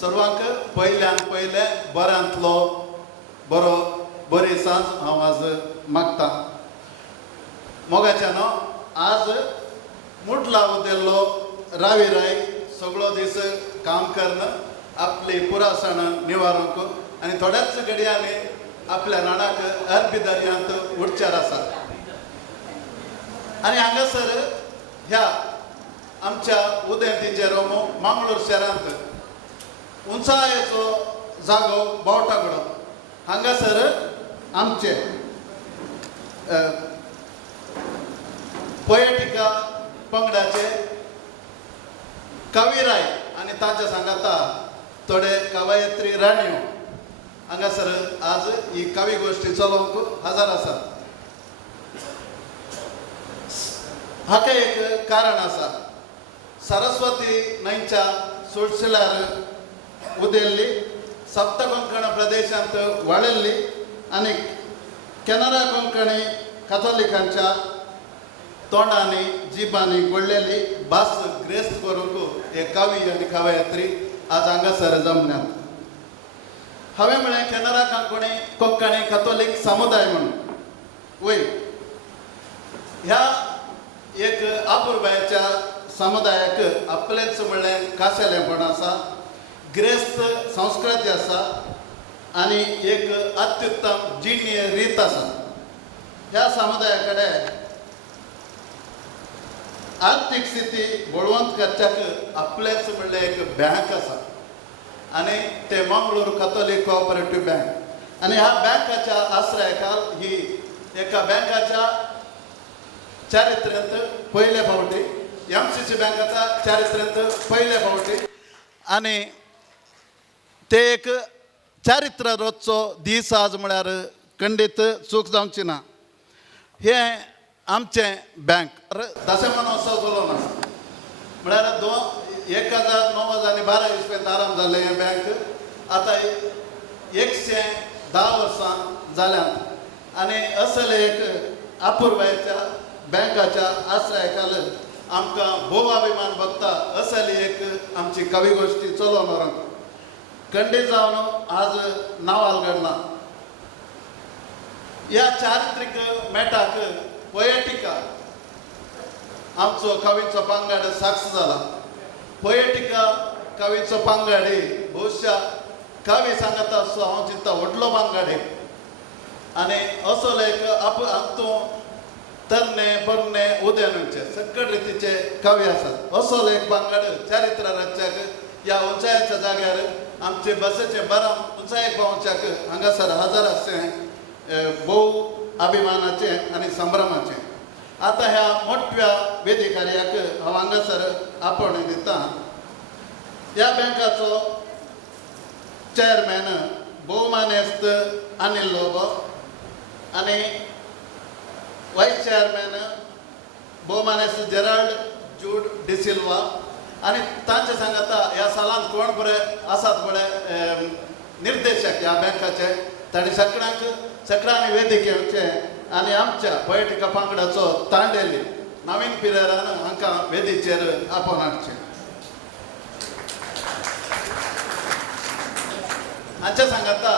सर्वांक पहिले बऱ्यांतलो बरी सांज हांव आज मागता मोगाच्यान आज मुठला उदेल्लो रावी राय सगळो दीस काम करणं आपली पुरासण निवारूंक आनी थोड्याच घडयांनी आपल्या राणाक अर्बिदर्यांत उडचार आसा आनी हांगासर ह्या आमच्या उदेंतीचे मंगळूर शहरांत उंचायेचो जागो बावटागडो हांगासर आमचे पर्यटिका पंगडाचे कविराय आनी ताच्या सांगाता थोडे कवयत्री राणयो हांगासर आज ही कवी गोष्टी चलोवंक हजर आसा हाका एक कारण आसा सरस्वती न्हंयच्या सुळसुळ्यार उदेल्ली सप्त कोंकण प्रदेशांत वाळिल्ली आनी कॅनरा कोंकणी कॅथोलिकांच्या तोंडांनी जिबांनी घोळलेली भास ग्रेस्त करूंक हे कवी आनी कवयत्री आज हांगासर जमल्यात हांवें म्हळें कॅनरा कोंकणी कॅथोलीक समुदाय म्हणून वयर ह्या एक अपुर्बायेच्या समुदायाक आपलेच म्हणलें खाशेलेपण आसा ग्रेस्त संस्कृती आसा आनी एक अत्युत्तम जिणेय रीत आसा ह्या समुदाया कडेन आर्थीक स्थिती बळवंत करच्याक आपलेच म्हणलें एक बँक आसा आनी ते मंगळूर कॅथोलीक कोऑपरेटीव बँक आनी ह्या बँकाच्या आश्रयाखाल ही एका बँकाच्या चारित्र्यांत पयले फावटी MCC बँकाच्या चारित्र्यांत पयले फावटी आनी ते एक चारित्र रोजचो दीस आज म्हळ्यार खंडीत चूक जावची ना हे आमचे बँक दशमानोत्सव चलोवन आसा म्हळ्यार 1912 इस्वेंत आरंभ जाल्लें हें बँक आतां 110 वर्सां जाल्यांत आनी असले एक अपुर्बायेच्या बँकाच्या आश्रयाखाल आमकां भोव अभिमान भोगता असली एक आमची कवी गोष्टी चलोवन व्हरोंक खंडीत जावन आज नांव आलगडना ह्या चारित्रीक मेटाक पर्यटिका आमचो कवीचो पंगड साक्ष जाला पर्यटिका कवीचो पंगड ही भोवशा कवी सांगता असो हांव चिंतता व्हडलो पंगड आनी असो एक हातूंत तरणे परणे उदेनचे सकट रितीचे कवी आसात असो एक पंगड चारित्र रचच्याक ह्या उंचायेच्या जाग्यार आमचे बसेचे बरम उंचायेक पावच्याक हांगासर हजर आसचें भोव अभिमानाचे आनी संभ्रमाचे आतां ह्या मोठ्या वेदिकार्याक हांव हांगासर आपण दिता ह्या बँकाचो चेअरमॅन भोवमानेस्त अनिल लोबो आनी वायस चेअरमॅन भोवमानेस्त जेराल्ड जूड डिसिल्वा आनी तांचे सांगाता ह्या सालांत कोण बरे आसात बरे निर्देशक ह्या बँकाचे तांणी सगळ्यांनी वेदीक येवचे आनी आमच्या पर्यटिका पंगडाचो तांडेली नवीन पिरेरान हांकां वेदीचेर आपोवन हाडचें हांचे सांगाता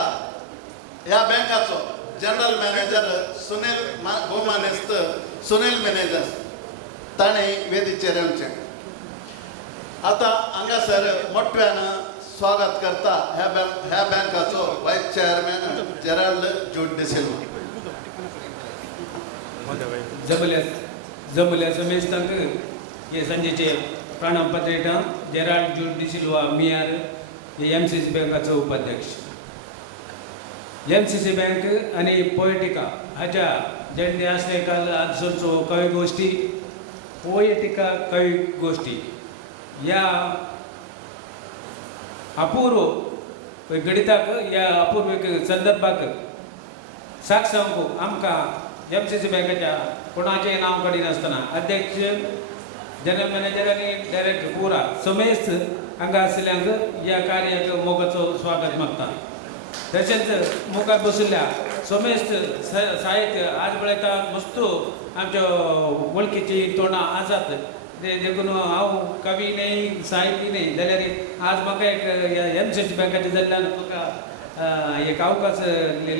ह्या बँकाचो जनरल मॅनेजर सुनील भोवमानेस्त सुनील मॅनेजर ताणें वेदीचेर येवचें आतां हांगासर मोठ्यान स्वागत करता ह्या बँकाचो वायस चेअरमॅन जेराल्ड जूड डिसिल्वा जमल्या समेस्तांक हे संजेचे प्रणामपत्र दिता जेराल्ड जूड डिसिल्वा मियार हे MCC बँकाचो उपाध्यक्ष MCC बँक आनी पोएटिका हाच्या जंटे आश्रयखाल आजचो कवी गोष्टी पोएटिका कवी गोष्टी ह्या अपूर्व गणिताक ह्या अपूर्व संदर्भाक साक्ष सांगूंक आमकां MCC बँकेच्या कोणाचें नांव कडी नासतना अध्यक्ष जनरल मॅनेजर आनी डायरेक्टर पुरा समेस्त हांगा आशिल्ल्यांक ह्या कार्याक मोगाचो स्वागत मागता तशेंच मुखार बशिल्ल्या समेस्त साहित्य आज पळयता मस्तो आमच्या वळखीची तोंडां आसात ते देखून हांव कवी न्ही साहित्य न्ही जाल्यार आज म्हाका एक एमसीसी बँकाच्या जाल्ल्यान म्हाका एक अवकाश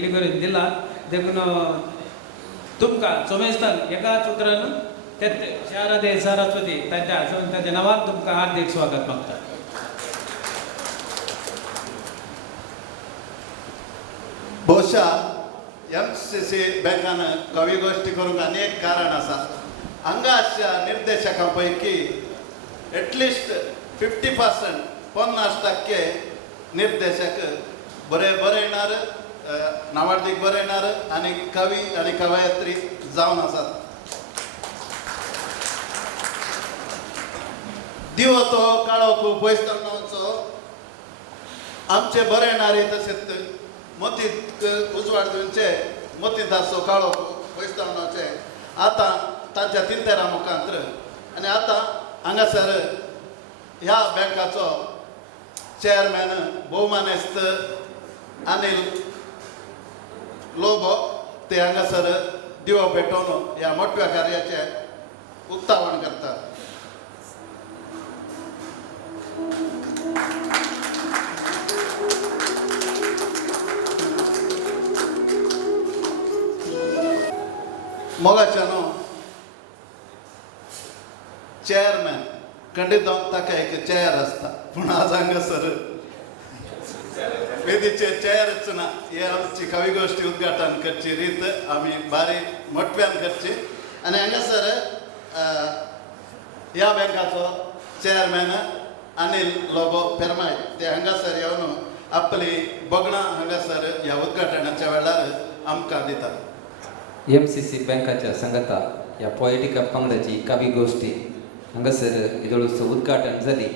लिगोरीन दिला देखून तुमकां सोमेस्तान एकाच उतरान शारदे सरस्वती ताच्या नांवान तुमकां हार्दिक स्वागत मागता. बहुशा MCC बँकान कवी गोष्टी करूंक अनेक कारण आसा. हांगा आसच्या निर्देशकां पैकी एटलिस्ट 50% 50% निर्देशक बरे बरयणार, नावाडीक बरयणार आनी कवी आनी कवयत्री जावन आसात. दिवो तो काळो खूब वैस्तवचो आमचे बरयणारे तशेंच मोतीत उजवाडचे मोतीदासो काळो वैस्तवनाचे आतां तांच्या तिंतेरा मुखांतर आनी आतां हांगासर ह्या बँकाचो चेअरमॅन भोवमानेस्त अनिल लोबो ते हांगासर दिवो पेटोवन ह्या मोठ्या कार्याचे उक्तावण करतात. मोगाच्यानो चेअरमॅन खंडीत ताका एक चेअर आसता पूण आज हांगासर वेदीचेर चेअरच ना. हे आमची कवी गोष्टी उद्घाटन करची रीत आमी बारीक मोठव्यान करची आनी हांगासर ह्या बँकाचो चेअरमॅन अनिल लोबो पेरमाय ते हांगासर येवन आपली बगणां हांगासर ह्या उद्घाटनाच्या वेळार आमकां दितात. MCC बँकाच्या संगता ह्या पोएटिका पंगडाची कवी गोष्टी हांगासर हेजोळूच उद्घाटन जाली.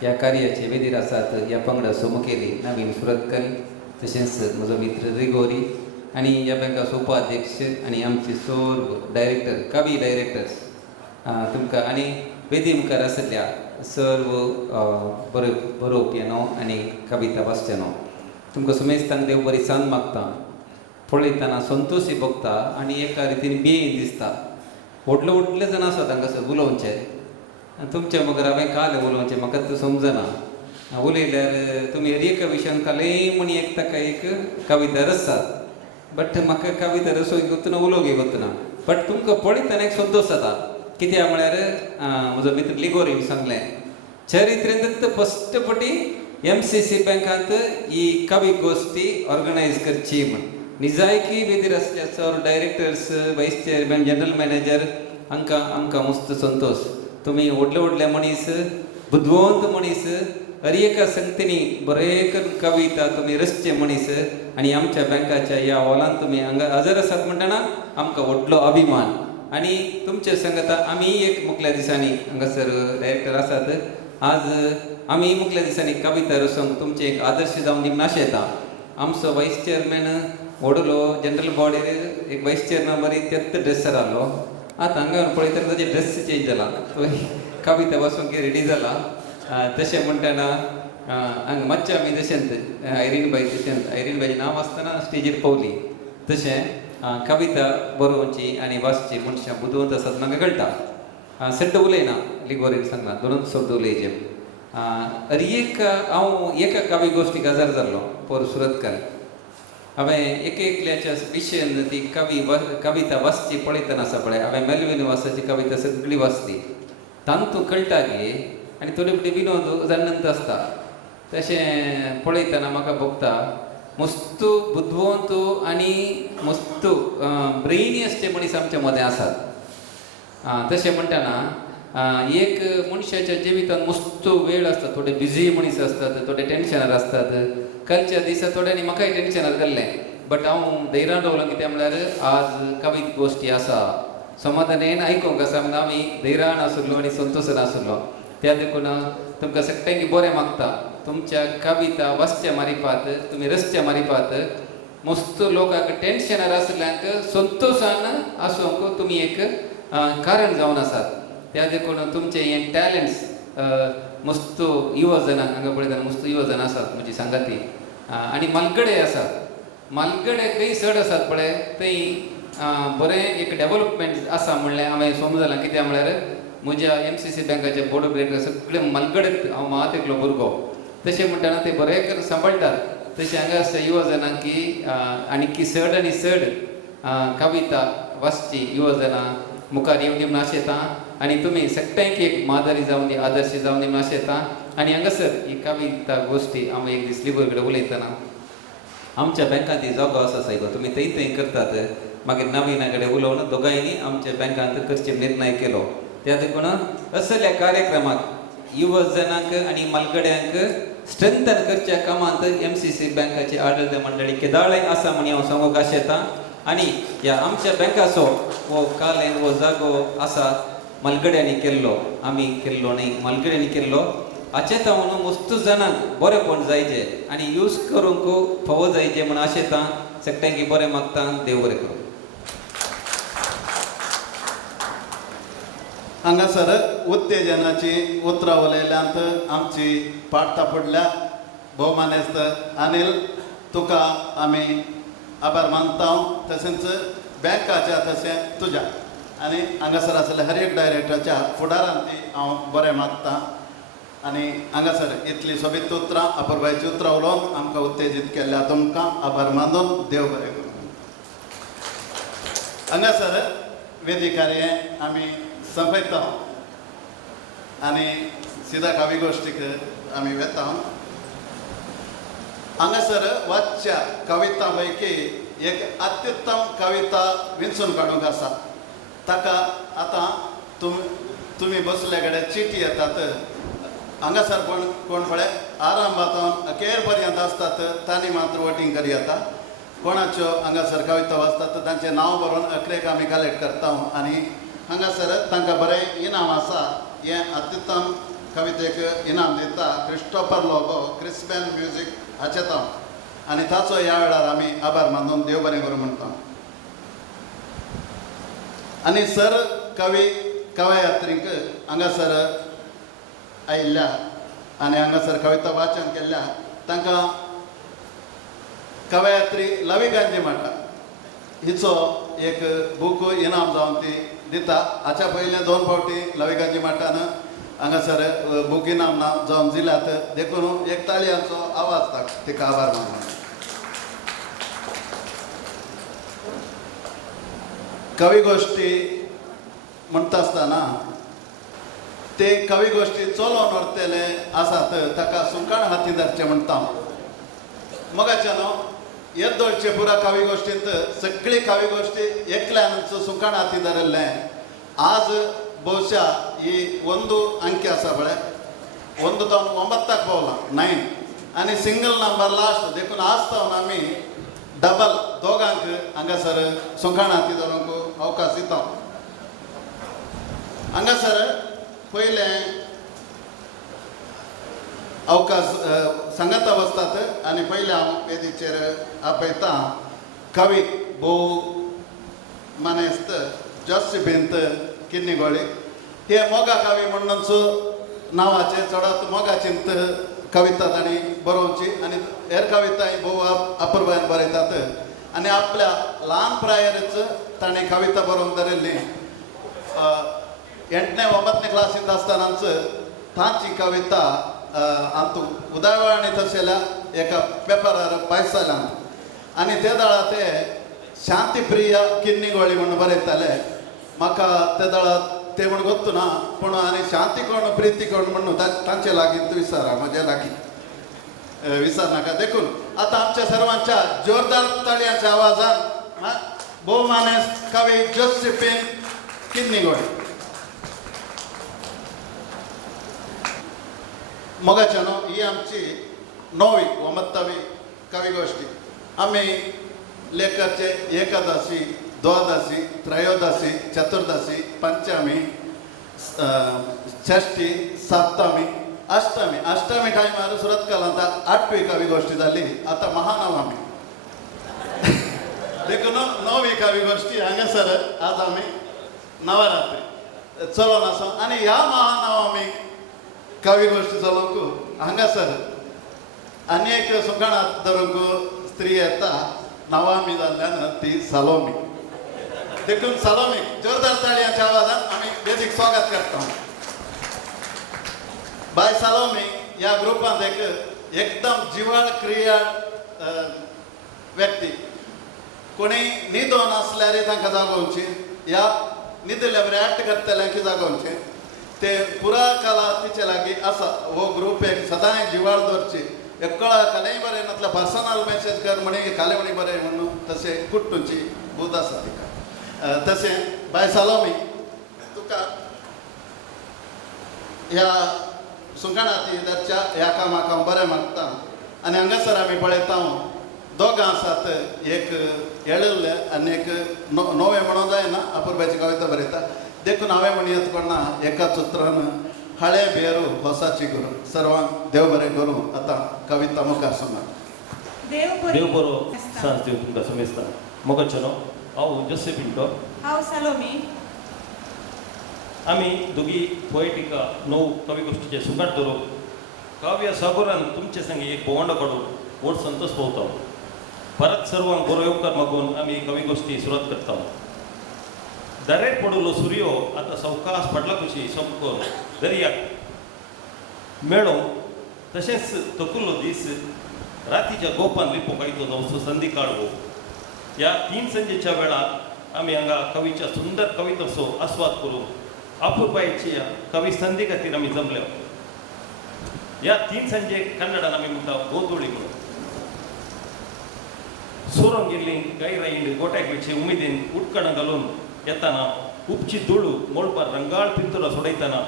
ह्या कार्याचे वेदीर आसात ह्या पंगडा सोमुखेली नवीन सुरतकर तशेंच म्हजो मित्र रिगोरी आनी ह्या बँकाचो उपाध्यक्ष आनी आमचे सर्व डायरेक्टर कवी डायरेक्टर्स तुमकां आनी वेदी मुखार आसल्या सर्व बरोवप्यानो आनी कविता वाचच्यानो तुमकां सुमेस्तान देव बरी सांज मागता. पळयतना संतोशी भोगता आनी एका रितीन बेगीन दिसता. व्हडले जाण आसात हांगासर उलोवचे तुमचे मगर हांवें काल उलोवचें म्हाका तें समजना. उलयल्यार तुमी हर एका विशयान काले म्हणी एक ताका एक कविता रचतात बट म्हाका कविता रचोवंक वतना उलोवंक वतना बट तुमकां पळयतना एक संतोश जाता. कित्याक म्हळ्यार म्हजो मित्र लिगोरी सांगलें चरित्रेंत फस्ट फावटी MCC बँकांत ही कवी गोष्टी ऑर्गनायज करची म्हण. निजायकी वेदीर आसल्या सर डायरेक्टर्स वायस चेअरमॅन जनरल मॅनेजर आमकां मस्त संतोष. तुमी व्हडले मनीस बुद्वंत मनीस हर एका संगतीनी बरें कविता तुमी रचचे मनीस आनी आमच्या बँकाच्या ह्या हॉलांत तुमी हांगा हजर आसात म्हणटना आमकां व्हडलो अभिमान. आनी तुमचे सांगता आमी एक मुखल्या दिसांनी हांगासर डायरेक्टर आसात. आज आमी मुखल्या दिसांनी कविता रचोवंक तुमचे एक आदर्श जावन दिवंक येता. आमचो वायस चेअरमॅन व्हडलो जनरल बॉडीर एक वायस चेअरमॅन बरी तेच ड्रेसार आहलो. आतां हांगा पळयतना ताजे ड्रेस चेंज जाला तो कविता वाचूंक रेडी जाला. तशें म्हणटना हांगा मातशें आमी जशेंत आयरीनबाई तशेंत आयरीनबाईचें नांव आसतना स्टेजीर पावली तशें कविता बरोवची आनी वाचची मनशां बुदवंत आसात म्हाका कळटा. सड्ड उलयना लिगोरीन सांगना दोनूच शब्द उलयचे. हर एक हांव एका कवी गोश्टीक हजर जाल्लो पोर सुरतकार. हांवें एकल्याच्या विशयान ती कविता वाचची पळयतना आसा पळय हांवें मेलविन वासाची कविता सगळी वाचली. तांतू कळटा गे आनी थोडे फुडें विनोद जाणंत आसता. तशें पळयतना म्हाका भोगता मस्त बुद्वंत आनी मस्त ब्रेनियसचे मनीस आमच्या मदें आसात. तशें म्हणटना एक मनशाच्या जिवितांत मस्त वेळ आसता. थोडे बिजी मनीस आसतात थोडे टेन्शनार आसतात. कालच्या दिसा थोड्यांनी म्हाकाय टेन्शनार घाल्लें बट हांव धैर्यान रावलो कित्याक म्हळ्यार आज कवी गोश्टी आसा समाधान आयकूंक आसा म्हणून आमी धैर्यान आशिल्लो आनी संतोशान आशिल्लो. त्या देखून तुमकां सगळ्यांक बरें मागता. तुमच्या कविता वाचच्या मारिफात तुमी रचच्या मारिफात मस्त लोकांक टेन्शनार आशिल्ल्यांक संतोशान आसूंक तुमी एक कारण जावन आसात. त्या देखून तुमचे हे टॅलंट्स मस्त युवा जनां हांगा पळयतना मस्त युवा जनां आसात म्हजी सांगाती आनी मालगडे आसात. मालगडे खंय चड आसात पळय थंय बरें एक डेवलपमेंट आसा म्हणलें हांवें समजलां. कित्याक म्हळ्यार म्हज्या MCC बँकाचे बोर्ड ऑफ डायरेक्टर सगळे मलगडे हांव मात एकलो भुरगो तशें म्हणटाना ते बरें सांबाळटात तशें हांगा आसा युवा जनांकी आनी चड आनी चड कविता वाचची युवा जनां मुखार येवन दी म्हणून आशेता आनी तुमी सगळ्यांक एक मादरी जावन दी आदर्श जावन दी म्हणून आशेता आनी हांगासर ही कविता गोश्टी हांव एक दीस लिबर कडेन उलयतना आमच्या बँकांत ही जागो आसा सायबा तुमी थंय थंय करतात मागीर नवीना कडेन उलोवन दोगांयनी आमच्या बँकांत करचे निर्णय केलो त्या देखून असल्या कार्यक्रमाक युवा जनांक आनी मलगड्यांक स्ट्रेंथन करच्या कामांत MCC बँकाची आडळते मंडळी केदाळय आसा म्हण हांव सांगूंक आशेता आनी ह्या आमच्या बँकाचो वो कालेन वो जागो आसा मलगड्यांनी केल्लो आमी केल्लो न्ही मलगड्यांनी केल्लो हाचें तावन मस्त जाणांक बरेंपण जायचें आनी यूज करूंक फावो जायचें म्हण आशेता सगळ्यांक बरें मागता देव बरें करूं हांगासर उत्तेजनाची उतरां उलयल्यांत आमची पाडता फुडल्या भोवमानेस्त अनिल तुका आमी आभार मानता तशेंच बँकाच्या तशें तुज्या आनी हांगासर आसल्या हर एक डायरेक्टराच्या फुडारांती हांव बरें मागतां आनी हांगासर इतली सोबीत उतरां अपुरबायची उतरां उलोवन आमकां उत्तेजीत केल्ल्या तुमकां आभार मानून देव बरें करूं हांगासर वेदिकार हें आमी संपयता आनी सिदा कावी गोश्टीक आमी वेता हांगासर वाचच्या कविता पैकी एक अत्युत्तम कविता विंचून काडूंक आसा ताका आतां तुमी बसले कडेन चिटी येतात हांगासर कोण फळे आरंभातून अखेर पर्यंत असतात तांणी मात्र वोटींग करी येता कोणाच्यो हांगासर कविता वाचतात तांचें नांव बरोवन अकरेक आमी कलेक्ट करता आनी हांगासर तांकां बरें इनाम आसा हें अत्युत्तम कवितेक इनाम दिता क्रिस्टोफर लोबो क्रिस्पेन म्युजीक हाचे तांव आनी ताचो ह्या वेळार आमी आभार मानून देव बरें करूं म्हणटा आनी सर कवयत्रीक हांगासर आयिल्ल्या आनी हांगासर कविता वाचन केल्ल्या तांकां कवयत्री लवी गांधी म्हणटा हिचो एक बूक इनाम जावन ती दिता हाच्या पयले 2 फावटी लवी गांधी मठान हांगासर बूक इनाम जावन दिल्यात देखून एक ताळयांचो आवाज तिका आभार मानून कवी गोश्टी म्हणटा आसतना ते कवी गोश्टी चलोवन व्हरतले आसात ताका सुंकाण हाती धरचें म्हणटा मोगाच्यान येद्दोळचे पुरा कवी गोश्टींत सगळी कवी गोश्टी एकल्यानच सुंकाण हाती धरल्लें आज ಬಹುಶಃ ಈ ಒಂದು ಅಂಕೆ ಆಸ ಬಳೆ ಒಂದು ತಮ್ಮ 9ಕ್ಕೆ ಪೋಲ 9 आणि सिंगल नंबर लास्ट देखून आज तावन आमी डबल दोगांक हांगासर सुंकाण हाती धरूंक अवकाश दिता हांगासर पयले अवकाश सांगता वचतात आनी पयले हांव वेदीचेर आपयता कवी भोव मानेस्त जोसेफिंत किन्निगोळी हे मोगा कवी म्हणूनच नांवाचे चडांत मोगाचींत कविता तांणी बरोवची आनी हेर कविता भोव अपुरबायन बरयतात आनी आपल्या ल्हान प्रायारच तांणी कविता बरोवंक धरिल्ली 8ನೇ 9ನೇ क्लासींत आसतनाच तांची कविता आमकां उदयवाणी तशेल्या एका पेपरार पायसल्यांत आनी ते दाळा ते शांतीप्रिय किन्निगोळी म्हणून बरयताले म्हाका ते दाळा ते म्हण गोत्तू ना पूण आनी शांती कोण प्रिती कोण म्हणून तांचे लागीं विचारा म्हज्या लागीं विचारनाका देखून आतां आमच्या सर्वांच्या जोरदार ताळयांच्या आवाजान भोवमानेस्त कवी जोसेफीन किन्निगोळी मोगाच्यान ही आमची 9वी 9वी कवी गोष्टी आमी लेखकाचे एकादशी द्वादशी त्रयोदशी चतुर्दशी पंचमी षष्ठी सप्तमी अष्टमी टायमार सुरत कालांत 8वी कवी गोष्टी जाली आतां महानवमी देखून 9वी कवी गोष्टी हांगासर आज आमी नवरात्री चलोवन आसा आनी ह्या महानवमी कवी गोष्टी चलोवंक हांगासर आनी एक सुकाणांत धरूंक स्त्री येता नवमी जाल्ल्यान ती सालोमी देखून सालोमीक जोरदार ताळयांच्या आवाजान आमी वेदीक स्वागत करता बाय सालोमी या ग्रुपांत एक एकदम जिवाळ क्रियाळ व्यक्ती कोणी न्हिदोन आसल्यार तांकां जागोवची या न्हिदले बरें ऍक्ट करतल्यांक जागोवचे ते पुरा काला तिचे लागीं आसा हो ग्रूप एक सदांच जिवाळ दवरची एक कळा कालेय बरें नातल्या पर्सनल मेसेज कर म्हणे काले म्हणे बरें म्हणून तशें कुट्टूची बूद आसा तिका तशें बाय सालोमी तुका ह्या सुंगणाती दरच्या ह्या कामाक हांव बरें मागता आनी हांगासर आमी पळयता दोगां आसात एक येळिल्ले आनी एक नवे म्हणूं जायना अपुर्बाची कविता बरयता देखून हांवें म्हणयत कोणा एकाच उतरान हळे बेरू होसाची गुरू सर्वांक देव बरें करूं आतां कविता मुखार सांगात देव बरो सांज देव तुमकां समेस्ता मोगाचनो हांव जोसेफ पिंटो हांव सालोमी आमी दोगी पोएटिका णव कवी गोश्टीचे सुगाट धरून काव्य सागोरान तुमचे संगे एक बोवांडो काडून व्हड संतोष पावता परत सर्वांक बरो येवकार मागून आमी कवी गोश्टी सुरवात करता दरेक पडलो सूर्यो आतां सवकास फाटला कशी सोंपकोन दर्याक मेळो तशेंच तकुल्लो दीस रातीच्या गोपान लिपोकायचो नवसो संदी काळवो ह्या 3 संजेच्या वेळार आमी हांगा कवीच्या सुंदर कविताचो आस्वाद करून अपुर्बायेची कवी संदी खातीर आमी जमल्या ह्या 3 संजे कन्नडान आमी म्हणटा गोतोळी म्हणून सोरोन गेल्ली गैराईंड गोट्याक उमेदीन उटकणां घालून येताना उपची धूळ मोळपार रंगाळ पिंतुरा सोडयताना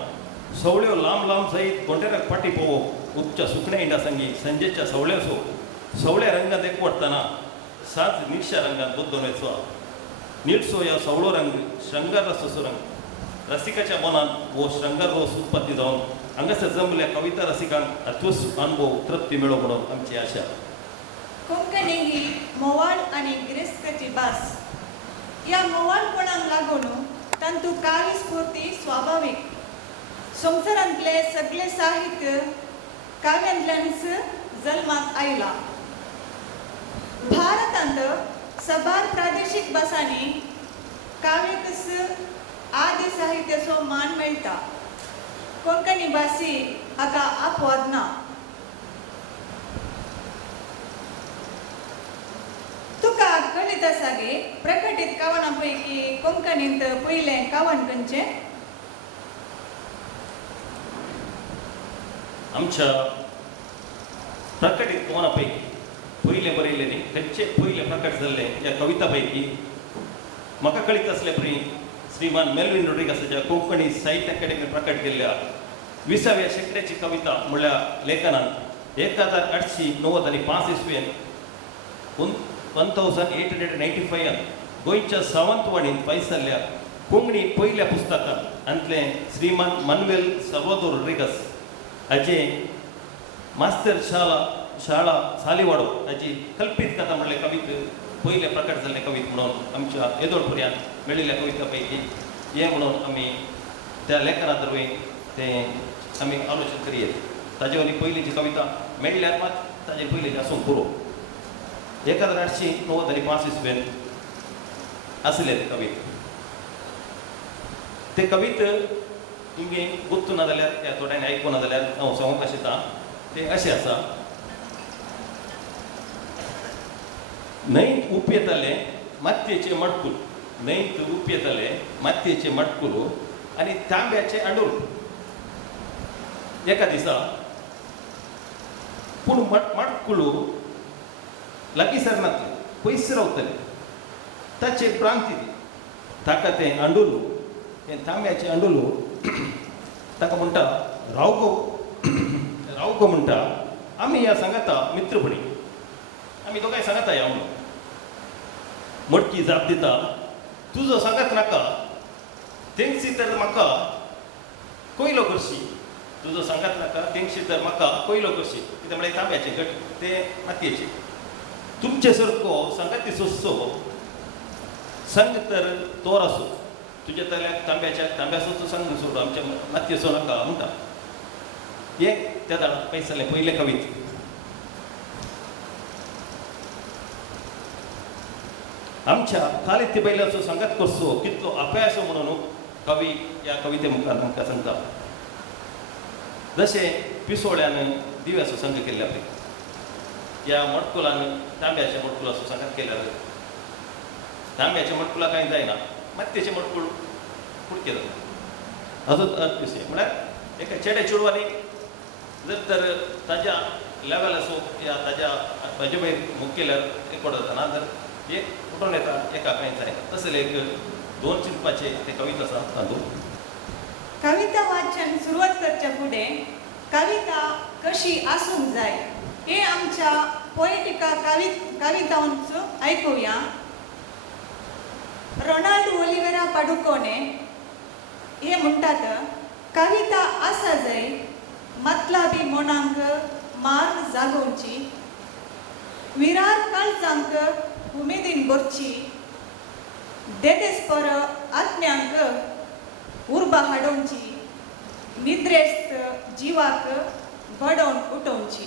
सवळ्यो लांब लांब सयत गोंटेराक फाटी पोवप उपच्या सुकण्या इंडा सांगी संजेच्या सवळ्यासो सवळ्या रंगात एकवटताना सात निक्षा रंगात बुद्धोन वेचवा निळसो या सवळो रंग श्रंगार रसो रंग रसिकाच्या मनात वो श्रंगार रोस उत्पत्ती जावन हांगासर जमल्या कविता रसिकांक अत्वस अनुभव तृप्ती मेळो म्हणून आमची आशा कोंकणी ही मोवाळ आणि गिरेस्तकाची भास या मोवाळपणाक लागून तांतू काव्य स्फूर्ती स्वाभाविक संवसारांतले सगळे साहित्य काव्यांतल्यानच जल्माक आयला भारतांत सबार प्रादेशीक भासांनी काव्यकस आदी साहित्याचो मान मेळटा कोंकणी भासी हाका अपवाद ना तुका कळीत आसा गे प्रकटीत कावणां पैकी कोंकणींत पयलें कावण खंयचें आमच्या प्रकटीत कवना पैकी पयले बरयले न्ही खंयचे पयले प्रकट जाल्ले ह्या कविता पैकी म्हाका कळीत आसले परी श्रीमान मेल्विन रोड्रिगासाच्या कोंकणी साहित्य अकादेमी प्रकट केल्ल्या 20व्या शेंकड्याची कविता म्हळ्यार लेखनांत 1895 इसवेन 1895 गोंयच्या सावंतवाडींत पायस जाल्ल्या कोंकणी पयल्या पुस्तकांतले श्रीमान मान्युएल साल्वादोर रोड्रिगास हाचे मास्तर शाळा सालीवाडो हाची कल्पीत कथा म्हणले कवित पयले प्रकट जाल्ले कवित म्हणून आमच्या येदोळपर्यंत मेळिल्ल्या कविता पैकी हे म्हणून आमी त्या लेखना दरवेळी ते आमी आलोचन करियेत ताजे वरी पयलींची कविता मेळ्ळ्यार मात ताजे पयलींची आसूं पुरो 1895 इसवेन आसले ते कवित ते कवित तुमगे गुर्तू ना जाल्यार त्या थोड्यांनी आयकूं ना जाल्यार हांव सांगूंक आशिता ते अशें आसा न्हंयत उप येताले मातयेचे मटकूल न्हंयत उप येताले मातयेचे मटकूल आनी तांब्याचे अंडूल एका दिसा पूण मटकुलू लागीं सरनातले पयस रावतले ताचे प्रांती ताका तें अंडुलू हें तांब्याचें अंडुलू ताका म्हणटा रावगो म्हणटा आमी ह्या सांगाता मित्रपणी आमी दोगांय सांगाता या म्हणून मटकी जाप दिता तुजो सांगात नाका तेंगसी तर म्हाका कोयलो करशी तुजो सांगात नाका तेंगशी तर म्हाका कोयलो करशी कित्याक म्हळ्यार तांब्याचे गट ते मातयेचे तुमचे सारको सांगाती सोंसो संग तर तोर आसो तुज्या तल्याक तांब्याचो संग सोड आमच्या मातयेचो नाका म्हणटा हे त्या दाड पयस जालें पयले कवित आमच्या खाली ते बैलाचो सांगात करचो कितलो अपायासो म्हणून कवी या कविते मुखार आमकां सांगता जशें पिसोळ्यान दिव्याचो संग केल्ल्या पळय या मटकुलान तांब्याच्या मटकुलाचो संगात केल्यार तांब्याच्या मटकुला कांय जायना मातयेचें मटकूळ फुडकें जाता हाजोच अर्थ विशय म्हळ्यार एका चेड्या चेडवानी जर तर ताज्या लेवल असो या ताज्या हाजे भायर मूग केल्यार एक वडो जाता जर एक फुटोन येता एका कांय जायना तसलें एक दोन चिंतपाचे ते कविता आसा तातूंत कविता वाचन सुरुवात करच्या फुडें कविता कशी आसूंक जाय हे आमच्या पोएटिका कवितांचो आयकुया. रोनाल्डो ओलिवेरा पाडुकोने हे म्हणटात कविता आसा जाय मतलाबी मोनांक मार्ग जागोवची विरार काळजांक उमेदीन भरची देदेस्पर आत्म्यांक उर्बा हाडोवची निद्रेस्त जिवाक बडोवन उठोवची.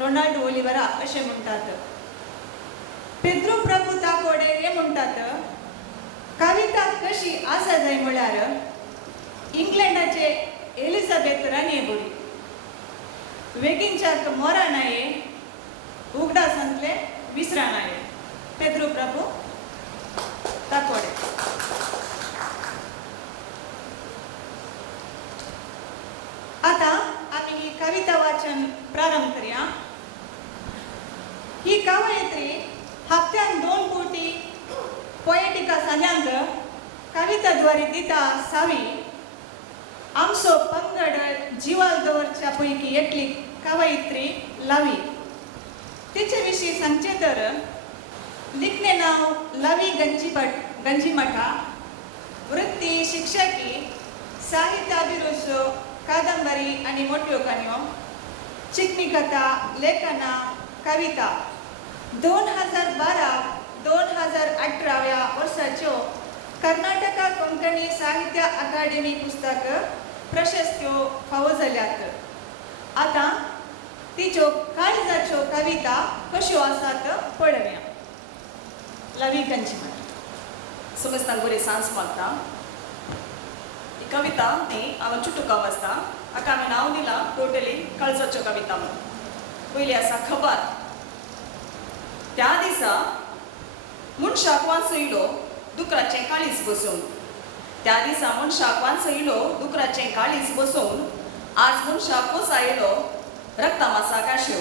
रोनाल्डो ओलिवेरा अशें म्हणटात. पेद्रो प्रभू ताकोडे हे म्हणटात कविता कशी आसा जाय म्हळ्यार इंग्लंडाचे एलिझाबेथ राणये बरी वेगिंच्याक मोरा नाये उगडा सांतले विसरा नाये. पेद्रो प्रभू ताकोडे. आता आम्ही ही कविता वाचन प्रारंभ करूया. ही कवयित्री हप्त्यान 2 फावटी पोएटिका सान्यांक कविताद्वारे दिता सावी आमचो पंगड जिवाल दवरच्या पैकी एकली कवयित्री लावी. तिचे विशीं सांगचे तर लिखणे नाव लावी गंजीमठा वृत्ती शिक्षकी साहित्याभिरुच कादंबरी आणि मोठ्यो काणयो चिकनी कथा लेखना कविता 2012-2018 वर्साच्यो कर्नाटका कोंकणी साहित्य अकादेमी पुस्तक प्रशस्त्यो फावो जाल्यात. आता तिच्यो काळजाच्यो कविता कश्यो आसात पळोवया. लावी गंजीमठ. समजतांक बरी सांज मागता. ही कविता न्ही हांवें चुटुका वाचता हाका हांवें नांव दिलां टोटली काळजाच्यो कविता म्हणून. पयली आसा खबर. त्या दिसा मनशाक वाचयलो दुकराचें काळीज बसोवन. त्या दिसा मनशाक वाचयलो दुकराचें काळीज बसोवन आज मनशाक कोसायलो रक्तामासा काशेव.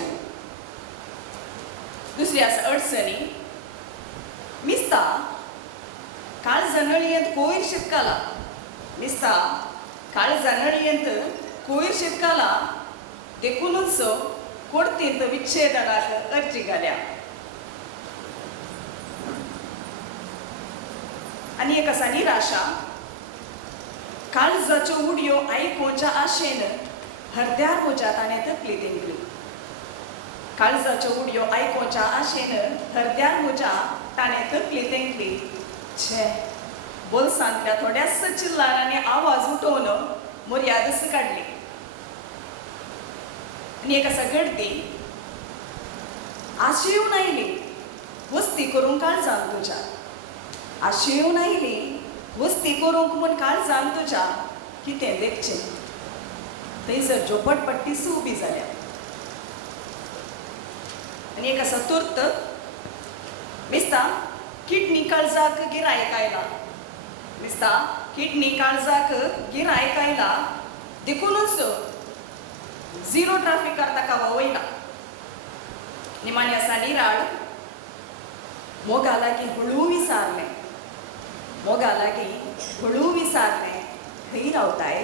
दुसरी आसा अडचणी. मिस्ता काळजा नळयेंत कोयर शितकाला. मिस्ता काळजा नळयेंत कोयर शितकाला देखूनच कोर्तींत विच्छेदनाक अर्जी घाल्या. आनी एक आसा निराशा. काळजाच्यो उडयो आयकोवच्या आशेन हरद्यार म्हज्या ताणें तकली तेंकली. काळजाच्यो उडयो आयकोवच्या आशेन हरद्यार म्हज्या ताणें तकली तेंकली. छे बोल्सांतल्या थोड्याच चिल्लारांनी आवाज उठोवन मर्यादस काडली. आनी एक आसा गर्दी. आशी येवन आयली वस्ती करूंक काळजान तुज्या. आशी येवन आयली वस्ती करूंक म्हूण काळजान तुज्या कितें देखचें. थंयसर झोपटपट्टी उबी जाल्या. आनी एक आसा तुर्त. मिस्ता किडनी काळजाक गिरायक आयला. मिस्ता किडनी काळजाक गिरायक आयला देखूनच झिरो ट्रॅफिकार ताका वयना. निमाणी आसा निराळ. मोगा लागीं हळू विचारलें. मोगा लागीं हळू विचारलें खंय रावताय.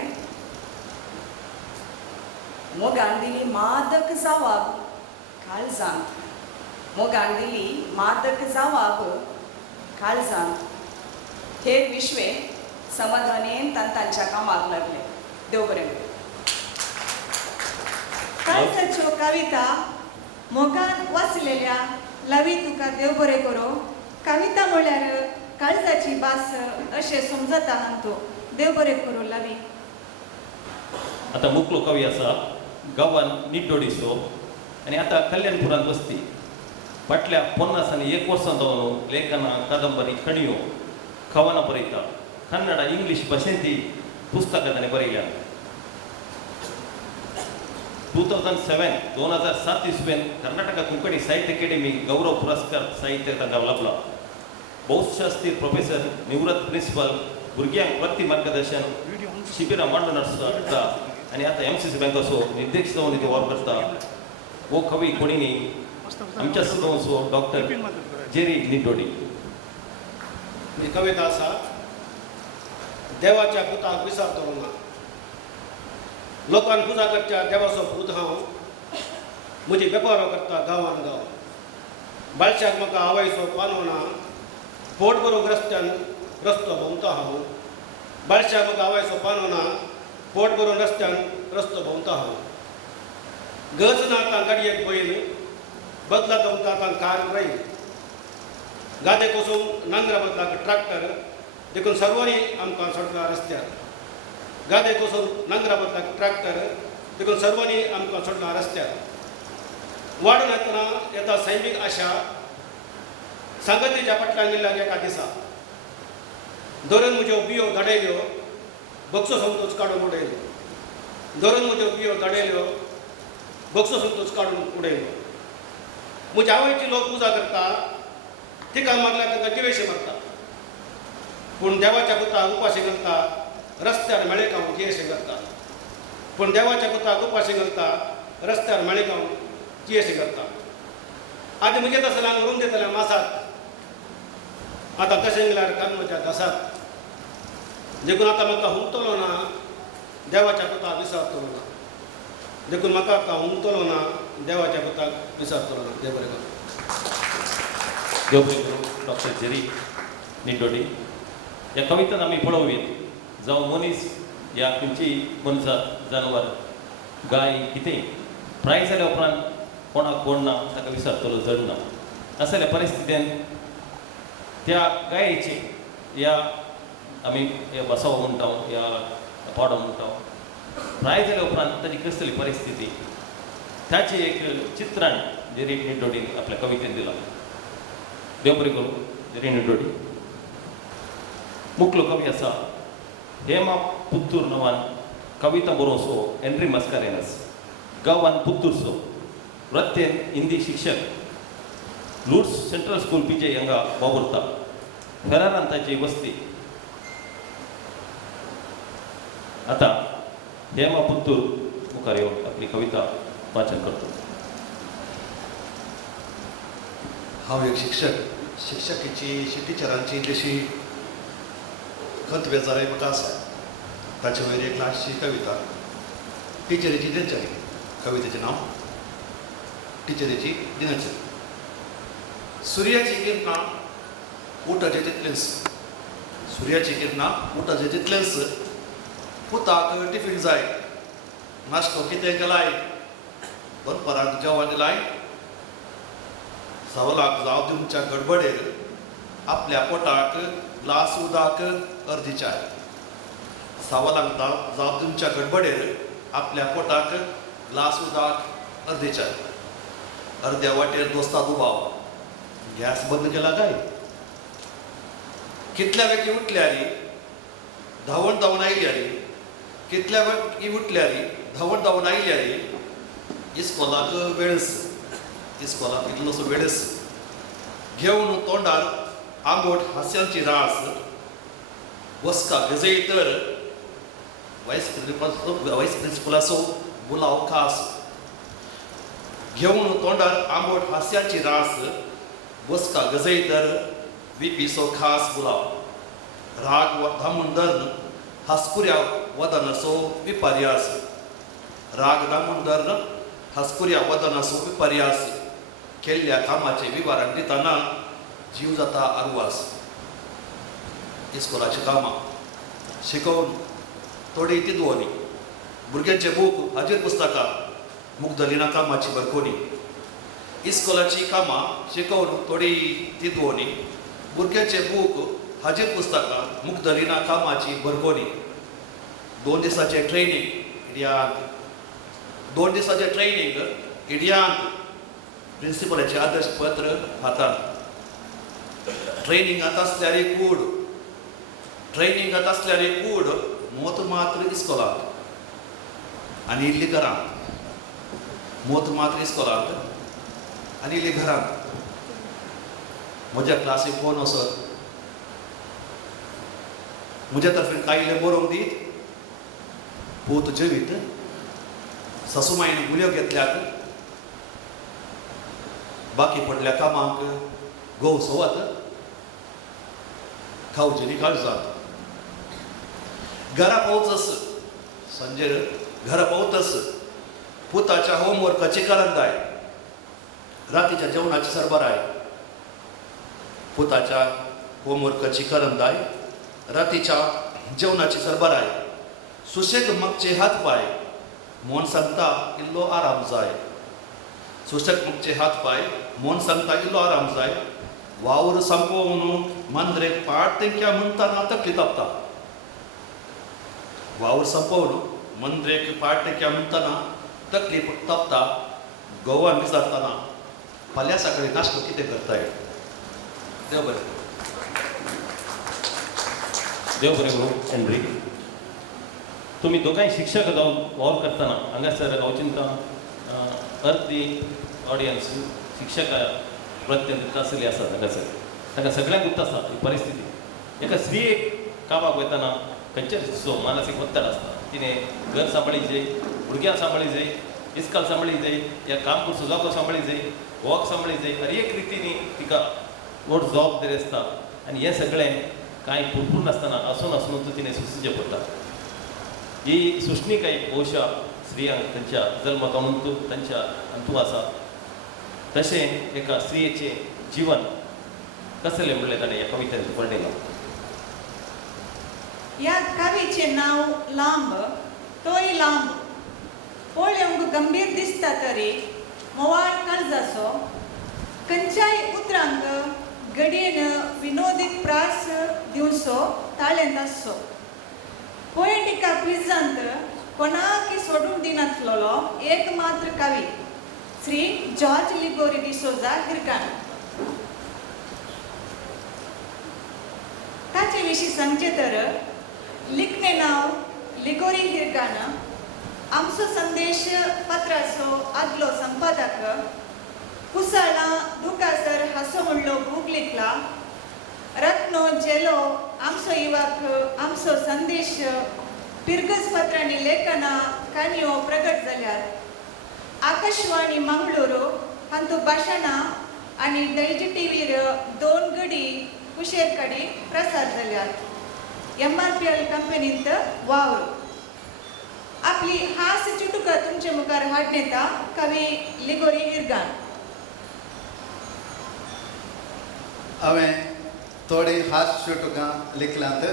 मोगान दिली मादक जबाब काळजांत. मोगान दिली मादक जबाब काळजांत. हेर विश्वे समाधानेन तांच्या कामाक लागले. देव बरें. काळजाच्यो कविता मोगान वाचलेल्या लावी तुका देव बरें करो. कविता म्हळ्यार काळजाची भास अशें समजता हांतो. देव बरें करो लावी. आता मुखलो कवी आसा गांवान निड्डोडिसो आनी आतां कल्याणपुरांत बसती. फाटल्या 50 आनी 1 वर्सां जावन लेखनां कादंबरी खणयो खवाना बरयता. ಕನ್ನಡ ಇಂಗ್ಲಿಷ್ ಭಾಷೆಂತಿ ಪುಸ್ತಕದನೆ ಬರೆಯಲ್ಲ 2007 इस्वेन कर्नाटक कोंकणी साहित्य अकेडमी गौरव पुरस्कार साहित्य तांकां लाभलो भौशशास्त्री प्रोफेसर निवृत्त प्रिन्सिपल भुरग्यांक प्रति मार्गदर्शन शिबिरां मांडून आसता आनी आतां MCC बँकाचो निर्देश जावन ते वावर करता वो कवी कोणी न्ही आमच्या सुद्दां डॉक्टर जेरी निटोडी ही कविता आसा देवाच्या पुताक विसरतलो ना लोकांक पुजा करच्या देवाचो पूत हांव म्हजी वेपारो करता गांवान गांव बाळशाक म्हाका आवयचो पानो ना पोट भरूंक रस्त्यान रस्तो भोंवता हांव बाळशाक म्हाका आवयचो पानो ना पोट भरून रस्त्यान रस्तो भोंवता हांव गज ना आतां गाडयेक बैल बदला तुमकां आतां कार रैल गादे कोसून नांगरा बदलाक ट्रॅक्टर देखून सर्वांनी आमकां सोडला रस्त्यार गादे कोसून नांगरा बदलाक ट्रॅक्टर देखून सर्वांनी आमकां सोडला रस्त्यार वाडून येता सैमीक आशा सांगतीच्या फाटल्यान गेल्ल्याक एका दिसा धरून म्हज्यो बियो धाडयल्यो बक्षो संतोच काडून उडयलो धरून म्हज्यो बियो धाडयल्यो बक्षो संतोच काडून उडयलो म्हज्या आवयची लोक पुजा करता तिका मारल्यार ताका जिवेशे मारता पूण देवाच्या पुताक उपाशी घालता रस्त्यार मेळेकावून जियेशे करता पूण देवाच्या पुताक उपाशी घालता रस्त्यार मेळेकावून जियेशे करता आदी म्हजे दसऱ्यांक व्हरून दितले मासाक आतां कशें गेल्यार कान्वाच्या घासाक देखून आतां म्हाका हुमतलो ना देवाच्या पुताक विसरतलो ना देखून म्हाका आतां हुमतलो ना देवाच्या पुताक विसरतलो ना देव बरें करूं देवबरें डॉक्टर जेरी निटोडी ह्या कवितेन आमी पळोवया जावं मनीस या खंयची मनशां जानवर गाय कितें प्राय जाल्या उपरांत कोणाक कोण ना ताका विसरतलो जड ना असल्या परिस्थितीन त्या गायेची या आमी बसव म्हणटा या पाडो म्हणटा प्राय जाल्या उपरांत ताची कसली परिस्थिती त्याचे एक चित्रण जेरी निटोडीन आपल्या कवितेन दिलां देव बरें करूं जेरी निटोडी मुखलो कवी आसा हेमा पुत्तूर नांवान कविता बरोवचो एन्ड्री मस्कारेनस गांवान पुत्तूरचो वृत्तेन हिंदी शिक्षक लुड्स सेंट्रल स्कूल पीजे हांगा वावुरता फेरारान ताची वस्ती आतां हेमा पुत्तूर मुखार येवन आपली कविता वाचन करता हांव एक शिक्षकाची टिचरांची जशी खत बेजारी म्हाका आसा ताचे वयर एक ल्हानशी कविता टिचरीची दिनचरी कवितेचें नांव टिचरीची दिनचरी सुर्याची किरणां उठचे तितलेंच सुर्याची किरणां उठचे तितलेंच पुताक टिफीन जाय नाश्तो कितें केलाय दनपाराक जेवण दिलाय सवलाक जाव दिवच्या गडबडेर आपल्या पोटाक ग्लास उदक अर्दी चाय सवलाक जाव दिवच्या गडबडेर आपल्या पोटाक ग्लास उदक अर्दी चाय अर्द्या वाटेर दोस्ता दुबाव गॅस बंद केला काय कितल्या वेळी उठल्यारी धांवण धांवण आयल्यारी कितल्या वेळी उठल्यारी धांवण धांवण आयल्यारी इस्कॉलाक वेळस इस्कॉलाक इल्लोसो वेळस घेवन तोंडार आंबोट हास्यांची रास वस्का गजयतर वायस प्रिन्सिपलाचो बुलाव खास घेवन तोंडार आंबोट हास्याची रास वस्का गजयतर विपीचो खास बुलाव राग धामुंदर हास्कुऱ्या वदनाचो विपर्यास राग धामुंदर हास्कुऱ्या वदनाचो विपर्यास केल्ल्या कामाचे विवरण दितना जीव जाता आरवास इस्कॉलाची कामां शिकोवन थोडी तिदवणी भुरग्यांचे बूक हाजीर पुस्तकां मुग्धलिना कामाची बरकोनी इस्कॉलाची कामां शिकोवन थोडी तिदवणी भुरग्यांचे बूक हाजीर पुस्तकां मुग्धलिना कामाची बरकोनी 2 दिसाचे ट्रेनिंग इडियांत प्रिन्सिपलाचे आदर्श पत्र हातांत ट्रेनिंगांत आसल्यारी कूड ट्रेनिंगात असल्याने कूड मोत मात्र इस्कोलांत आनी इल्ली घरांत मोत मात्र इस्कोलांत आनी इल्ली घरांत म्हज्या क्लासीक फोन वसत म्हज्या तर्फेन कांय इल्लें बरोवंक दीत पूत जेवीत सासूमायेन गुळयो घेतल्यात बाकी पडल्या कामाक घोव सवात खावचेरी काळजात घरा पावतस संजेर घरा पावतस पुताच्या होमवर्काची करंदाय रातीच्या जेवणाची सरबराय पुताच्या होमवर्काची करंदाय रातीच्या जेवणाची सरबराय सुशेग मगचे हात पाय मोन सांगता इल्लो आराम जाय सुशेग मगचे हात पाय मोन सांगता इल्लो आराम जाय वावर संपवून मंद्रेक पाठ तेंक्या म्हणटाना तकली तापता वावर संपवून मंद्रेक पाठ तेंक्या म्हणटाना तकली तापता गोवान विचारतना फाल्यां सकाळी नाश्तो कितें करताय देव बरें देव बरें करूं एंड्री तुम्ही दोगांय शिक्षक जावन वावर करतना हांगासर गांवचिंता अर्दी ऑडियन्स शिक्षका प्रत्यंत त्रासली आसात हांगासर ताका सगळ्यांक उरता आसा ही परिस्थिती एका स्त्रीयेक कामाक वयतना खंयचेच मानसीक वत्तड आसता तिणें घर सांबाळीचें भुरग्यां सांबाळीचें इस्काल सांबाळीचें या काम करचो जागो सांबाळीचें वॉक सांबाळीचें हर एक रितीनी तिका व्हड जबाबदारी आसता आनी हें सगळें कांय पुरपूर नासतना आसून तिणें सोंसचें पडटा ही सुश्णीकाय बहुशा स्त्रियांक तांच्या जल्मकानूंतू तांच्या अंतू आसा तशें एका स्त्रियेचें जीवन कसलें म्हणलें ताणें ह्या कवितेंत वर्णिलां या कवीचें नांव लांब तोय लांब पळोवंक गंभीर दिसता तरी मोवाळ काळजाचो खंयच्याय उतरांक घडयेन विनोदीक प्रास दिवचो ताळेंत आसचो पोएटिका क्विजांत कोणाकय सोडून दिनासलेलो एक मात्र कवी श्री जॉर्ज लिगोरी डिसोजा हिरकान ताचे विशीं सांगचे तर लिखणे नांव लिगोरी हिरकान आमचो संदेश पत्राचो आदलो संपादक कुसळ्ळा दुखासर हांसो म्हणलो बूक लिखला रत्नो जेलो आमचो युवक आमचो संदेश पिरगस पत्रांनी लेखना काणयो प्रगट जाल्यात आकाशवाणी मंगळूरू हांतू भाशणां आनी दैज टीव्हीर 2 घडी कुशेर कडी प्रसार जाल्यात MRPL कंपनींत वावर आपली हास चुटुका तुमचे मुखार हाडून येता कवी लिगोरी हिरगान हांवें थोडी हास्य तुका लिखल्यांत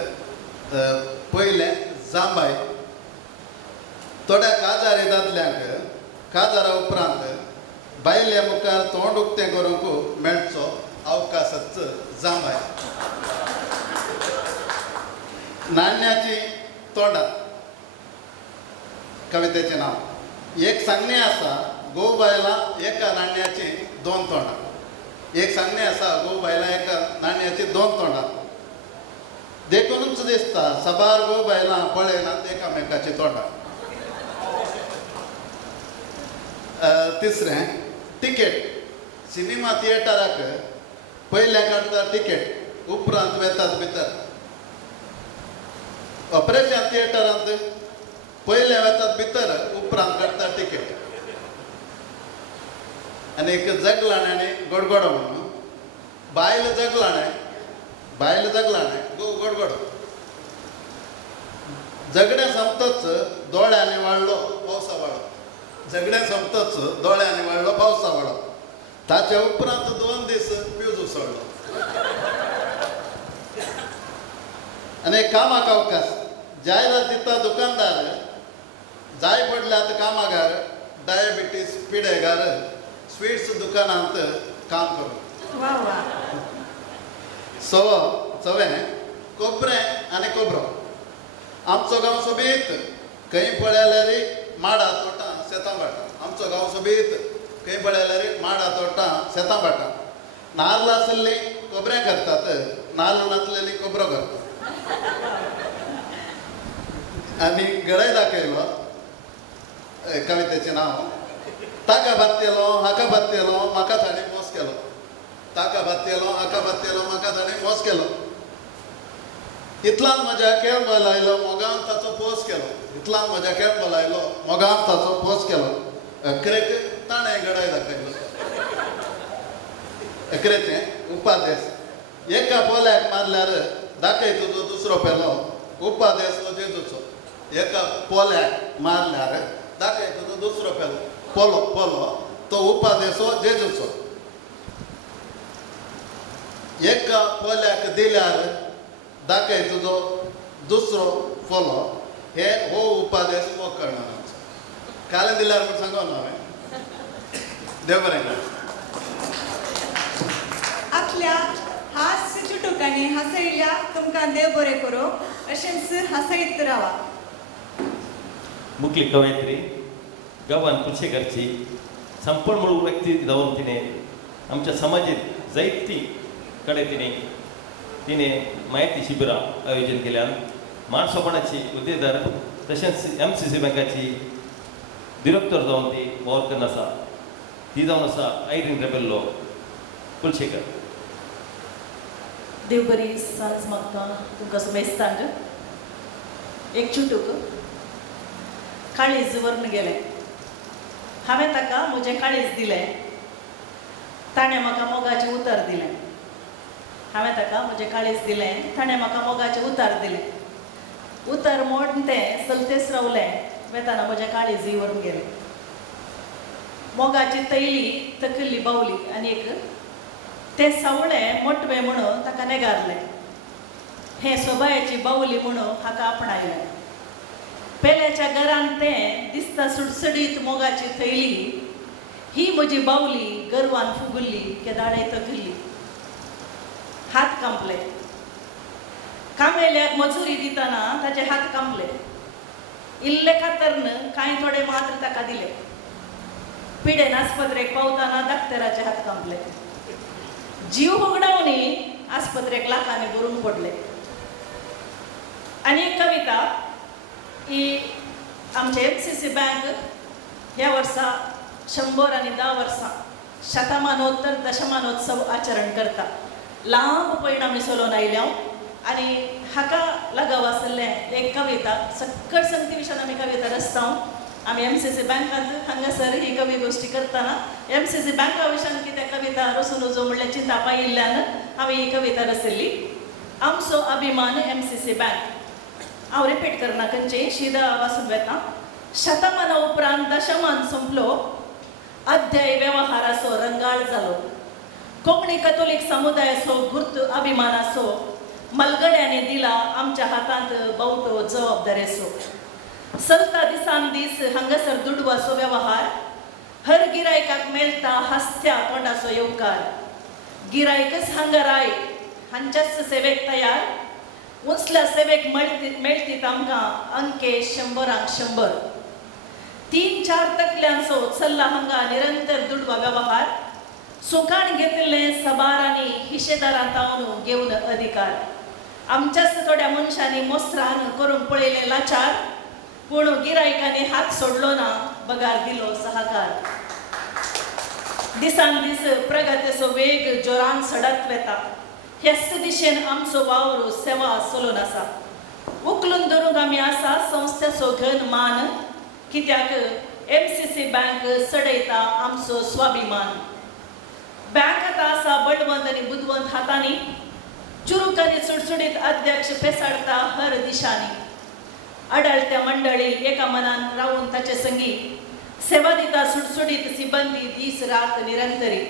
पयलें जांबाय थोड्या काजारी दादल्यांक काजारा उपरांत बायल्या मुखार तोंड उक्तें करूंक मेळचो अवकाशच जांबाय नाण्याची तोंडां कवितेचें नांव एक सांगणें आसा गोव बायलां एका नाण्याची 2 तोंडां एक सांगणें आसा गोव बायलां एका नाण्याची 2 तोंडां देखूनच दिसता सबार गोव बायलां पळयनात एकामेकाची तोंडां तिसरें टिकेट सिनेमा थिएटराक पयल्या काडटा टिकेट उपरांत वेतात भितर ऑपरेशन थिएटरांत पयले वेतात भितर उपरांत काडटा टिकेट आनी एक जगलाणे गडगडो म्हणून बायल जगलाणे गो गडगडो झगडें सोंपतच दोळ्यांनी वाळलो पावसा वाळो झगडें सोंपतच दोळ्यांनी वाळलो पावसा वाळो ताचे उपरांत 2 दीस फ्यूज उसळ्ळो आनी कामाक अवकाश जायरात दिता दुकानदार जाय पडल्यात कामागार डायबिटीस पिडेगार स्वीट्स दुकानांत काम करून वा वा चवें कोपरें आनी कोबरो आमचो गांव सोबीत खंय पळयल्यार माडा तोटां शेतां भाटां आमचो गांव सोबीत खंय पळयल्यार माडा तोटां शेतां भाटां नाल्ल आसलीं कोबरें करतात नाल्ल नासलेलीं कोबरो करतात आनी गडाय दाखयलो कवितेचें नांव ताका बात्तेलो हाका बात्तेलो म्हाका ताणें मोस केलो ताका बात्तेलो हाका बात्तेलो म्हाका ताणें मोस केलो इतलान म्हज्या केळ बोलायलो मोगान ताचो पोस केलो इतलान म्हज्या केळ बोलायलो मोगान ताचो पोस केलो अकरेक ताणें गडाय दाखयलो अकरेचें उपादेस एका पोल्याक मारल्यार दाखय तुजो दुसरो पेलो उपादेस हो जेजूचो एका पोल्याक मारल्यार दाखय तुजो दुसरो पेलो पोलो पोलो तो उपादेस हो जेजूचो एका पोल्याक दिल्यार दाखय तुजो दुसरो पोलो हे हो उपादेस मोग करणारांचो काले दिल्यार म्हूण सांगो न्हू हांवें देव बरें कर आपल्या हास्य चुटुकांनी हांसयल्या तुमकां देव बरें करो अशेंच हांसयत रावा मुखली कवयित्री गांवान कुशेकरची संपन्नमूळ व्यक्ती जावन तिने आमच्या समाजीत जायती कडेन तिने माहिती शिबिरां आयोजन केल्यान मानसोपणाची उद्देदार तशेंच MCC बँकाची डिरेक्टर जावन ती वावर आसा ती जावन आसा आयरीन रेबेल्लो कुलशेकर देव बरी सांज मागता तुमकां सुमेस्तांग एक चुटूक काळीज व्हरून गेलें हांवें ताका म्हजें काळीज दिलें ताणें म्हाका मोगाचें उतर दिलें हांवें ताका म्हजें काळीज दिलें ताणें म्हाका मोगाचें उतर दिलें उतर मोड तें चलतेच रावलें वेताना म्हजें काळीजय व्हरून गेलें मोगाची तैली तकल्ली बावली आनी एक तें सावळें मोटवें म्हणून ताका नेगारलें हें सोबायाची बावली म्हणून हाका आपणायलें पेल्याच्या घरान तें दिसता सुडसुडीत मोगाची थैली ही म्हजी बावली गर्वान फुगुल्ली केदाडे तकल्ली हात कांपले कामेल्याक मजुरी दितना ताचे हात कांपले इल्ले खातरन कांय थोडे मात्र ताका दिले पिडेन आस्पत्रेक पावतना डाक्टराचे हात कांपले जीव होगडावनी आस्पत्रेक लाखांनी बरून पडले आनी एक कविता ही आमचे MCC बँक ह्या वर्सा 110 वर्सां शतमानोत्तर दशमानोत्सव आचरण करता लांब परिणामी चलोवन आयल्या आनी हाका लगाव आसलें एक कविता सक्कळ संगती विशयान आमी कविता रचता आमी MCC बँकांत हांगासर ही कवी गोश्टी करतना MCC बँका विशयान कितें कविता रचून वचो म्हणलें चिंता पायिल्ल्यान हांवें ही कविता रचयल्ली आमचो अभिमान MCC बँक हांव रिपीट करना खंयची शीद वाचून वेता शतमाना उपरांत दशमान संपलो अध्याय वेव्हाराचो रंगाळ जालो कोंकणी कॅथोलीक समुदायाचो गुर्त अभिमानाचो मलगड्यांनी दिला आमच्या हातांत बावटो जबाबदारेचो चलता दिसान दीस हांगासर दुडवाचो वेव्हार हर गिरायकाक मेळटा हास्या तोंडाचो येवकार गिरायकच हांगा राय हांच्याच सेवेक तयार उंचल्या सेवेक मेळटीत आमकां अंके 100 100 3-4 तकल्यांचो चल्ला हांगा निरंतर दुडवा वेव्हार सुखान घेतिल्ले सबारांनी हिशेदारां तावन घेवन अधिकार आमच्याच थोड्या मनशांनी मोस्त्रान करून पळयले लाचार पूण गिरायकांनी हात सोडलो ना पगार दिलो सहकार दिसान दीस प्रगतीचो वेग जोरान सडत वेता ह्याच दिशेन आमचो वावर सेवा चलून आसा उखलून धरूंक आमी आसा संस्थेचो घन मान कित्याक MCC बँक सडयता आमचो स्वाभिमान बँक आतां आसा बळवंत आनी बुदवंत हातांनी चुरूक आनी सुडसुडीत अध्यक्ष पेसाडता हर दिशांनी आडळत्या मंडळी एका मनान रावून ताचे संगी सेवा दिता सुडसुडीत सिबंदी दीस रात निरंतरी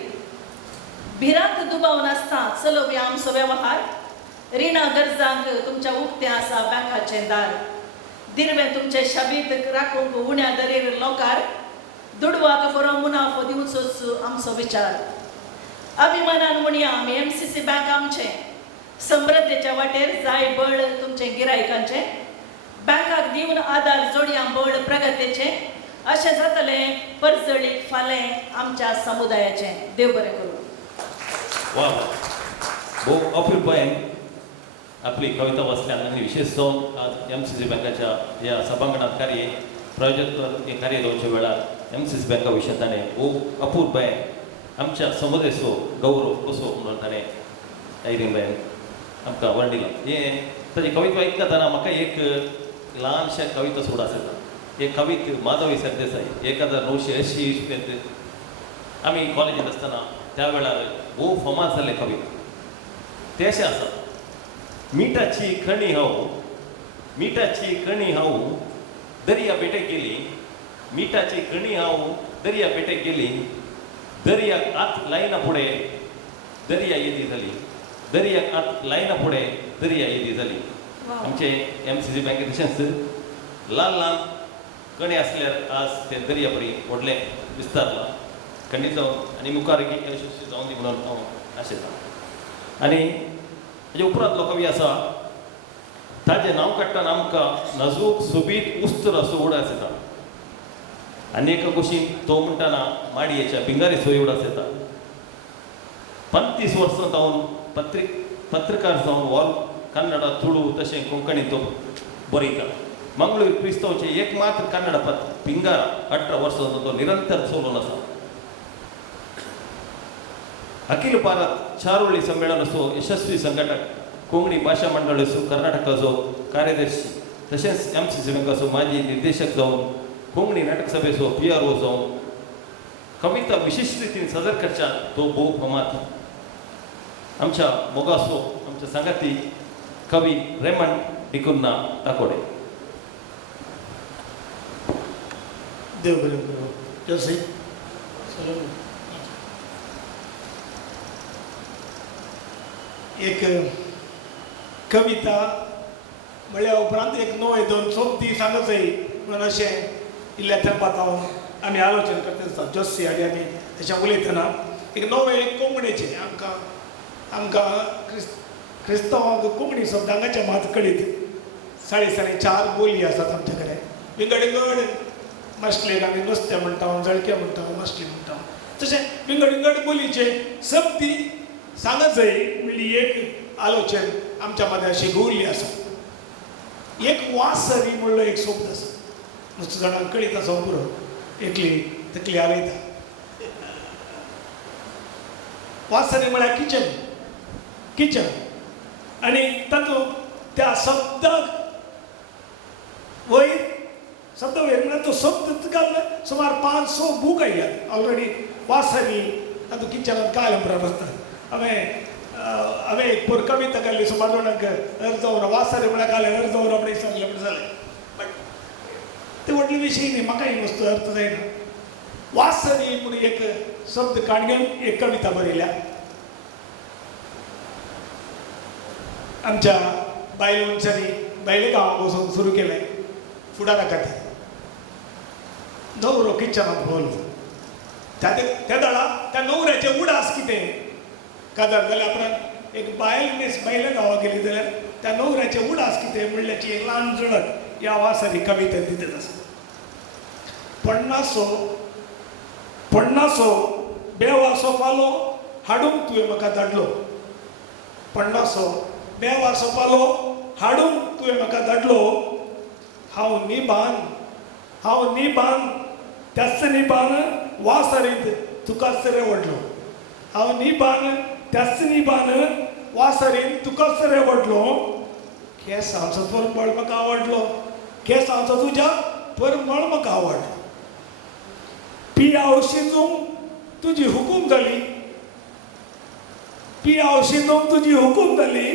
भिरांत दुबाव नासता चलोवया आमचो वेव्हार रिणा गरजांक तुमच्या उक्तें आसा बँकाचें दार दिर्वे तुमचे शाबीत राखूंक उण्या दरेर लोकार दुडवाक बरो मुनाफो दिवचोच आमचो विचार अभिमानान म्हणया आमी MCC बँक आमचें समृद्धीच्या वाटेर जाय बळ तुमचे गिरायकांचे बँकाक दिवन आदार जोडया बळ प्रगतीचें अशें जातलें परजळीक फालें आमच्या समुदायाचें देव बरें करूं वा भोव अप्रूपायेन आपली कविता वाचल्या आणि विशेष जाऊन आज MCC बँकाच्या या सभांगणात कार्य प्रायोजक हे कार्य दोनच्या वेळार MCC बँका विशयी ताणें खूब अपूर्व आमच्या समुदायचो गौरव कसो म्हणून ताणें आयरीन बायन आमकां वर्णिला. हें ताची कविता आयकताना म्हाका एक ल्हानशें कविता सोड आसता. एक कवित माधवी सरदेसाई 1980 इस्वेंत आमी कॉलेजींत आसतना त्या वेळार भोव फामाद जाल्ले कविता. ते अशें आसा, मिठाची कणी हांव दर्या पेटेक गेली, मिठाची कणी हांव दर्या पेटेक गेली, दर्याक आत लायना फुडें दर्या येदी जाली, दर्याक आत लायना फुडें दर्या येदी जाली. आमचे MCC बँकेत तशेंच ल्हान ल्हान कणे असल्यार आज ते दर्या बरी व्हडलें विस्तारलां. खंडीत जावन आनी मुखार यशस्वी जावन दी म्हणून हांव आशेतां. आनी हेजे उपरांतलो कवी आसा, ताजें नांव काडटना आमकां नाजूक सोबीत उस्तर असो उडास येता. आनी एका कुशीन तो म्हणटना माडयेच्या भिंगारी सोय उडास येता. 35 वर्सां जावन पत्रकार जावन वॉल कन्नड तुळू तशें कोंकणी तो बरयता. मंगळूर क्रिस्तोवचे एकमात्र कन्नड पिंगार 18 वर्सांचो तो निरंतर चलोवन आसा. अखिल भारत चारोळी संमेलनाचो यशस्वी संघटक, कोंकणी भाशा मंडळाचो कर्नाटकाचो कार्यदर्शी, तशेंच MCC बँकाचो माजी निर्देशक जावन कोंकणी नाटक सभेचो PRO जावन कविता विशिश्ट रितीन सादर करच्यात तो भोव फामाद. आमच्या मोगासो आमच्या सांगाती कवी रेमंड डिकुन्ना ताकोडे. देव बरें करूं. जसे एक कविता म्हणल्या उपरांत एक नवे दोन सोबती सांगच म्हणून अशें इल्ल्या तेंपात आमी आलोचन करता आसता जस्सी हाडी आमी तशें उलयतना एक नवे कोंकणीचें आमकां क्रिस्तांवांक कोंकणी शब्दांगाच्या मात कळीत 4.5 बोली आसात आमचे कडेन. विंगड माश्लेक आमी नुस्तें म्हणटा, जळके म्हणटा, माश्ली म्हणटा. तशें विंगड बोलीचे शब्दी सांगत जाय म्हणली एक आलोचन आमच्या मदें अशी घुंवल्ली आसा. एक वासरी म्हणलो एक शब्द आसा. नुस्तें जाणांक कळीत आसा पुरो एकली तकली आलयता. वासरी म्हळ्यार किचन आनी तातूंत त्या शब्दाक वयर म्हळ्यार तो शब्द घाल सुमार 500 बूक आयल्यात ऑलरेडी. वासरी तातूंत किचनांत काय म्हणटा आसता. हांवें एक पोर कविता घाल्ली सुमार जाणांक अर्ज जावन वासरी म्हळ्यार घालें अर्ज जावन आपण विसरले म्हण जालें. बट ते व्हडले विशय न्ही, म्हाका ही वस्तू अर्थ जायना. वासरी म्हणून एक शब्द काणगेन एक कविता बरयल्या. आमच्या बायल मनशांनी बायले गांवांत वचून सुरू केलें फुडारा खातीर. न्हवरो किचनांत बोल त्या दाडा त्या न्हवऱ्याचें उडास कितें काजार जाल्यार आपण एक बायले गांवां गेली जाल्यार त्या न्हवऱ्याचें उडास कितें म्हणल्याची एक ल्हान झडक ह्या वासरी कवितेंत दितत आसा. 50 बेवासो पालो हाडूंक तुवें म्हाका धाडलो. 50 बेवासो पालो हाडूंक तुवें म्हाका धाडलो. हांव निबान त्याच निबान वासरीत तुकाच रे वडलो. हांव निबान त्याच निबान वासरीत तुकाच रे वडलो. केंसांचो परमळ म्हाका आवडलो. केंसांचो तुज्या परमळ म्हाका आवडलो. पियाव शिजूंक तुजी हुकूम जाली. पियाव शिजूंक तुजी हुकूम जाली.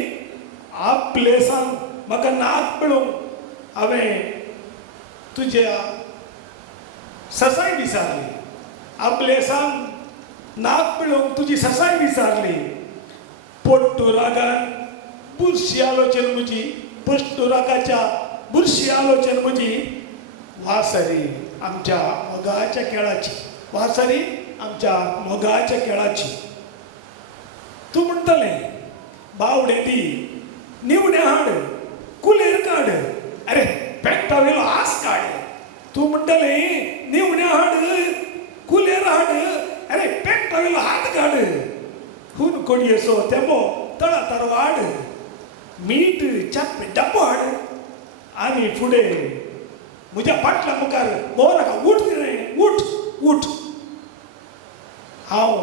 आपले सांग म्हाका नाक पिळूंक हांवें तुज्या ससाय विचारली. आपले सांग नाक पिळोवंक तुजी ससाय विचारली. पोट्टू रागान बुरशी आलोचन म्हजी, पोट्टू रागाच्या बुरशी आलोचन म्हजी. वासरी आमच्या मोगाच्या खेळाची, वासरी आमच्या मोगाच्या खेळाची. तूं म्हणटलें बावडे दी, निवणे हाड, कुलेर काड, अरे पेंटावेलो आस काड. तूं म्हणटलें निवणे हाड, कुलेर हाड, अरे पेंटावेलो हात काड. खून कोडयेचो तेंबो तळा तार वाड. मीठ च्या डब्बड आणि पुढे म्हज्या फाटल्या मुखार मोराका उठ रे उठ उठ. हांव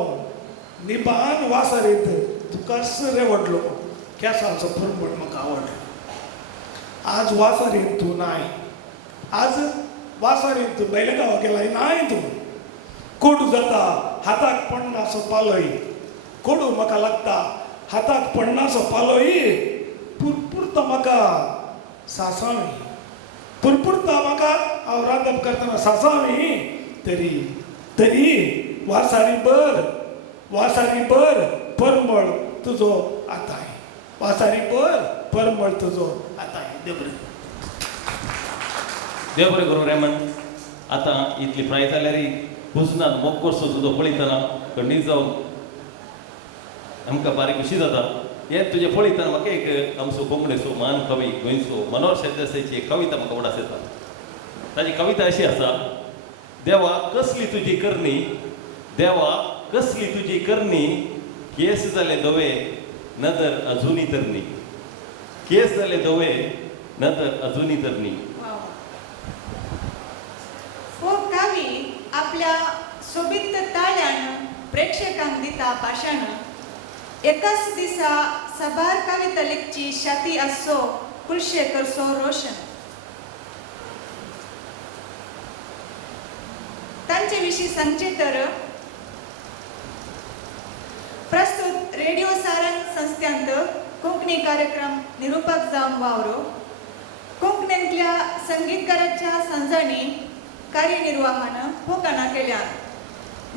निबान वासारीत तुका रे वडलो केंसांचो फरमट म्हाका आवडलो. आज वासारीत तूं नाय, आज वासारीत तूं बेलगांव गेलाय नाय तूं. कोडू जाता हाताक पडनासो पालोय, कोडू म्हाका लागता हाताक पडनासो पालोय. पुरपुरता म्हाका सासावी, पुरपुरता म्हाका हांव रांदप करतना सासावी. तरी तरी वासारी बर परमळ तुजो आताय, वासारी बर परमळ तुजो आताय. देव बरें. देव बरें करूं रेमन. आतां इतली प्राय जाल्यार पुजनात मोग करचो तुजो पळयतना खंडीत जावन आमकां बारीक खुशी जाता. हें तुजें पळयतना म्हाका एक आमचो कोंकणीचो मान कवी गोंयचो मनोहर शेरदेसायची एक कविता म्हाका उडास येता. ताची कविता अशी आसा: देवा कसली तुजी करणी, देवा कसली तुजी करणी, केस जाले धवे नदर अजुनी तरणी, केस जाले धवे नदर अजुनी तरणी. हो कवी आपल्या सोबीत ताळ्यान प्रेक्षकांक दिता भाशण. एकाच दिसा सबार कविता लेखची शाती आसो कुलशेकर सो रोशन. तांचे विशीं सांगचे तर प्रस्तुत रेडिओ सारंग संस्थांत कोंकणी कार्यक्रम निरूपक जावन वावरो. कोंकणींतल्या संगीतकाराच्या संजांनी कार्यनिर्वाहान फोकाना केल्यान.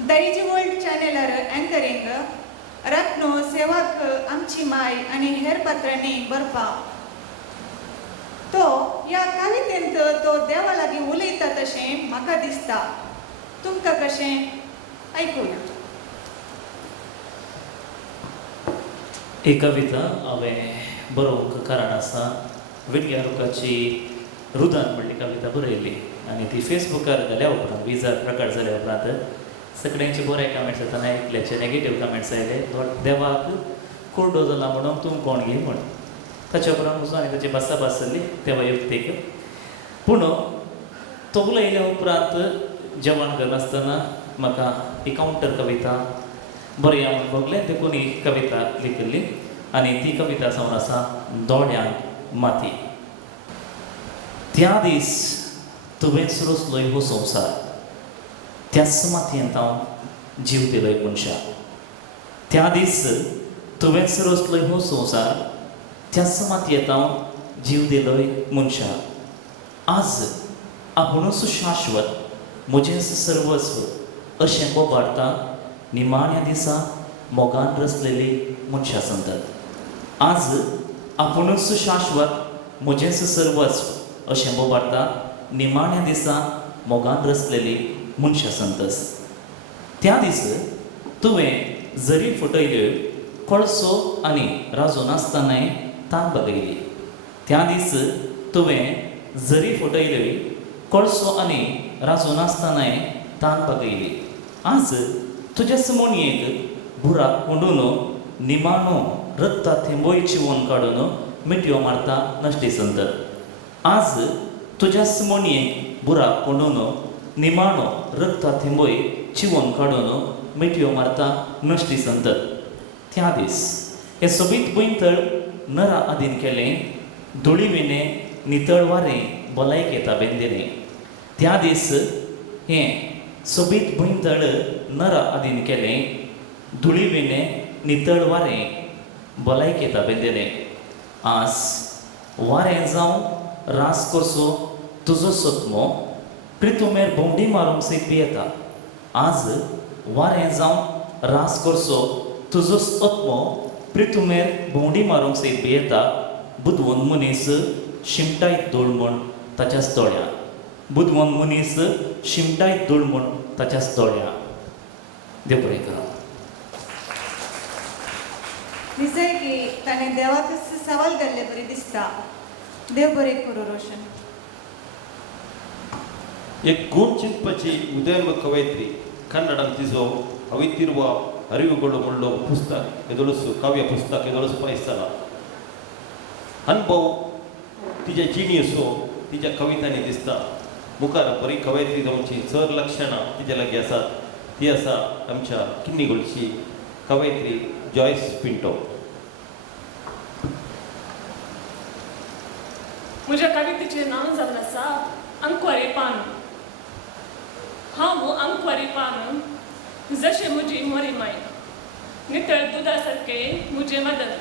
दैजी वर्ल्ड चॅनेलार अँकरिंग, रत्नो सेवाक आमची माय आनी हेर पात्रांनी बरपाव. तो ह्या कवितेंत तो देवा लागीं उलयता तशें म्हाका दिसता. तुमकां कशें आयकुया. ही कविता हांवें बरोवंक कारण आसा. विडग्यारुकाची रुदान म्हणली कविता बरयल्ली आनी ती फेसबुकार घाल्या उपरांत विजार प्रकट जाल्या उपरांत सगळ्यांचे बरे कमेंट्स येताना एकल्याचे नेगेटीव कमेंट्स आयले. देवाक कुर्डो जाला म्हणून तूं कोण घे म्हण. ताच्या उपरांत वचून आनी ताची भास जाल्ली देवा युक्तीक. पूण तो उलयल्या उपरांत जेवण करनासतना म्हाका ही कावंटर कविता बरी म्हणून बघलें. देखून ही कविता लिखिल्ली आनी ती कविता जावन आसा दोळ्यांक माती. त्या दीस तुवेंच रचलोय हो संवसार, त्याच मातयेंत हांव जीव दिलोय मनशा. त्या दीस तुवेंच रचलोय हो संवसार, त्याच मातयेंत हांव जीव दिलोय मनशा. आज आपुणूच शाश्वत, म्हजेंच सर्वस्व अशें बोबाडटा निमाण्या दिसा मोगान रचलेली मनशा संतत. आज आपुणूच शाश्वत, म्हजेंच सर्वस्व अशें बोबाडटा निमाण्या दिसा मोगान रचलेली मनशा संतस. त्या दीस तुवें जरी फुटयल्यो कळसो आनी राजो नासतनाय तान बगयली. त्या दीस तुवें जरी फुटयल्यो कळसो आनी राजो नासतनाय तान बगयली. आज तुज्याच मोनयेक बुराक कोंडून निमाणो रत्ता थेंबोय चिवोन काडून मिटयो मारता नश्टी संतत. आज तुज्याच मोनयेक बुराक कोंडून निमाणो रत्ता थेंबोय चिवोन काडून मिटयो मारता नश्टी संतत. त्या दीस हे सोबीत बुंयतळ नरा आदीन केलें, धुळीविने नितळ वारें भलायकेता बेंदिलें. त्या दीस हें सोबीत बुंयतळ नरा आदीन केलें, धुळीविने नितळ वारें भलायकेता बेंदिलें. आज वारें जावं रास कसो तुजो सत्मो, प्रितुमेर भोंवडी मारूंक सैत येता. आज वारें जावं रास करसो तुजो आत्मो, प्रितुमेर भोंवडी मारूंक सैत येता. बुदवंत मनीस शिमटायत धूळ म्हूण ताच्याच दोळ्या. बुदवंत मनीस शिमटायत धूळ म्हूण ताच्याच दोळ्या. देव बरें करूं. दिसय की ताणें देवाक सवाल घाल्ले बरी दिसता. देव बरें करूं रोशन. एक गूण चिंतपाची उदयन कवयित्री कन्नडान तिजो अवितिर्व अरिವುಗಳು म्हणलो पुस्तक एदोळस काव्य पुस्तक एदोळस पायस जाला. अनुभव तिच्या जिनियसो तिच्या कवितांनी दिसता मुखार बरी कवयित्री जावची चड लक्षणां तिच्या लागीं आसात ती आसा आमच्या किन्नी गोंयची कवयित्री जॉयस पिंटो. म्हज्या कवितेचें नांव जावन आसा अंकवारी पान. हांव अंकवारी पान जशें म्हजी मोरी माय नितळ दुदा सारकें म्हजें मदन.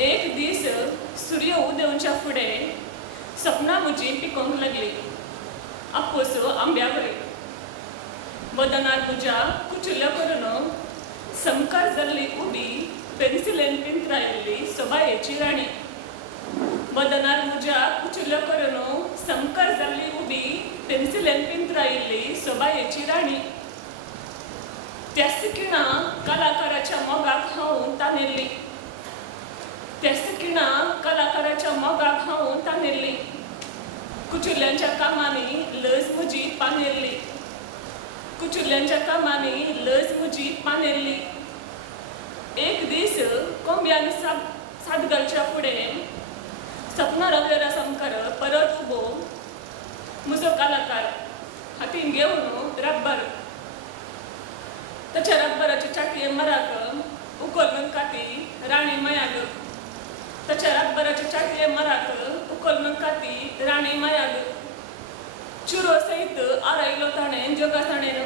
एक दीस सूर्य उदेवच्या फुडें सपनां म्हजी पिकोंक लागली आपूस आंब्या बरी. बदनार तुज्या कुचिल्लो करून समकार जाल्ली उबी पेन्सिलेन पिंत्रायिल्ली सोबायेची राणी. बदनार म्हज्या कुचिल्लो करून समकार जाल्ली उबी पेन्सिलेन पिंत्रायिल्ली सोबायेची राणी. त्या सिकिणा कलाकाराच्या मोगाक हांव तानिल्ली. त्या सिकिणा कलाकाराच्या मोगाक हांव तानिल्ली. कुचिल्ल्यांच्या कामांनी लज म्हजी पानिल्ली. कुचिल्ल्यांच्या कामांनी लज म्हजी पानिल्ली. एक दीस कोंब्यान सादगलच्या फुडें सपना रगलेला समकार परत उबो म्हजो कलाकार हातीन घेवन रब्बर. ताच्या रब्बराच्या चाटये मराक उखलून काती राणी मयाग. ताच्या रब्बराच्या चाटये मराक उखलून काती राणी मयाग. चुरो सहित आरयलो ताणें जगा ताणेन.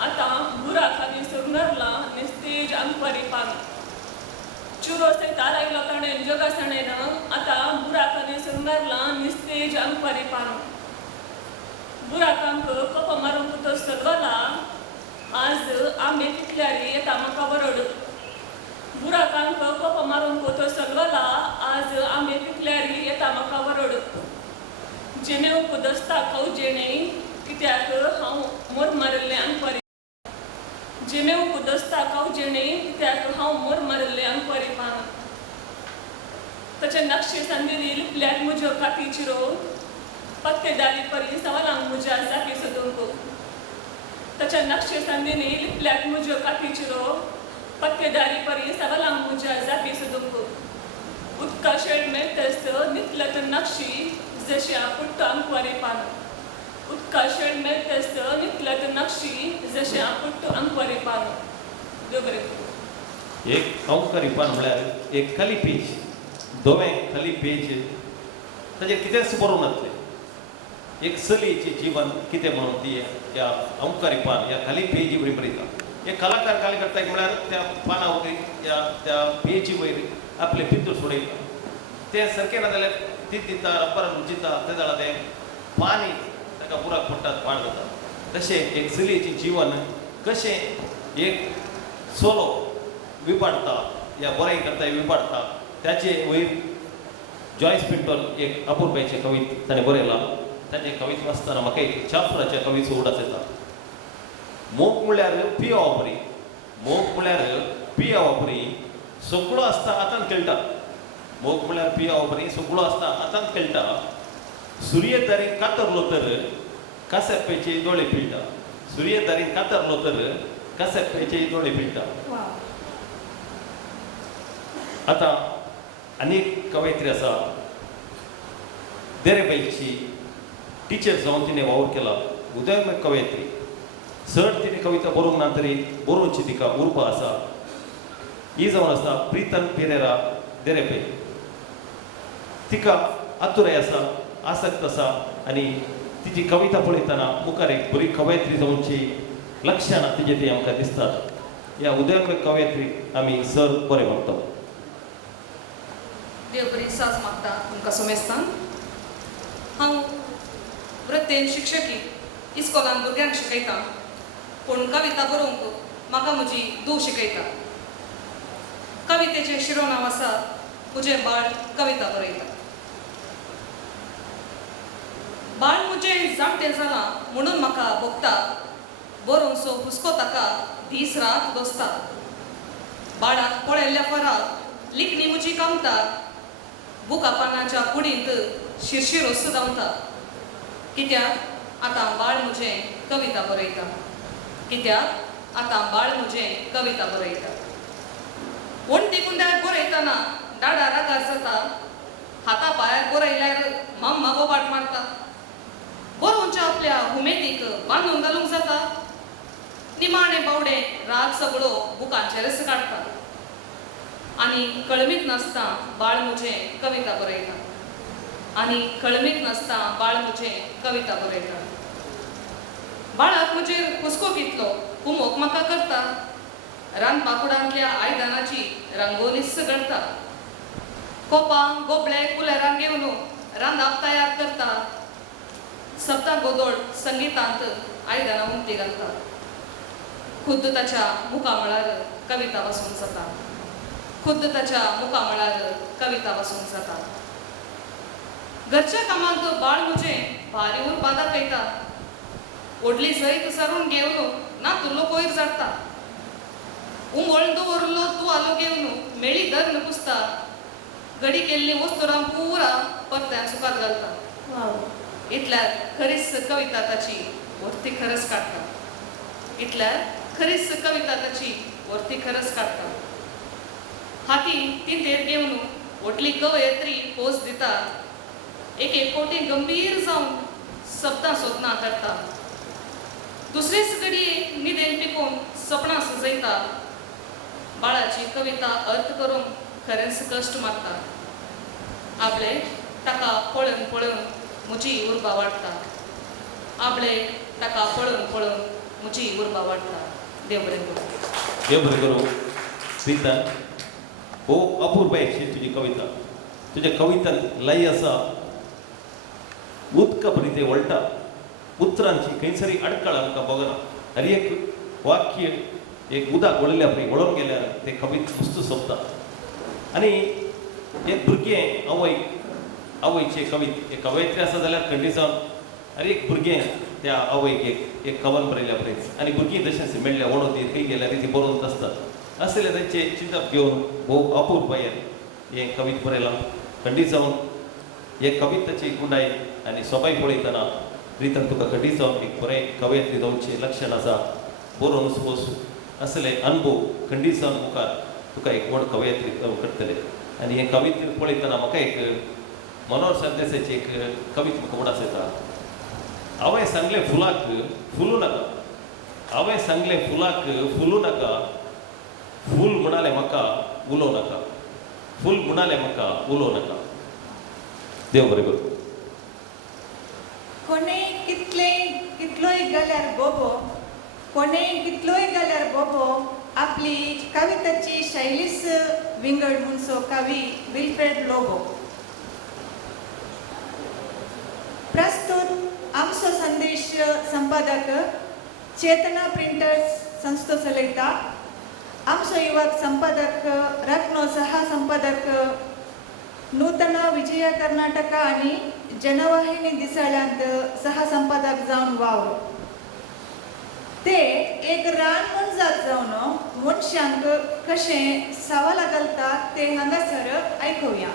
आतां बुरा खाली सुरनरला निस्तेज अंकवारी पान. चुरो सहित आरयलो ताणें जगा ताणेन. आतां बुरा खाली सुरनरला निस्तेज अंकवारी पान. बुराकांक कोपो मारूंक तो सलवला आज आंबे पिकल्यारी येता म्हाका वरड. बुराकांक कोपो मारूंक तो सलवला आज आंबे पिकल्यारी येता म्हाका वरड. जेणे उपदस्ता कवजेणे कित्याक हांव मोर मारिल्लें अंकवारी. जेणे उपदस्ता कवजेणे कित्याक हांव मोर मारिल्लें अंकवारी पान. ताचे नक्षे संदेरी लिपल्यात म्हज्यो काती चिरो पत्तेदारी परी सवालांक म्हज्या जागी सोदूंक. ताच्या नक्षे संदेनी लिपल्यात म्हज्यो काती चिरो पत्तेदारी परी सवालांक म्हज्या जागी सोदूंक. उदका शेळ मेळटस नितलत नक्षी जशी आपुट्टो अंकवारी पान. उदका शेळ मेळटस नितलत नक्षी जशी आपुट्टो अंकवारी पान. देव बरें करूं. एक अंकवारी पान म्हळ्यार एक खाली पेज. दोवें खाली पेज ताचेर कितेंच बरोवन जातलें. एक चलयेचें जीवन कितें म्हणून ती ह्या अंकवारी पान ह्या खाली पेजी वयर बरयता. एक कलाकार काय करता म्हळ्यार त्या पाना वयर त्या पेजी वयर आपलें पितूळ सोडयता. तें सारकें ना जाल्यार ती दिता रब्बरान उजिता ते जाल्यार तें पानी ताका बुराक पडटात पाड जाता. तशें एक चलयेचें जीवन कशें एक सोलो विपाडटा या बरें करता विपाडटा त्याचे वयर जॉयस पिंटोन एक अपुर्बायेचें कवित ताणें बरयलां. ताचें कवित वाचतना म्हाका एक चाफराच्या कवितेचो उडास येता. मोग म्हळ्यार पियेवप बरी. मोग म्हळ्यार पियेवप बरी. सगळो आसता आतां खेळटा. मोग म्हळ्यार पियेवप बरी. सगळो आसता आतां खेळटा. सूर्यधारीन कातरलो तर कासेप्पेचे दोळे पिळटा. सूर्यधारीन कातरलो तर कासेप्पेचे दोळे पिळटा. आतां आनीक कवयित्री आसा देरेबाईची टीचर जावन तिणें वावर केला. उदयमय कवयित्री. चड तिणें कविता बरोवंक ना तरी बरोवची तिका उर्बा आसा. ही जावन आसा प्रितन पेरेरा देरेबाई. तिका आतुराय आसा आसक्त आसा आनी तिची कविता पळयतना मुखार एक बरी कवयित्री जावची लक्षणां तिजे ती आमकां दिसतात. ह्या उदयमय कवयित्रीक आमी सर बरें म्हणटा. देव बरी साज मागता तुमकां समेस्तान. हांव वृत्तेन शिक्षकी इस्कॉलान भुरग्यांक शिकयता. पूण कविता बरोवंक म्हाका म्हजी धूव शिकयता. कवितेचें शिरोनांव आसा म्हजें बाळ कविता बरयता. बाळ म्हजें जाणटें जालां म्हणून म्हाका भोगता. बरोवचो हुस्को ताका दीस रात बसता. बाळाक पळयल्ल्या फराक लिखणी म्हजी कामता. बुका पानाच्या कुडींत शिरशीर वस्तू धांवता. कित्याक आतां बाळ म्हजें कविता बरयता. कित्याक आतां बाळ म्हजें कविता बरयता. वणटी कुंड्यार बरयतना डाडा रागार जाता हाता पायार बरयल्यार मम्मा बोबाट मारता बरोवच्या आपल्या उमेदीक बांदून घालूंक जाता निमाणे बावडे राग सगळो बुकांचेरच काडटा आनी कळमीत नासता बाळ मुझे कविता बरयता आनी कळमीत नासता बाळ मुझे कविता बरयता बाळाक म्हजेर हुस्को कितलो कुमोक म्हाका करता रांदपाकुडांतल्या आयदनाची रांगोलीस घडता कोपां गोबळे कुलेरांक घेवन रांदप तयार करता सप्ता गोदोळ संगीतांत आयदनां उमटी घालता खुद्द ताच्या मुखामळार कविता वाचूंक जाता खुद्द ताच्या मुखामळार कविता वाचूंक जाता घरच्या कामांत बाळ म्हजे भारी उरपा दाखयता व्हडली सयत सरून घेवन नातुल्लो कोयर जाता उमळ दवरलो तुवालो घेवन मेळी धरण पुसता घडी केल्ली वस्तुरां पुरा परत्यान सुकात घालता इतल्यार खरीच कविता ताची वर्ती खरच काडटा इतल्यार खरीच कविता ताची वर्ती खरच काडटा हाती तिंतेर घेवन व्हडली कवयत्री पोस दिता एक कोटी गंभीर जावन शब्दां सोदनां करता दुसरेच घडये न्हिदेन पिकोवन सपनां सजयता बाळाची कविता अर्थ करून खरेंच कश्ट मारता आपले ताका पळोवन पळोवन म्हजी उर्बा वाडटा आपले ताका पळोवन पळोवन म्हजी उर्बा वाडटा देव बरें करूं देव बरें करूं प्रिता हो अपूर्व अशी तुजी कविता तुज्या कवितांत लय आसा उदका बरी ते वळटा उतरांची खंयसरी अडखळ आमकां बगना आनी एक वाक्य एक उदक वळल्या पळय वळोन गेल्यार ते कवित मस्त सोंपता आनी एक भुरगें आवयचे कवित एक कवयित्री आसा जाल्यार खंडीसान आनी एक भुरगें त्या आवयक एक कवन बरयल्या पळय आनी भुरगीं तशेंच मेळ्ळ्या वणो ती खंय गेल्यार ती बरोवन आसतात असले तांचे चिंतप घेवन भोव अपूर्व हें कवीत बरयलां खंडी जावन हे कविताची गुणाय आनी सोबाय पळयतना रितन तुका खंडी जावन एक बरें कवयित्री जावचें लक्षण आसा बरोवन सपोज असले अनुभव खंडी जावन मुखार तुका एक व्हड कवयित्री करतले आनी हें कवित पळयतना म्हाका एक मनोहर सरदेसायची एक कवित म्हाका उडास येता हांवें सांगलें फुलाक फुलू नाका हांवें सांगलें फुलाक फुलू नाका फूल म्हणालें म्हाका उलोव नाका फूल म्हणालें म्हाका उलोव नाका देव बरें करूं कोणेय कितलोय जाल्यार बोबो कोणेय कितलोय जाल्यार बोबो आपली कविताची शैलीस विंगड म्हणसो कवी विल्फ्रेड लोबो प्रस्तुत आमचो संदेश संपादक चेतना प्रिंटर्स संस्था चलयता आमचो युवक संपादक रत्नो सहा संपादक नूतन विजय कर्नाटका आनी जनवाहिनी दिसाळ्यांत सहा संपादक जावन वावर ते एक रान मनजात जावन मनशांक कशें सवाल घालतात ते हांगासर आयकुया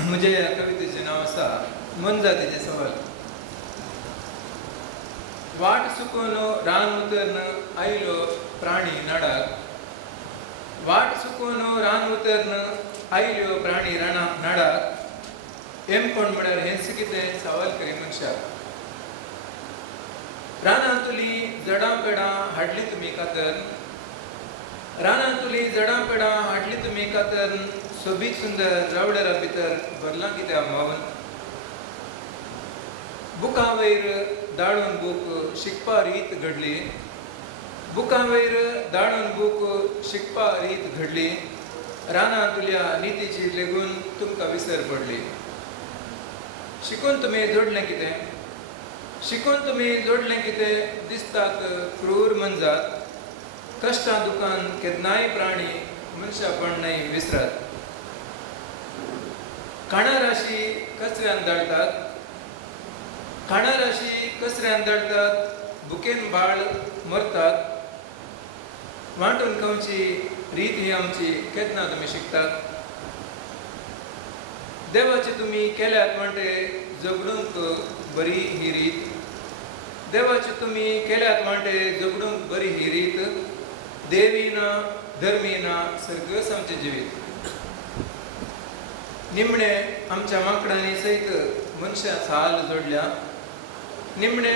म्हज्या ह्या कवितेचें नांव आसा मनजातीचे सवाल वाट चुकून रान उतरन आयलो प्राणी नाडाक वाट चुकून रान उतरन आयल्यो प्राणी नाडाक एमकोण म्हळ्यार हेंच कितें सवाल करी मनशाक रानांतुली जडां पेडां हाडली तुमी कातर रानांतुली जडां पेडां हाडली तुमी कातर सोबीत सुंदर रावडेरा भितर भरलां कित्याक मावन बुकां वयर दाळून बूक शिकपा रीत घडली बुकां वयर दाळून बूक शिकपा रीत घडली रानांतुल्या नितीची लेगून तुमकां विसर पडली शिकून तुमी जोडलें कितें शिकून तुमी जोडलें कितें दिसतात क्रूर मनजात कश्टां दुखान केन्नाय प्राणी मनशापण नाही विसरात खाणा राशी कचऱ्यान धाडटात खाणा राशी कचऱ्यान धाडटात बुकेन बाळ मरतात वांटून खावची रीत ही आमची केन्ना तुमी शिकतात देवाचे तुमी केल्यात वांटे जगडूंक बरी ही रीत देवाचे तुमी केल्यात वांटे जगडूंक बरी ही रीत देवीना धर्मीना सगळंच आमचें जिवीत. निमणे आमच्या मांकडांनी सयत मनशां साल जोडल्या. निमणे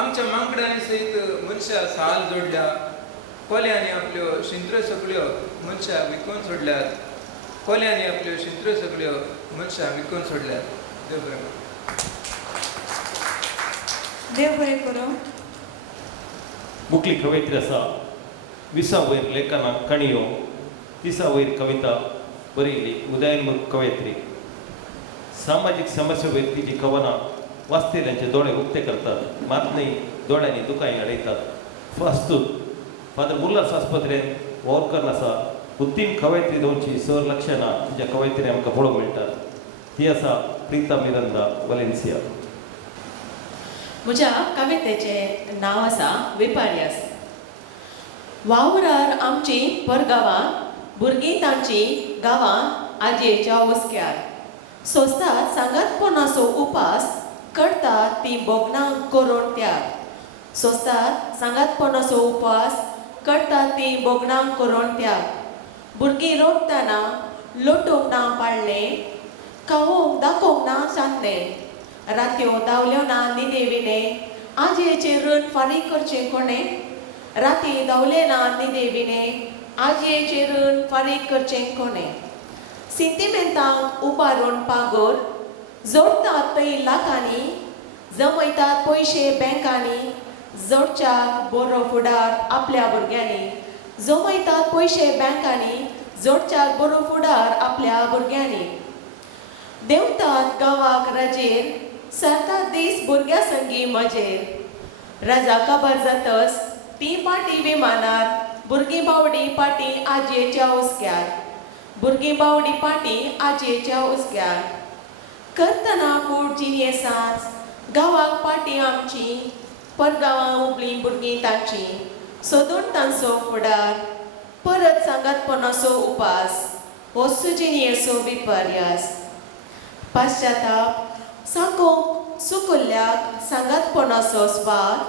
आमच्या मांकडांनी सयत मनशां साल जोडल्या. कोल्यांनी आपल्यो शिंत्र सगळ्यो मनशां विकून सोडल्यात. कोल्यांनी आपल्यो शिंत्र सगळ्यो मनशां विकून सोडल्यात. देव बरें करूं. देव बरें करूं. मुखली कवयित्री आसा 20 वयर लेखनां काणयो, 30 वयर कविता बरयली उदयनमुख कवयित्री. सामाजीक समस्या वयर तिची कवनां वाचतेल्यांचे दोळे उक्ते करतात, मात न्ही दोळ्यांनी दुकाय अडयतात. फास्तूत फादर मुल्लास आस्पत्रेन वॉरकर आसा. उत्तीम कवयित्री दोनची सर लक्षणां तुज्या कवयित्री आमकां पळोवंक मेळटात. ती आसा प्रीता मिरंदा वलेन्सिया. म्हज्या कवितेचें नांव आसा विपर्यास. वावरार आमची परगांवां भुरगीं तांची गांवां आजयेच्या उस्क्यार सोंसतात सांगातपणाचो उपास करतात ती बोगनां करून त्याग. सोंसतात सांगातपणाचो उपास करतात ती बोगनां करून त्याग. भुरगीं रोडटाना लोटूंक ना पाळलें, खावूंक दाखोवंक ना सांगलें. रात्यो धांवल्यो ना न्हिदेविले, आजयेचें रण फारीक करचें कोणें. राती धांवले ना न्हिदेविले, आजयेचें रण फारीक करचें कोणें. सिंटिमेंटांक उबारून पागोर जोडतात थंय लाखांनी, जमयतात पयशे बँकांनी. जोडच्याक बरो फुडार आपल्या भुरग्यांनी, जमयतात पयशे बँकांनी. जोडच्याक बरो फुडार आपल्या भुरग्यांनी. देंवतात गांवाक राजेर, सरतात दीस भुरग्यां संगी मजेर. राजा काबार जातस ती पाटी विमानार, भुरगीं बावडी पाटी आजयेच्या उस्क्यार. भुरगीं बावडी पाटी आजयेच्या उस्क्यार. करतना कूड जिनियेसांच गांवाक पाटी आमची, परगांवां उबलीं भुरगीं तांची. सोदून तांचो फुडार परत सांगातपणाचो उपास, हो सुजिनियेचो विपर्यास. पाश्चाताप साकोंक सुकुल्ल्याक सांगातपणाचो स्वाद.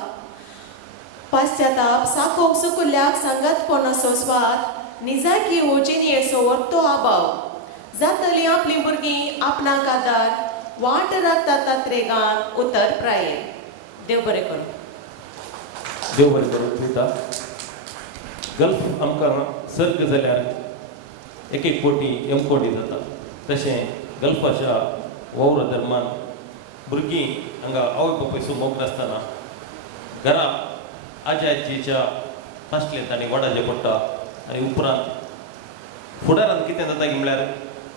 पाश्चाताप साकोंक सुकुल्ल्याक सांगातपणाचो स्वाद. निजाकी हो जिनियेचो व्हरतो अभाव. जातलीं आपलीं भुरगीं आपणाक आदार, वाट राखता तात्रेगान उतर प्रायेर. देव बरें करूं. देव बरें करूं. प्रीता, गल्फ आमकां सर्ग जाल्यार एक एक कोटी एमकोडी जाता. तशें गल्फाच्या वावर धर्मान भुरगीं हांगा आवय बापूयचो मोग नासतना घरा आजी आजीच्या फाटल्यान तांणी वडाचें पडटा. आनी उपरांत फुडारांत कितें जाता म्हळ्यार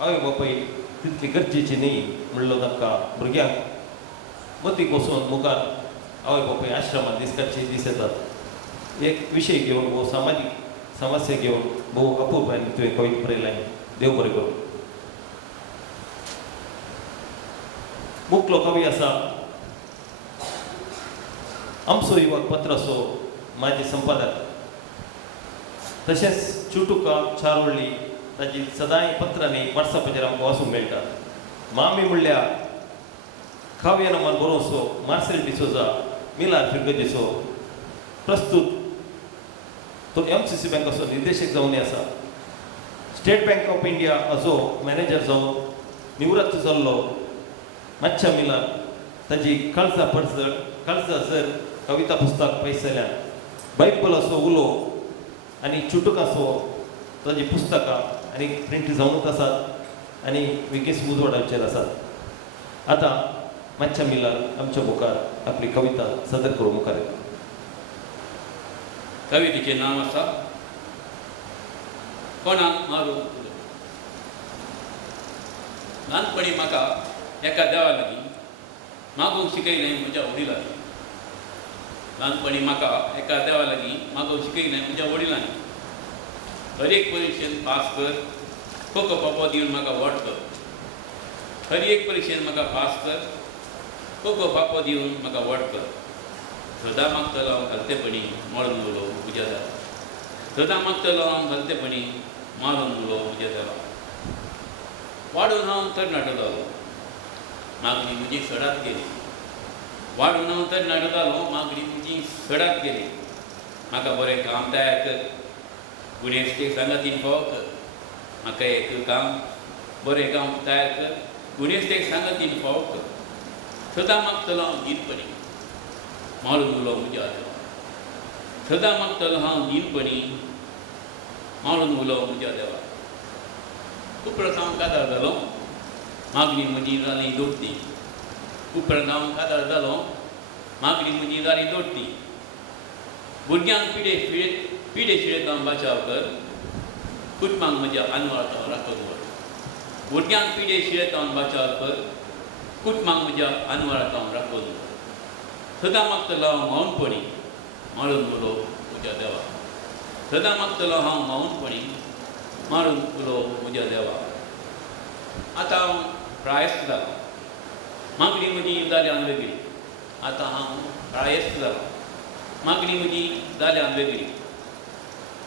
आवय बापूय तितली गरजेची न्ही म्हणलो तांकां भुरग्यांक मतीक वचून मुखार आवय बापूय आश्रमांत दीस काडचे दीस येतात. एक विशय घेवन वो सामाजीक समस्या घेवन भोव अपूर्वान तुवें कविता बरयलें. देव बरें करूं. मुखलो कवी आसा आमचो युवक पत्राचो माजी संपादक. तशेंच चुटुका चारोळ्ळी ताची सदांय पत्रांनी वॉट्सॅपाचेर आमकां वाचूंक मेळटा. मामी म्हणल्यार काव्य नमान बरोवचो मार्सेल डिसोजा मिलार फिर्गजेचो प्रस्तूत तो MCC बँकाचो निर्देशक जावन आसा. स्टेट बँक ऑफ इंडिया हाचो मॅनेजर जावन निवृत्त जाल्लो मातशा मिलार ताची कळसा पडसड कळसा सर कविता पुस्तक पयसल्यान बायबल असो उलो आनी चुटुकाचो ताजी पुस्तकां आनी प्रिंट जावनूच आसात आनी विकेस मुजवाडाचेर आसात. आतां मातशा मिलार आमच्या मुखार आपली कविता सादर करूं मुखार येता. कवितेचें नांव आसा कोणाक मारूं उलो. ल्हानपणी म्हाका एका देवा लागीं मागोवंक शिकयलें म्हज्या वडिलांनी. ल्हानपणी म्हाका एका देवा लागीं मागोवंक शिकयलें म्हज्या वडिलांनी. हर एक परिक्षेंत पास कर, कोको पापो दिवन म्हाका व्हड कर. हर एक परिक्षेंत म्हाका पास कर, कोको पापो दिवन म्हाका व्हड कर. सदां मागतलो हांव घालतेपणी मळून उलो तुज्या देवा. सदां मागतलो हांव घालतेपणी मारून उलो तुज्या देवा. वाडून हांव तरणाटो जालो, मागणी म्हजी सडात गेली. वाडून हांव तरणाटो जालो, मागणी म्हजी सडात गेली. म्हाका बरें काम तयार कर, गुणेस्तेक सांगातीन फावो कर म्हाका एक काम बरें काम तयार कर गुणेस्तेक सांगातीन फावो कर सदां मागतलो हांव नीलपणी मारून उलो म्हज्या देवा सदां मागतलो हांव नीलपणी मारून उलो म्हज्या देवा उपरांत हांव काजार जालो मागणी म्हजी जाली दोडटी उपरांत हांव काजार जालो मागणी म्हजी जाली दोडटी भुरग्यांक पिडे शिडेतां बचाव कर कुटुंबांक म्हज्या आनवाळांत राखून व्हर भुरग्यांक पिडे शिडेतां बचाव कर कुटुंबांक म्हज्या आनवाळांत राखून व्हर सदां मागतलो हांव मौनपणी मारून उलो म्हज्या देवा सदां मागतलो हांव मौनपणी मारून उलो म्हज्या देवा आतां हांव प्रायस्त जालो मागणी म्हजी जाल्यान वेगळी आतां हांव प्रायस्त जालो मागणी म्हजी जाल्यान वेगळी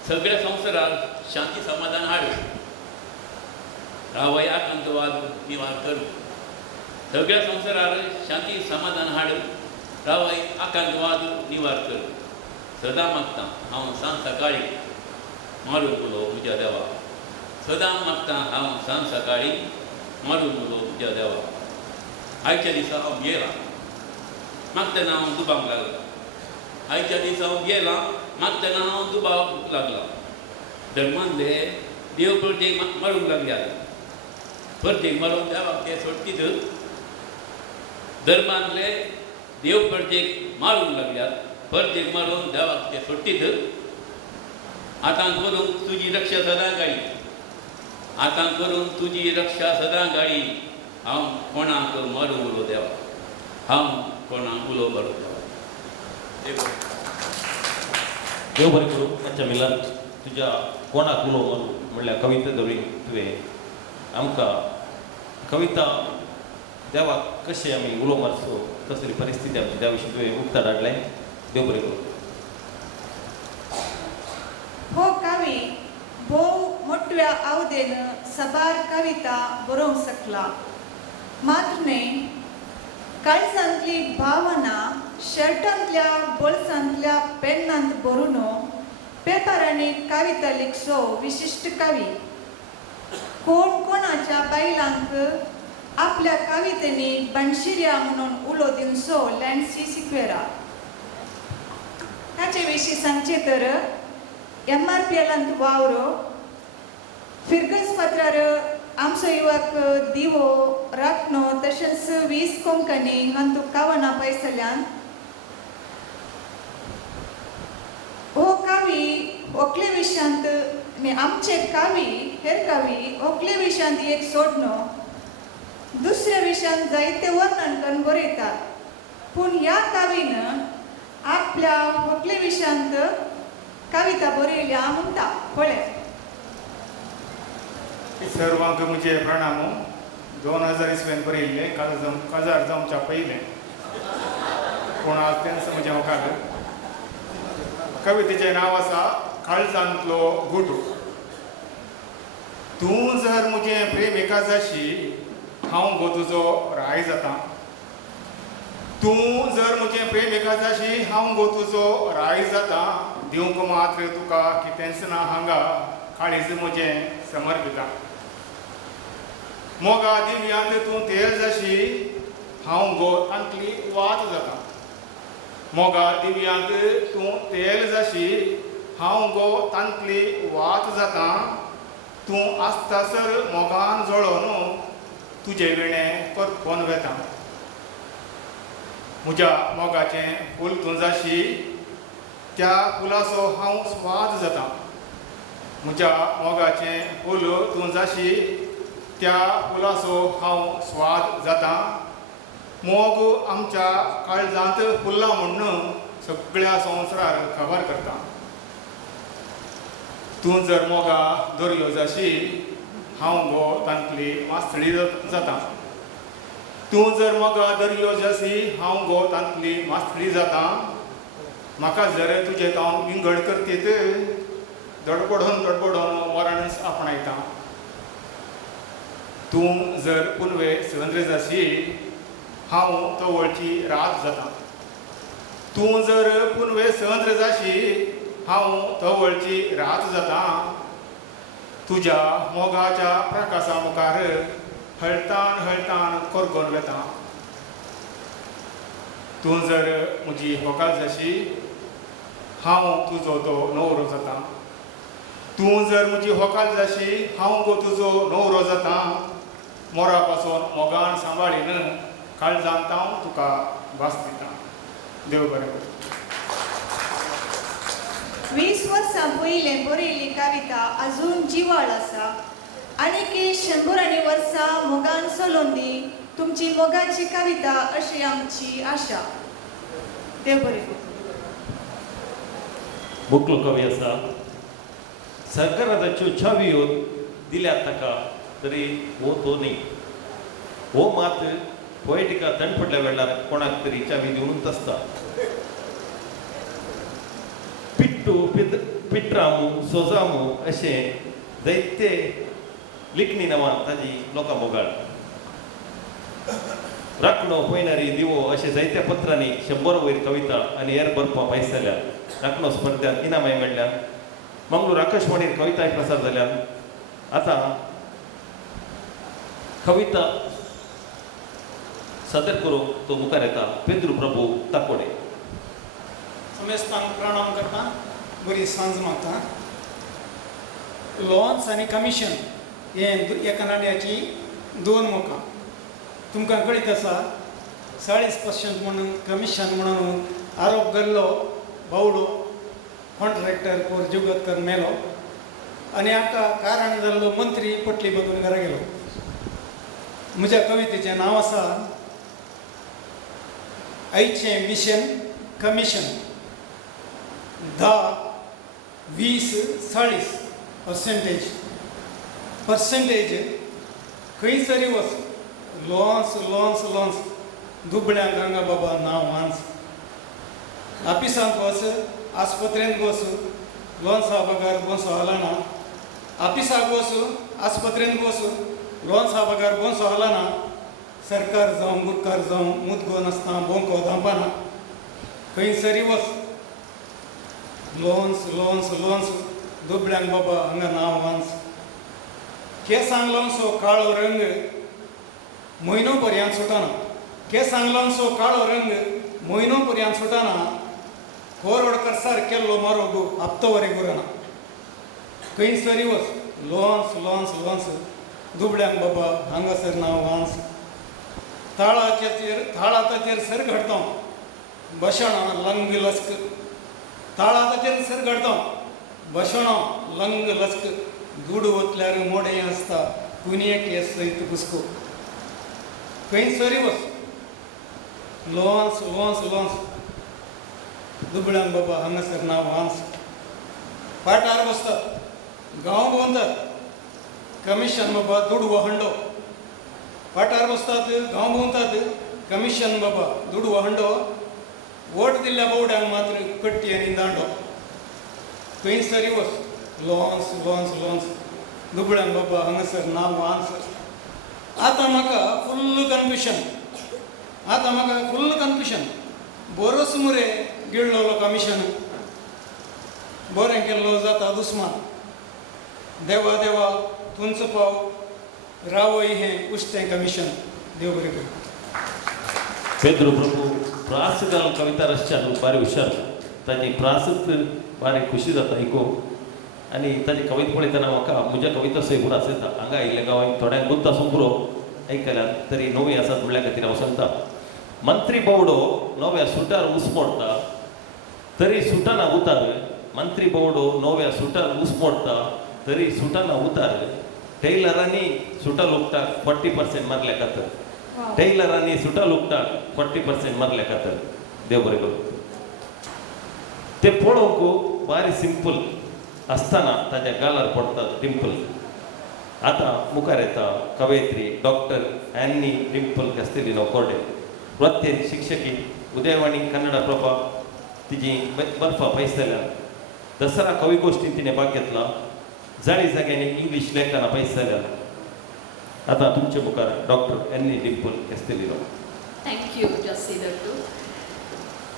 सगळ्या संवसाराक शांती समाधान हाड रावय आकांतवाद निवार कर सगळ्या संवसारार शांती समाधान हाड रावय आकांतवाद निवार कर सदां मागता हांव सांज सकाळी मारून उलो म्हज्या देवा सदां मागता हांव सांज सकाळी मारून उलो म्हज्या देवा आयच्या दिसा हांव गेलां मागतना हांव दुबांक लागला आयच्या दिसा हांव गेलां मागतना हांव दुबाव लागला धर्मांतले देव परतेक मारूंक लागल्यात परतेक मारून देवाक ते सोडटीत धर्मांतले देव परतेक मारूंक लागल्यात परतेक मारून देवाक ते सोडटीत आतां करून तुजी रक्षा सदां गाळी आतां करून तुजी रक्षा सदां गाळी हांव कोणाक मारूं उलो देवा हांव कोणाक उलो मारूं देवा देव बरें करूं आजच्या मिलान तुज्या कोणाक उलो मारूं म्हणल्यार कविता धरून तुवें आमकां कविता देवाक कशें आमी उलो मारचो कसली परिस्थिती आमची त्या विशीं तुवें उक्ताड हाडलें देव बरें करूं हो कवी भोव मोठ्या आवदेन सबार कविता बरोवंक शकला मात्र न्ही काळजांतली भावना शर्टांतल्या बोल्सांतल्या पेन्नांत बरून पेपरांनी कविता लिखचो विशिश्ट कवी कोण कोणाच्या बायलांक आपल्या कवितेनी बनशिर्या म्हणून उलो दिवचो लँडसी शिकवेरा ताचे विशीं सांगचे तर MRPLंत वावरो फिरकस पत्रार आमचो युवक दिवो राखणो तशेंच 20 कोंकणी हांतू कावना पयसल्यान हो कवी ओकले विशयांत आमचे कवी हेर कवी ओकले विशयांत एक सोडनो दुसऱ्या विशयांत जायते वर्णन करून बरयतात पूण ह्या कवीन आपल्या ओकले विशयांत कविता बरयल्या म्हणटा पळय सर्वांक म्हजे प्रणाम 2000 इसवेन बरयल्ले काजार जावच्या पयलें पूण आज तेंच म्हजें होकार कवितेचें नांव आसा काळजांतलो गुटू तूं जर म्हजें प्रेमिका जाशी हांव गो तुजो राय जाता तूं जर म्हजें प्रेमिका जाशी हांव गो तुजो राय जाता दिवंक मात्र तुका कितेंच ना हांगा काळीज म्हजें समर्पिता मोगा दिव्यांत तूं तेल जाशी हांव गो तांतली वात जाता मोगा दिव्यांत तूं तेल जाशी हांव गो तांतली वात जाता तूं आसतासर मोगान जळोवन तुजे विणें परतोन वेता म्हज्या मोगाचें फूल तूं जाशी त्या फुलाचो हांव स्वाद जाता म्हज्या मोगाचें फूल तूं जाशी त्या फुलाचो हांव स्वाद जाता मोग आमच्या काळजांत फुल्ला म्हणून सगळ्या संवसारार खबर करता तूं जर मोगा दर्यो जाशी हांव गो तांतली मास्तळी जाता तूं जर मोगा दर्यो जाशी हांव गो तांतली मास्तळी जाता म्हाका जर तुजे हांव विंगड करतीत धडपडोन मरण आपणायता तूं जर पुनवे सवंद्र जाशी हांव तवळची रात जाता तूं जर पुनवे सवंद्र जाशी हांव थवळची रात जाता तुज्या मोगाच्या प्रकाशा मुखार हळतान हळतान करगोन वेता. तूं जर म्हजी होकाल जशी हांव तुजो तो न्हवरो जाता. तूं जर म्हजी होकाल जशी हांव गो तुजो न्हवरो जाता. मोरा पासून मोगान सांबाळीन काळजांत हांव तुका भास दिता. देव बरें करूं. 20 वर्सां पयलें बरयल्ली कविता अजून जिवाळ आसा आनी 100 वर्सां मोगान चलोवन दी तुमची मोगाची कविता अशी आमची आशा. देव बरें करूं. मुखलो कवी आसा सरकाराच्यो चाव्यो दिल्यात ताका तरी हो तो न्ही. हो मात पोएटिका तणफडल्या वेळार कोणाक तरी चावी दिवनूच आसता. पिट्टू पिट्रामू सोजामू अशें जायते लिखणी नांवान ताजी लोकां मोगाळ. राखणो पयनारी दिवो अशे जायत्या पत्रांनी 100 वयर कविता आनी हेर बरोवपाक पायस जाल्यार राखणो स्पर्धांत इनामाय मेळ्ळ्यान. मंगळूर आकाशवाणीर कविताय प्रसार जाल्यान आतां कविता सादर करूंक तो मुखार येता पेद्रू प्रभू ताकोडे. समेस्तांक प्रणाम करता. बरी सांज मागता. लॉन्स आनी कमिशन हे एका नाण्याची 2 मुखां. तुमकां कळीत आसा 40% म्हणून कमिशन म्हणून आरोप घाल्लो बावडो कॉन्ट्रॅक्टर कोर जुगतकर मेलो आनी हाका कारण जाल्लो मंत्री पटली बदलून घरा गेलो. म्हज्या कवितेचें नांव आसा आयचें मिशन कमिशन. 10, 20, 40% पर्सेंटेज खंयसरी वच लॉन्स लॉन्स लॉन्स दुबळ्यांक हांगा बाबा नांव वांच. ऑफिसांत वच आस्पत्रेंत वच लॉन्सा पगार बोंसो हलना. ऑफिसाक वच आस्पत्रेंत वच लॉन्सा पगार बोंसो हलना. सरकार जावं मुखार जावं मुदगो नासता बोंको धांपना. खंयसरी वच लॉन्स लॉन्स लॉन्स दुबळ्यांक बाबा हांगा नांव वांच. केंसांक लावसो काळो रंग म्हयनो पर्यंत सुटना. केंसांक लावसो काळो रंग म्हयनो पर्यंत सुटना. कोरवडकर सार केल्लो मारो गो हप्तो वरे गुरना. खंयसरी वच लॉन्स लॉन्स लॉन्स दुबळ्यांक बाबा हांगासर नांव वांच. थाळाताचेर सर घडता बसणां लंग लस्क. थाळाताचेर सर घडता बसणां लंग लस्क. दूड वतल्यार मोडे आसता कुणयेक हे सयत घुस्को. खंयसरी वच लॉन्स लॉन्स लॉन्स दुबळ्यांक बाबा हांगासर नांव वांच. पाटार बसतात गांव भोंवतात कमिशन बाबा दुडवो हंडो. पाटार बसतात गांव भोंवतात कमिशन बाबा दुडवो हंडो. वोट दिल्ल्या बावड्यांक मात्र कट्टी आनी दांडो. खंयसरी वच लॉन्स लॉन्स लॉन्स दुबळ्यांक बाबा हांगासर नांव वांच. आतां म्हाका फुल्ल कन्फ्युशन. बरोच मुरे गिळ्ळलो कमिशन. बरें केल्लो जाता दुस्मान. देवा देवा तुमचो पाव रावय हें उश्टें कमिशन. देव बरें करूं. पेद्रू प्रभू प्रास घालून कविता रचच्यान बारी हुशार. ताची प्रासूच बारी खुशी जाता आयकूंक. आनी ताची कविता पळयतना म्हाका म्हज्या कविता सय पुरो आसयता. हांगा आयिल्ल्या गांवांत थोड्यांक गुंत आसूं पुरो आयकल्यार तरी नवी आसात म्हणल्या खातीर हांव सांगता. मंत्री बावडो नव्या सुटार ऊस मोडटा तरी सुटाना उतार. मंत्री बावडो नव्या सुटार ऊस मोडटा तरी सुटाना उतार. टेलरांनी सुटा लुकटाक 40% मारल्या खातर. टेलरांनी सुटा लुकटाक 40% मारल्या खातर. देव बरें करूं. ते पळोवंक बारी सिंपल आसतना ताच्या गालार पडटा डिंपल. आतां मुखार येता कवयित्री डॉक्टर एन्नी डिंपल कास्तेलिनो कोर्डे. वृत्तेन शिक्षकी उदयवाणी कन्नड प्रभा तिची बर्फा पयस जाल्यार. दसरा कवी गोष्टींत तिणें भाग घेतला. जाळी जाग्यांनी इंग्लीश लेखनां पयस जाल्यार. आतां तुमचे मुखार डॉक्टर एन्नी डिंपल कास्तेलिनो. थँक्यू जस्सी दत्तू.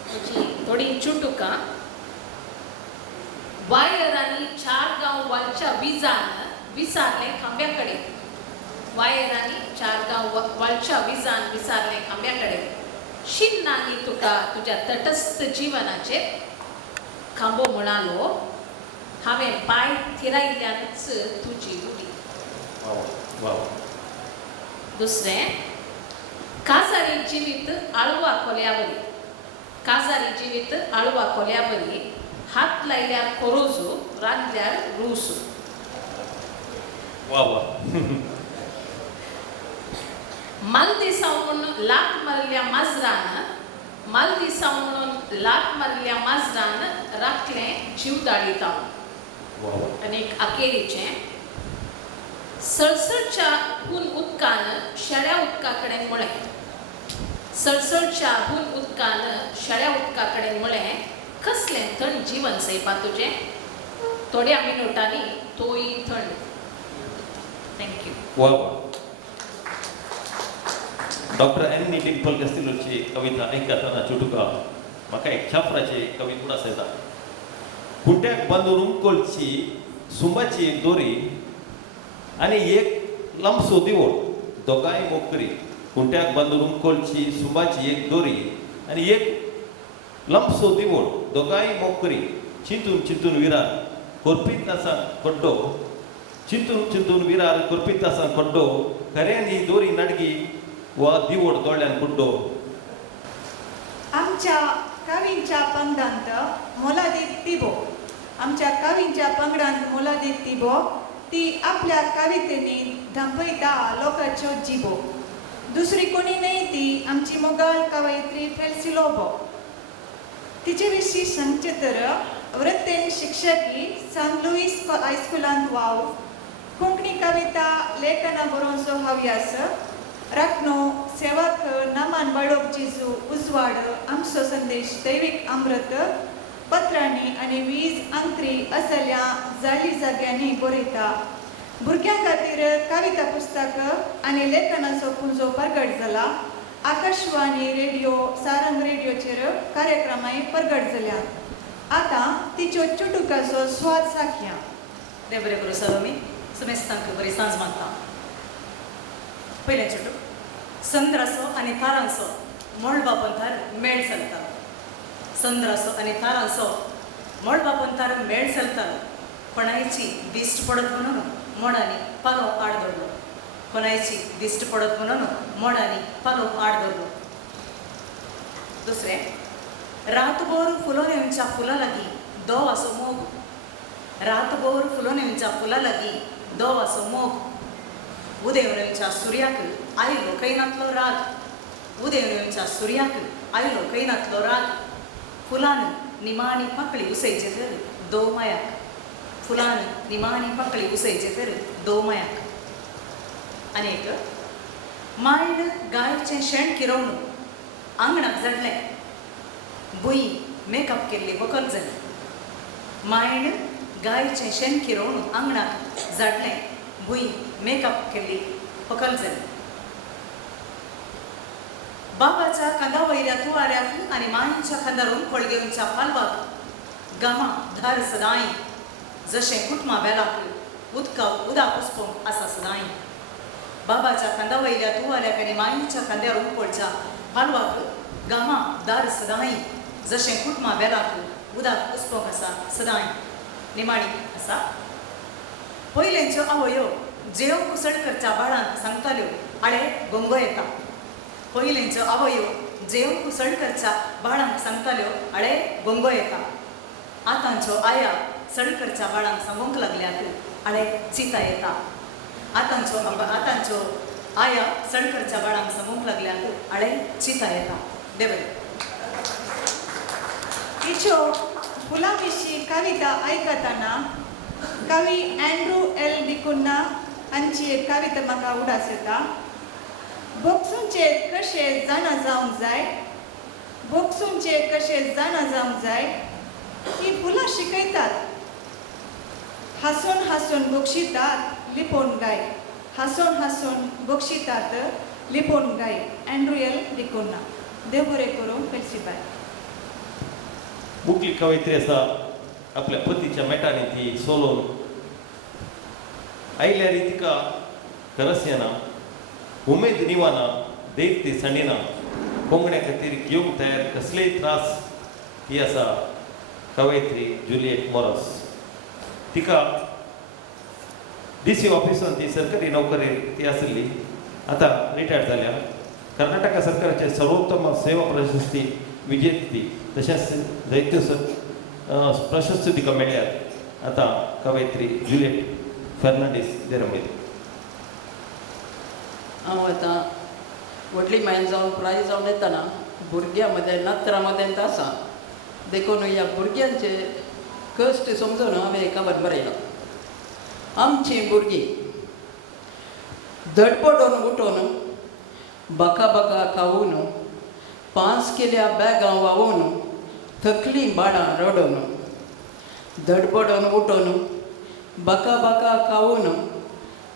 तुजी थोडी चुटुका वायरांनी चारगाव वालच्या विसारले खांब्याकडे. वायरांनी चारगाव वालच्या विसारले खांब्याकडे. शिन नाही तुका तुझ्या तटस्थ जीवनाचे. खांबो म्हणालो हांवें पाय थिरायल्यानच तुजी उडी. दुसरें काजारी जिवीत आळवा कोल्यावरी. काजारी जिवीत आळवा कोल्यावरी. हात लायल्यार कोरोजू रांदल्यार रूसू. मालदी सावन लाट मारल्या माजरान राखलें जीव दाळीत हांव. आनी एक अखेरीचें सळसळच्या हून उदकान शेळ्या उदका कडेन म्हळें. सळसळच्या हून उदकान शेळ्या उदका कडेन म्हळें कसलें थंड जीवन सैपा तुजें. थोड्या मिनटांनी तोय थंड. थँक्यू. डॉक्टर एन्नी डिंपल कस्तिलोची कविता आयकतना चुटुका म्हाका एक छापराची कविता उडास येता. खुट्याक बांदून उमकोलची सुंबाची एक दोरी आनी एक लंबसो दिवोळ दोगांय मोकरी. खुट्याक बांदून उमकोलची सुंबाची एक दोरी आनी एक लंबसो दिवोळ दोगांय मोकरी. चिंतून चिंतून विरार कोरपीत आसा कोड्डो. चिंतून चिंतून विरार कोरपीत आसा कोड्डो. खऱ्यान ही दोरी नडगी वा दिवोड दोळ्यान कुड्डो. आमच्या कवींच्या पंगडांत मोलादीक तिबो. आमच्या कवींच्या पंगडांत मोलादीक तिबो. ती आपल्या कवितेनी धंपयता लोकांच्यो जिबो. दुसरी कोणी नाही ती आमची मोगाळ कवयित्री फेल्सी लोबो. तिचे विशीं सांगचे तर वृत्तेन शिक्षकी सान लुईस हायस्कुलांत वाव. कोंकणी कविता लेखना बरोवचो हव्यास राखणो सेवक नामान बाळोक जेजू उजवाड आमचो संदेश दैवीक अमृत पत्रांनी आनी वीज अंतरी असल्या जाळी जाग्यांनी बरयता. भुरग्यां खातीर कविता पुस्तक आनी लेखनाचो पुंजो प्रगट जाला. आकाशवाणी रेडिओ सारंग रेडिओचेर कार्यक्रमांय प्रगट जाल्यात. आतां तिच्यो चुटुकाचो स्वाद साखया. देव बरें करूं सलोमी. सुमेस्तांक बरी सांज मागता. पयलें चुटूक. संद्रासो आनी तारांचो मळबा पंथार मेळ चलता. संद्रासो आनी तारांचो मळबा पंथार मेळ चलता. कोणायची दिश्ट पडत म्हणून मोडांनी पालो आड धरलो. कोणायची दिश्ट पडत म्हणून मोडांनी पालो आड धरलो. दुसरें रातभर फुलोऱ्यांच्या फुला लागीं दो आसो मोग. रातभर फुलोऱ्यांच्या फुला लागीं दो आसो मोग. उदेवऱ्यांच्या सुर्याक आयलो कैनातलो राग. उदेवऱ्यांच्या सुर्याक आयलो कैनातलो राग. फुलान निमाणी पाकळी उसयचे तर दो मायाक. फुलान निमाणी पाकळी उसयचे तर दो मायाक. आनी एक मायन गायचें शेण किरोवन आंगणाक जडलें. बुई मेकअप केल्ली बकल जाली. मायन गायचें शेण किरोवन आंगणाक जडलें. बुई मेकअप केल्ली बकल जाली. बाबाच्या कांदा वयल्या तुवाऱ्याक आनी मांच्या खांदारून कोळगेवच्या पालवाक गामा धार सदांय. जशें कुटमा बेलाक उदा पुसपोंक आसा सदांय. बाबाच्या खांदा वयल्या तुवाऱ्याक आनी मांच्या खांद्यारून कोळच्या पालवाक गामा धार सदांय. जशें कुटमा बेलाक उदा पुसपोंक आसा सदांय. निमाणी आसा. पयलेंच्यो आवयो जेव कुसळ करच्या बाळांक सांगताल्यो आळे गोंगो येता. पयलेंच्यो आवयो जेव कुसळ करच्या बाळांक सांगताल्यो आळे गोंगो येता. आतांच्यो आया सड करच्या बाळांक सांगूंक लागल्यात आळे चिता येता. आतांच्यो आया सड करच्या बाळांक सांगूंक लागल्यात आळे चिता येता. देव तिच्यो फुलां विशीं कविता आयकतना कवी अँड्रू एल डिकुन्ना हांची एक कविता म्हाका उडास येता. बोक्सूंचे कशें जाणा जावंक जाय. बोक्सूंचे कशें जाणा जावंक जाय. ही फुलां शिकयतात. हांसून हांसून बक्षितात लिपोवन गाय. हांसून हांसून बक्षितात लिपोवन गाय. Andrew L D'Cunha. देव बरें करूं. फेल्सी बाय. मुखली कवयित्री आसा आपल्या पतीच्या मेटांनी ती सोलोवन आयल्यार तिका खरंच येना उमेद निवाना देख ती सणिना कोंगड्या खातीर घेवंक तयार कसलेय त्रास ही आसा कवयित्री जुलियट मोरस. तिका DC ऑफिसांत ती सरकारी नोकरेर ती आसली, आतां रिटायर्ड जाल्या. कर्नाटका सरकाराचे सर्वोत्तम सेवा प्रशस्ती विजेती तशेंच जायत्यो प्रशस्ती तिका मेळ्ळ्यात. आतां कवयित्री जुलियट फर्नांडीस देरमळी. हांव आतां व्हडली मायन जावन प्राय जावन येतना भुरग्यां मदें नात्रा मदें आसा देखून ह्या भुरग्यांचे कश्ट समजून हांवें एका बरयलां. आमचीं भुरगीं धडपडून उठून बाका बाका खावून 5 किल्या बॅगां व्हांवून थकलीं बाळां रडून धडपडून उठून बाका बाका खावून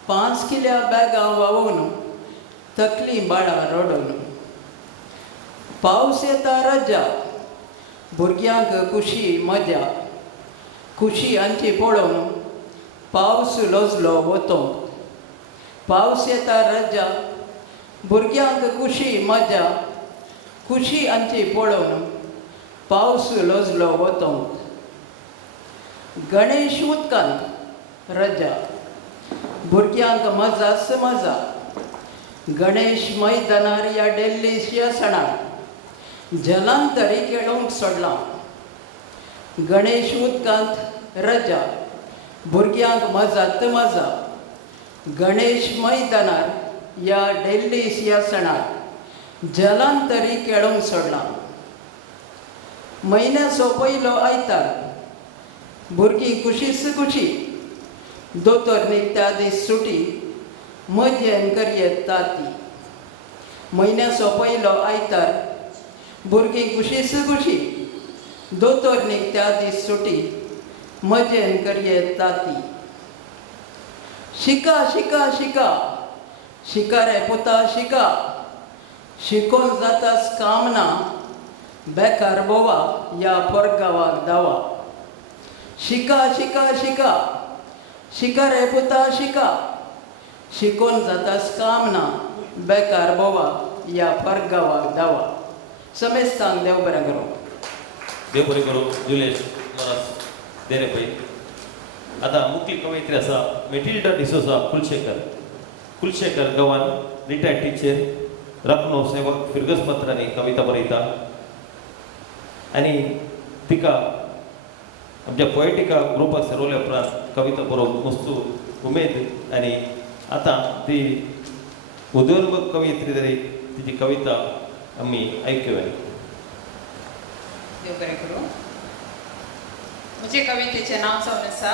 5 किल्या बॅगां व्हांवून थकलीं बाळां रडून पावस येता रज्जा भुरग्यांक खुशी मजा खुशी हांची पळोवन पावस लोजलो वतोंक पावस येता रज्जा भुरग्यांक खुशी मजा खुशी हांची पळोवन पावस लोजलो वतोंक गणेश उदकांत रज्जा भुरग्यांक मजाच मजा गणेश मैदानार ह्या डेल्लीच्या सणाक जलांतरी खेळूंक सोडलां गणेश उदकांत रजा भुरग्यांक मजात मजा गणेश मैदानार ह्या डेल्लीस ह्या सणाक जलांतरी खेळूंक सोडलां म्हयन्याचो पयलो आयतार भुरगीं खुशीच खुशी दोतोर निघटा दीस सुटी मजेन करयेत ताती म्हयन्याचो पयलो आयतार भुरगीं खुशीच खुशी दोतोर निघटा दीस सुटी मजेन करयेत ताती शिका शिका शिका शिका रे पुता शिका शिकोन जाताच काम ना बेकार बोवा या परगांवाक दावा शिका शिका शिका शिका रे पुता शिका शिकोन जाताच काम ना बेकार बोवा या परगांवाक दावा. समेस्तांक देव बरें करूं. देव बरें करूं. जुलियट मोरस देरेपै. आतां मुख्य कवयित्री आसा मेटिल्डा डिसोजा कुलशेखर गवान रिटायर्ड टीचर रत्नो सेवक फिरगस पत्रांनी कविता बरयता आनी तिका आमच्या पोएटिका ग्रुपाक सरवल्या उपरांत कविता बरोवंक मस्त उमेद आनी आतां ती उदरभर कवयित्री तरी तिची कविता आमी ऐकूया. देव बरें करूं. म्हजे कवितेचें नांव जावन आसा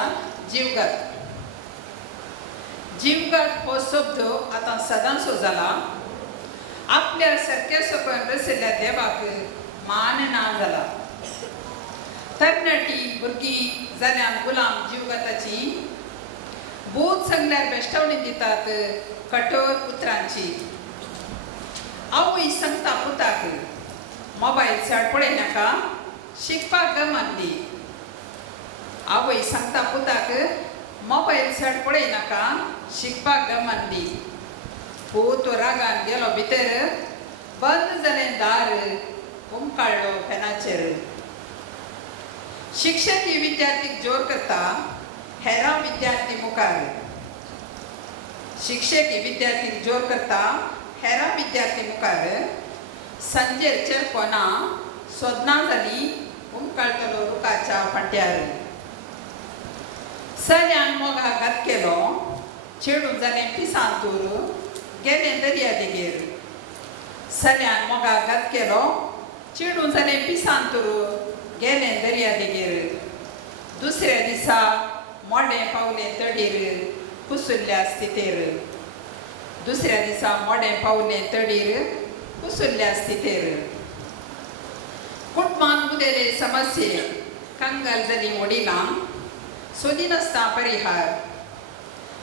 जीवघात. जीवघात हो शब्द आतां सदांचो जाला. आपल्या सारक्या सकयल रचयल्ल्या देवाक मान ना जाला. तरणाटी भुरगीं जाल्यार गुलाम जीवघाताची भूत सांगल्यार बेश्टावणी दितात कठोर उतरांची. आवय सांगता पुताक मोबायल चड पळयनाका शिकपाक गमन दी. आवय सांगता पुताक मोबायल चड पळयनाका शिकपाक गमन दी. पूत रागान गेलो भितर बंद जालें दार हुमकाळ्ळो पेनाचेर. शिक्षक ही विद्यार्थीक जोर करता हेरा विद्यार्थी मुखार. शिक्षक ही विद्यार्थीक जोर करता हेरा विद्यार्थी मुखार. संजेर चेरकोना सोदना जाली हुमकाळटलो रुखाच्या फांट्यार. सल्यान मोगा घात केलो चेडून जालें पिसांतूर गेलें दर्या देगेर. सल्यान मोगा घात केलो चेडून जालें पिसांतूर गेलें दर्या देगेर. दुसऱ्या दिसा मोडें पावलें तडीर कुसुल्ल्या स्थितेर. दुसऱ्या दिसा मोडें पावलें तडीर कुसुल्ल्या स्थितेर. कुटुंबान उदेले समस्ये कंगाल जालीं वडिलां सोदिनासता परिहार.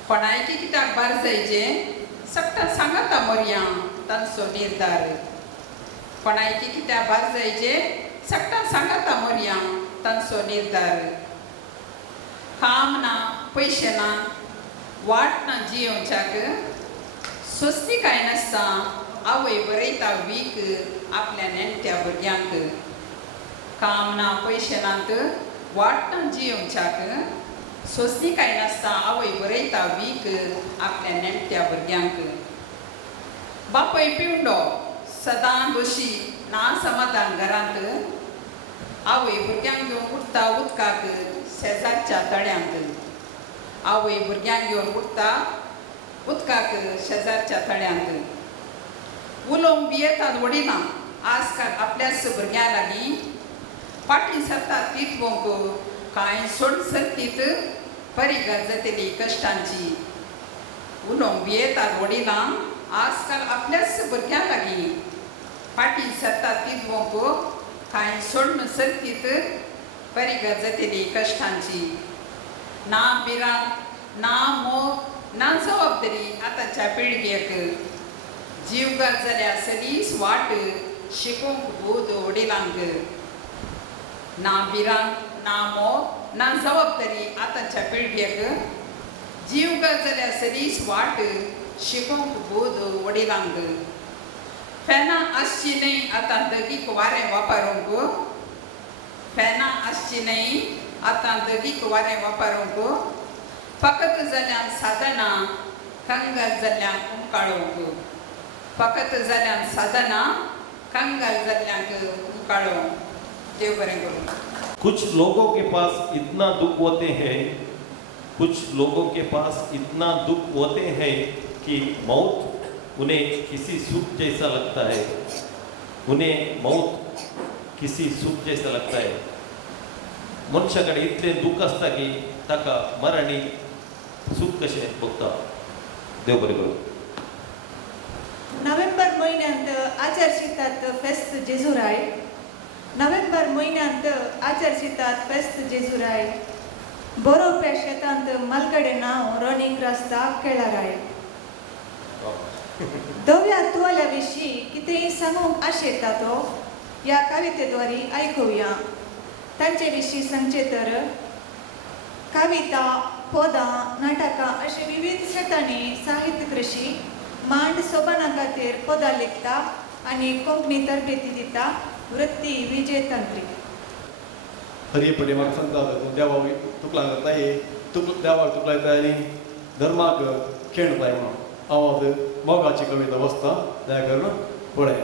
कोणायकी कित्याक बार जायचें सक्ता सांगाता मोरयां तांचो निर्धार. कोणायकी कित्याक बार जायचें सक्ता सांगाता मोरयां तांचो निर्धार. काम ना पैसे ना वाट ना जियोच्याक स्वस्ती काय नासता आवय बरयता वीक आपल्या नेणट्या भुरग्यांक काम ना पैसे नात वाट ना जियोच्याक स्वस्ती काय नासता आवय बरयता वीक आपल्या नेणट्या भुरग्यांक बापय पिवंडो सदां दोशी ना समाधान घरांत आवय भुरग्यांक घेवन उठता उदकाक शेजारच्या तळ्यांत आवय भुरग्यांक घेवन उठता उदकाक शेजारच्या तळ्यांत उलोवंक भियेतात वडिलां आजकाल आपल्याच भुरग्यां लागीं फाटीं सरतात तितवंक कांय सोड सर्तीत बरी गरजतली कश्टांची उलोवंक भियेतात वडिलां आजकाल आपल्याच भुरग्यां लागीं फाटीं सरतात तितवंक कांय सोडून सर्तीत बरी गरजतली कश्टांची ना बिरान ना मोग ना जबाबदारी आतांच्या पिळगेक जीव जाल्यार सदीस वाट शिकोवंक बोध वडिलांक ना बिरान ना मोग ना जबाबदारी आतांच्या पिळगेक जीव जाल्यार सदीस वाट शिकोवंक बोध वडिलांक फॅनां आसची न्हय आतां दगीक वारें वापरूंक फॅनां आसची न्हय आतां दगीक वारें वापरूंक फकत जाल्यार साधनां कंगाल जाल्ल्यांक उमकाळोवंक फकत जाल्यार साधनां कंगाल जाल्ल्यांक उमकाळोवंक देव बरें करूं. कुछ लोगों के पास इतना दुख होते हैं, कुछ लोगों के पास इतना दुख होते हैं कि मौत उन्हें किसी सुख जैसा लगता है, उन्हें मौत किसी सुख जैसा लगता है. मनुष्याकडे इतले दुःख असता की ताका मरणी सुख कशें भोगता. देव बरें करूं. नोव्हेंबर महिन्यांत आचरशितात फेस्त जेजुराय. नोव्हेंबर महिन्यांत आचरशितात फेस्त जेजुराय. बरोवप्या शेतांत मलगडे नांव रनीक रस्ता केळाराय. दव्या तुवाल्या विशीं कितेंय सांगूंक आशेता तो ह्या कवितेद्वारे आयकुया. तांचे विशीं सांगचे तर कविता पदां नाटकां अशे विविध क्षेत्रांनी साहित्य कृषी मांड सोबाना खातीर पदां लेखता आनी कोंकणी तरबेती दिता. वृत्ती विजय तांत्रीक. हरिपणे म्हाका सांगता देवा तुकला करताय देवाक तुकलायताय आनी धर्माक खेळताय म्हणून हांव आज मोगाची कविता वाचता. दया करून पळय.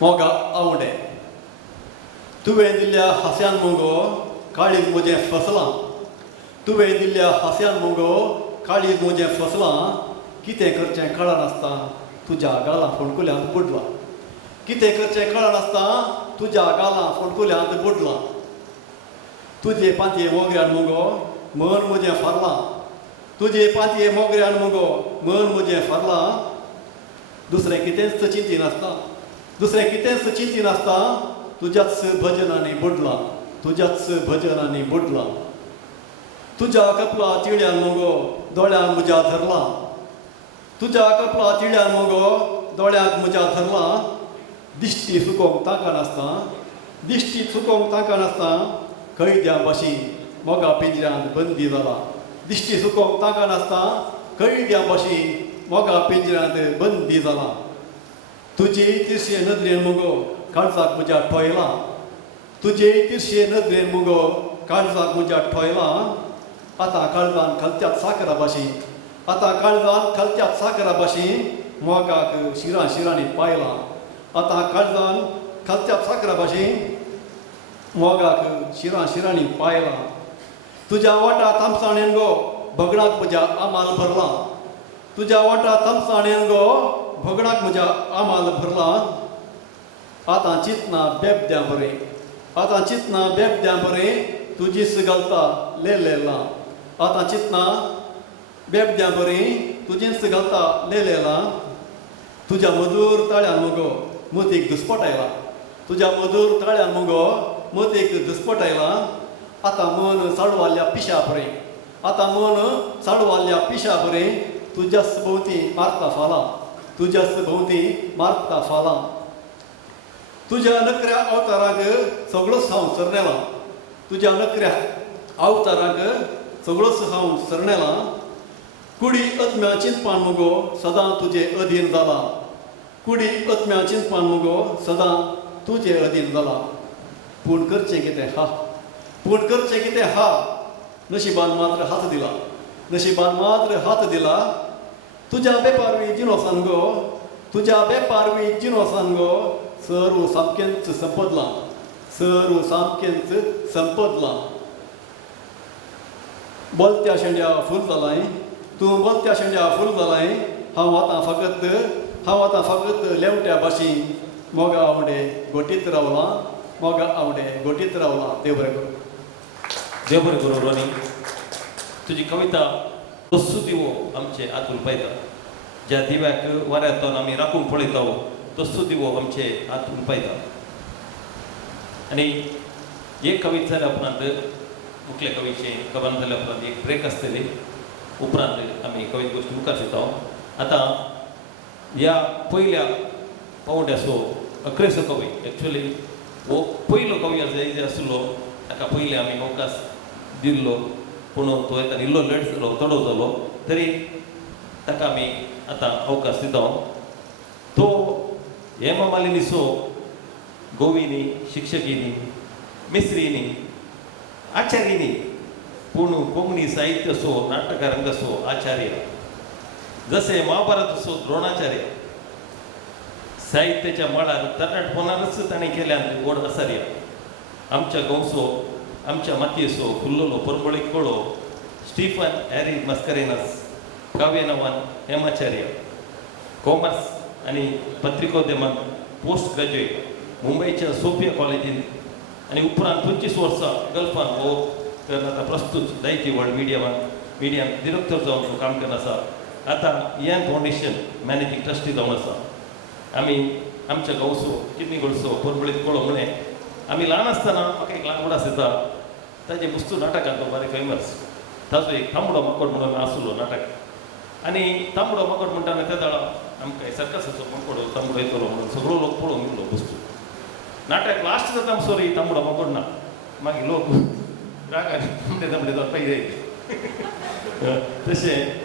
मोगा आवडे. तुवें दिल्ल्या हास्यान मुगो काळीज म्हजें फसलां. तुवें दिल्ल्या हास्यान मुगो काळीज म्हजें फसलां. कितें करचें कळनासता तुज्या गालां फोंडकुल्यांत बुडलां. कितें करचें कळनासता तुज्या गालां फोंडकुल्यांत बुडलां. तुजे पांतये मोगऱ्यान मुगो मन म्हजें फारलां. तुजे पांतये मोगऱ्यान मुगो मन म्हजें फारलां. दुसरें कितेंच चिंती नासता. दुसरें कितेंच चिंती नासता. तुज्याच भजनांनी बुडलां. तुज्याच भजनांनी बुडलां. तुज्या कपला तिळ्यान मुगो दोळ्यान म्हज्या धरलां. तुज्या कपला तिळ्यान मुगो दोळ्यांक म्हज्या धरलां. दिश्टी सुकोवंक तांकां नासता. दिश्टी सुकोवंक तांकां नासता. कैद्या भाशेन मोगा पिंजऱ्यांत बंदी जाला. दिश्टी सुकोवंक तांकां नासता. कैद्या भाशेन मोगा पिंजऱ्यांत बंदी जाला. तुजे तिरशे नदरेन मुगो काळजाक म्हज्या ठोयलां. तुजे तिरशे नदरेन मुगो काळजाक म्हज्या ठोयलां. आतां काळजान खालत्यात साकरा भाशेन आतां काळजान खालत्यात साकरा भाशेन मोगाक शिरां शिरांनी पायलां. आतां काळजान खालत्यात साकरा भाशेन मोगाक शिरां शिरांनी पायलां. तुज्या वाटा तामसाणेन गो भगणाक म्हज्या आमाल भरलां. तुज्या वाटा तामसाणेन गो भगणाक म्हज्या आमाल भरलां. आतां चिंतना बेबद्या बरें. आतां चिंतना बेबद्या बरें तुजीस घालता लेलेलां. आतां चिंतना बेबद्या बरें तुजीस घालता लेलेलां. तुज्या मधूर ताळ्यान मुगो मतीक दुस्पट आयला. तुज्या मधूर ताळ्यान मुगो मतीक दुस्पट आयला. आतां मन साडवाल्ल्या पिशा बरें. आतां मन साडवाल्ल्या पिशा बरें तुज्याच भोंवती मारता फालां. तुज्याच भोंवती मारता फालां. तुज्या नकऱ्या अवताराक सगळो संवसार नेला. तुज्या नकऱ्या अवताराक सगळोच हांव सरनेला कुडी अत्म्या चिंतपान मुगो सदां तुजे अधीन जाला कुडी अत्म्या चिंतपान मुगो सदां तुजे अधीन जाला पूण करचें कितें हा पूण करचें कितें हा नशिबान मात्र हात दिला नशिबान मात्र हात दिला तुज्या बेपारवी जिनोसान गो तुज्या बेपारवी जिनोसान गो सर्व सामकेंच संपदलां सर्व सामकेंच संपदलां बोलत्या शेंड्या फूल जालाय तूं बोलत्या शेंड्या फूल जालाय हांव आतां फकत लेवट्या भाशेन मोगा आवडे गोटीत रावलां मोगा आवडे गोटीत रावलां देव बरें करूं देव बरें करूं रोनी तुजी कविता तस्सू दिवो आमचे आतून पायता ज्या दिव्याक वाऱ्यांतून आमी राखून पळयता तस्सू दिवो आमचे आतून पायता आनी एक कविता जाल्या उपरांत मुखल्या कवीचे कवन जाल्या उपरांत एक ब्रेक आसतली उपरांत आमी कविता गोश्टी मुखार शिकता आतां ह्या पयल्या पावंड्याचो अकरेचो कवी एक्चुअली हो पयलो कवी जो आसलो ताका पयलीं आमी अवकाश दिल्लो पूण तो एका इल्लो लेट जालो तडो जालो तरी ताका आमी आतां अवकाश दिता तो हेमा मालिनीचो गोविनी शिक्षकिनी मिस्त्रीनी आचार्यनी पूण कोंकणी साहित्याचो नाटकांगाचो आचार्य जसे महाभारताचो द्रोणाचार्य साहित्याच्या मळार तरणाटपणानच ताणें केल्यान व्हड आचार्य आमच्या गांवचो आमच्या मातयेचो फुल्लोलो परंबळीक कळो स्टीफन हॅरी मस्करेनस काव्य नांवान हेमाचार्य कॉमर्स आनी पत्रिकोद्यमान पोस्ट ग्रॅज्युएट मुंबयच्या सोफिया कॉलेजींत आनी उपरांत 25 वर्सां गल्फान हो करता प्रस्तूत जायती वर्ल्ड मिडियान डिरेक्टर जावन काम करना आसा आतां यंग फावंडेशन मॅनेजींग ट्रस्टी जावन आसा आमी आमच्या गांवचो किडनी गोडचो परबळीत कळो म्हणे आमी ल्हान आसतना म्हाका एक ल्हान उडास येता ताजे मुस्तू नाटकांत तो बारीक फेमस ताजो एक तांबडो मकोड म्हणून आसलो नाटक आनी तांबडो मकोड म्हणटाना त्या दाळा आमकां सर्कसाचो मकोड तांबडो येतलो म्हणून सगळो लोक पळोवन गेलो वस्तू नाटक लास्ट जाता सॉरी तांबडो मकोड ना मागीर लोक रागान तांबडे तांबडे जावन पयले तशें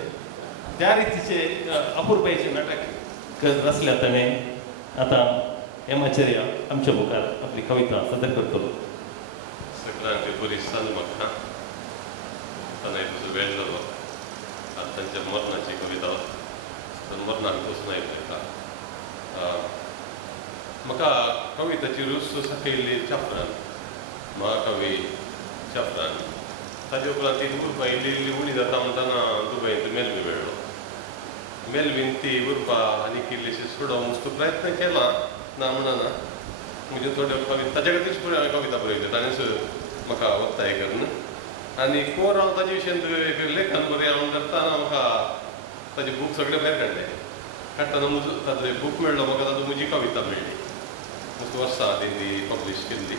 त्या रितीचे अपुरबायेचे नाटक करत आसल्या ताणें आतां हेमाचार्य आमच्या मुखार आपली कविता सादर करतलो सगळ्यांक बरी सांज म्हाका ताणें तुजो वेळ जालो आतां तांच्या मरणाची कविता मरणाक पसून आयकता म्हाका कविताची रूच सकयल्ली चाफरान महाकवी चाफरान ताजे उपरांत ती उरपां इल्ली इल्ली उणी जाता म्हणटाना दुबयंत मेल्वी मेळ्ळो मेल्वीन ती उरपा आनीक इल्लीशी सोडोवंक प्रयत्न केला ना म्हणना म्हणजे थोड्यो कविता ताजे खातीर पुरो हांवें कविता बरयल्यो ताणेंच म्हाका वत्ताय करून आनी कोर हांव ताजे विशयी लेखन बरें हांव करतना म्हाका ताजे बूक सगळे भायर काडले काडटना म्हजो ताजो बूक मेळ्ळो म्हाका तातूंत म्हजी कविता मेळ्ळी खूब वर्सां तेणी पब्लीश केल्ली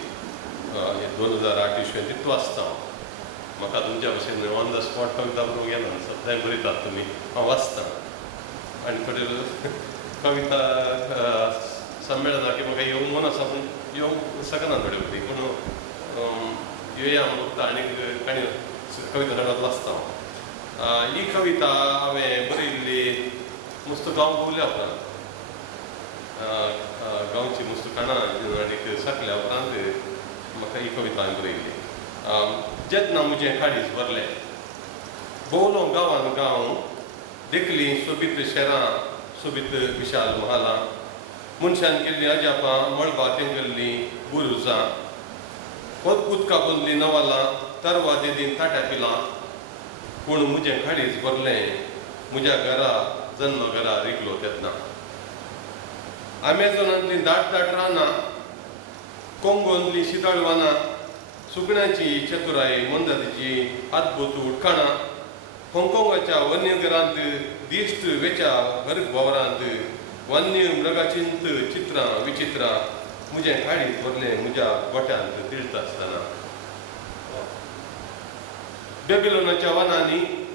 2008 इश्यून तितू वाचता म्हाका तुमच्या भशेन ऑन द स्पॉट कविता बरोवंक येना सदांय बरयतात तुमी हांव वाचतां आनी थोड्यो कविता संमेलना की म्हाका येवंक मन आसा पूण येवंक शकना थोड्यो बरी पूण येवया म्हणटा आनीक काणी कविता सगळ्यांत वाचता ही कविता हांवें बरयल्ली मस्त गांव भोंवल्या उपरांत गांवची मस्त काणां आनीक साकल्या उपरांत म्हाका ही कविता हांवें बरयल्ली जेन्ना म्हजें काळीज भरलें भोंवलो गांवान गांव देखलीं सोबीत शेरां सोबीत विशाल महालां मनशान केल्लीं अजापां मळबां तेंगल्लीं बुरुजां उदका बंदलीं नवालां तरवा देदीन ताट्या पिलां पूण म्हजें काळीज भरलें म्हज्या घरा जन्म घरा रिगलो तेन्ना अमेझॉनांतलीं दाट दाट रानां कोंगोंतलीं शितळवानां सुकण्याची चतुराई मंदाची अद्भुत उटखाणां हाँगकाँगाच्या वन्यघरांत दिश्ट वेच्या भरक वावरांत वन्य मृगाचिंत चित्रां विचित्रां म्हजें काळीज भरलें म्हज्या गोठ्यांत तिळटा आसतना बेबिलोनाच्या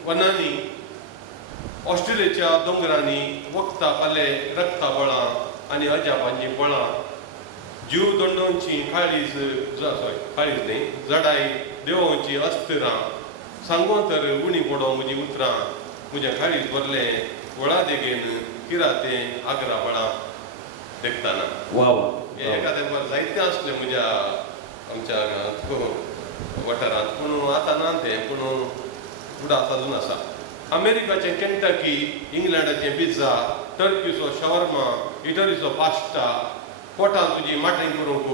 वनांनी ऑस्ट्रेलियाच्या दोंगरांनी वखदां पाले रक्ता बळां आनी अजापांची बळां जीव दंडोवची काळीज काळीज न्ही जडाई देवोवची अस्तिरां सांगोन तर उणी पडो म्हजी उतरां म्हजें काळीज भरलें वळा देगेन किरातें आग्रा बळां देखताना वा वा एखादें जायतें आसलें म्हज्या आमच्या वाठारांत पूण आतां ना तें पूण उडास अजून आसा अमेरिकाचें केंटकी इंग्लंडाचें पिझ्झा टर्कीचो शवर्मा इटलीचो पास्ता पोटान तुजी माटणी करूंक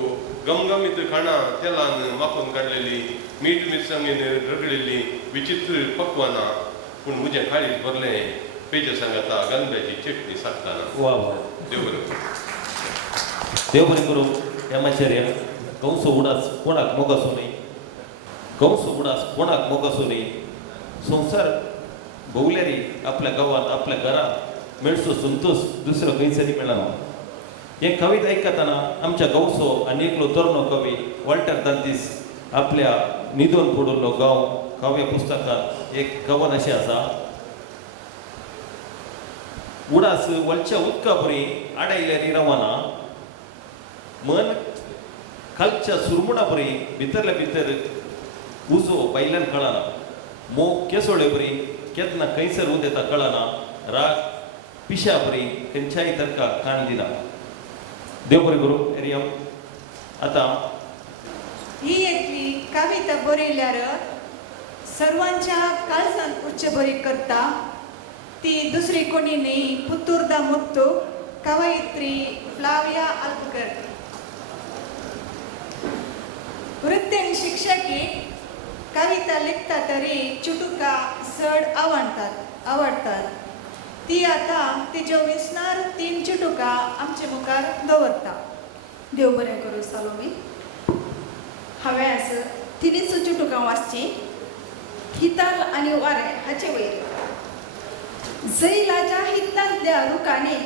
गमगमीत खाणां तेलान माखून काडलेली मीठ मिरसांगेन रगडलेली विचित्र पक्वानां पूण म्हजें काळीज भरलें पेज सांगाता गंब्याची चटणी साकताना वा वा देव बरें देव बरें करूं ह्या माचेर कंस उडास कोणाक मोग आसूं न्ही कंस उडास कोणाक मोग आसूं न्ही संवसार भोवल्यारी आपल्या गांवांत आपल्या घरांत मेळचो संतोष दुसरो खंयसरी मेळना हें कविता आयकताना आमच्या गांवचो आनी एकलो तरलो कवी वॉल्टर दांतीस आपल्या न्हिदोवन पडुल्लो गांव काव्य पुस्तकांत एक कवन अशें आसा उडास वलच्या उदका बरी आडायल्यारी रवाना मन खालच्या सुरमुणा बरी भितरल्या भितर उजो भायल्यान कळना मोग केसोळे बरी केतना खंयसर उद येता कळना राग पिशा बरी खंयच्याय तर्का कान दिना देव बरें करूं एरियम आतां ही एकली कविता बरयल्यार सर्वांच्या काळजांत उच्च बरी करता ती दुसरी कोणी न्ही पुत्तूरदा मुत्तू कवयित्री फ्लाविया अल्बुकर्की वृत्तीन शिक्षकी कविता लिखता तरी चुटुका चड आवडटात ती आतां तिच्यो विसणार 3 चुटुका आमचे मुखार दवरता देव बरें करूं सालोमी हांवें आज 3 चुटुकां वाचची हिताल आनी वारें हाचे वयर जैलाच्या हितल्यांतल्या रुखांनी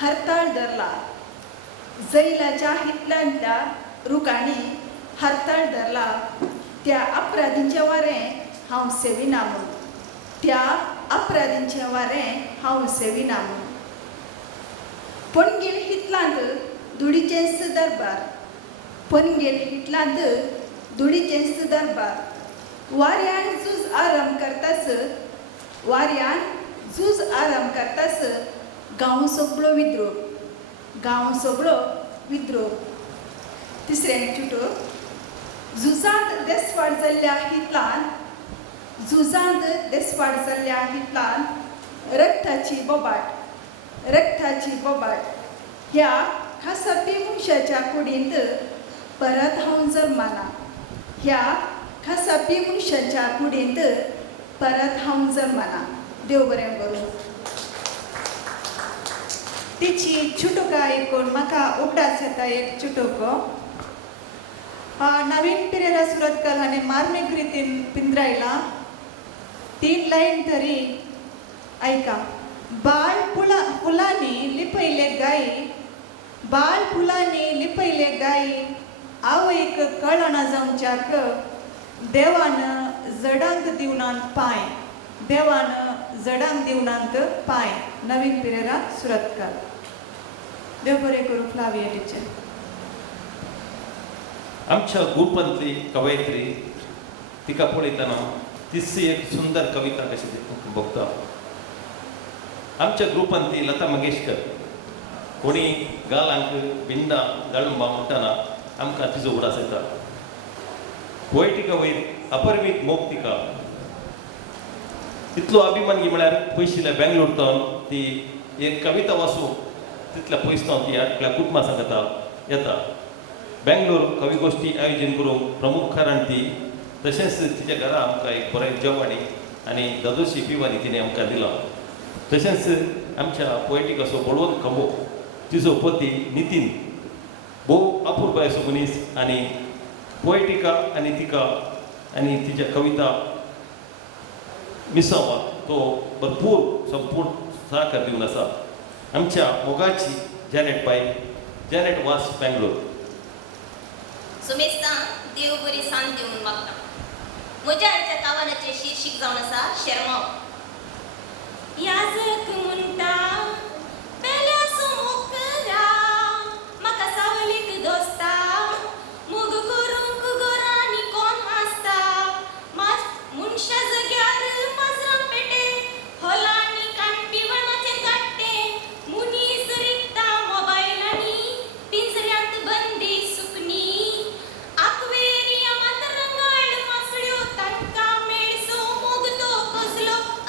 हरताळ धरला जैलाच्या हितल्यांतल्या रुखांनी हरताळ धरला त्या अपराधींचें वारें हांव सेविना म्हूण त्या अपराधींचें वारें हांव सेविना म्हूण पणगेल हितलांत धुडीचें दरबार पणगेल हितलांत धुडीचें दरबार वाऱ्यान झूज आराम करतास वाऱ्यान झूज आराम करतास गांव सगळो विद्रोह तिसरें चुटो झुजांत देसवाड जाल्ल्या हितलान रक्ताची बोबाट ह्या खासापी मनशाच्या कुडींत परत हांव जल्माना ह्या खासापी मनशाच्या कुडींत परत हांव जल्माना देव बरें करूं तिची चुटुका आयकून म्हाका उगडास येता एक चुटुको नवीन पिरेरा सुरतकर हाणें मार्मीक रितीन पिंजरायला 3 लायन तरी आयका बाळ फुलांनी लिपयले गायी आवयक कळना जावच्याक देवान जडांक दिवनांत पांय नवीन पिरेरा सुरतकर देव बरें करूं फ्लाविया टिचर आमच्या ग्रुपांतली कवयित्री तिका पळयतना तिसरी एक सुंदर कविता कशी बघता आमच्या ग्रुपांत ती लता मंगेशकर कोणी गालांक बिंडा गाळुंबा म्हणटाना आमकां तिजो उडास येता पोएटिका वयर अपरिमीत मोग तिका तितलो अभिमानी म्हळ्यार पयशिल्ल्या बेंगलोरतावन ती एक कविता वाचूं तितल्या पयसतावन ती आपल्या कुटुंबा सांगता येता बेंगलोर कवी गोष्टी आयोजन करूंक प्रमुखारान ती तशेंच तिच्या घरा आमकां एक बरें जेवणी आनी दादोशी पिवानी तिणें आमकां दिला तशेंच आमच्या पोएटिकाचो बळवंत खंबो तिजो पती नितीन भोव अपूर्व असो मनीस आनी पोएटिका आनी तिका आनी तिच्या कविता मिसावा तो भरपूर संपूर्ण सहकार दिवन आसा आमच्या मोगाची जॅनेट बाई जॅनेट वास बेंगलोर सुमेस्तां देव बरी सांज दिवन मागता म्हज्या आजच्या कावानाचें शीर्षिक जावन आसा शेरमाव याजक म्हणटा पेल्या सुमुखरा म्हाका सावलीक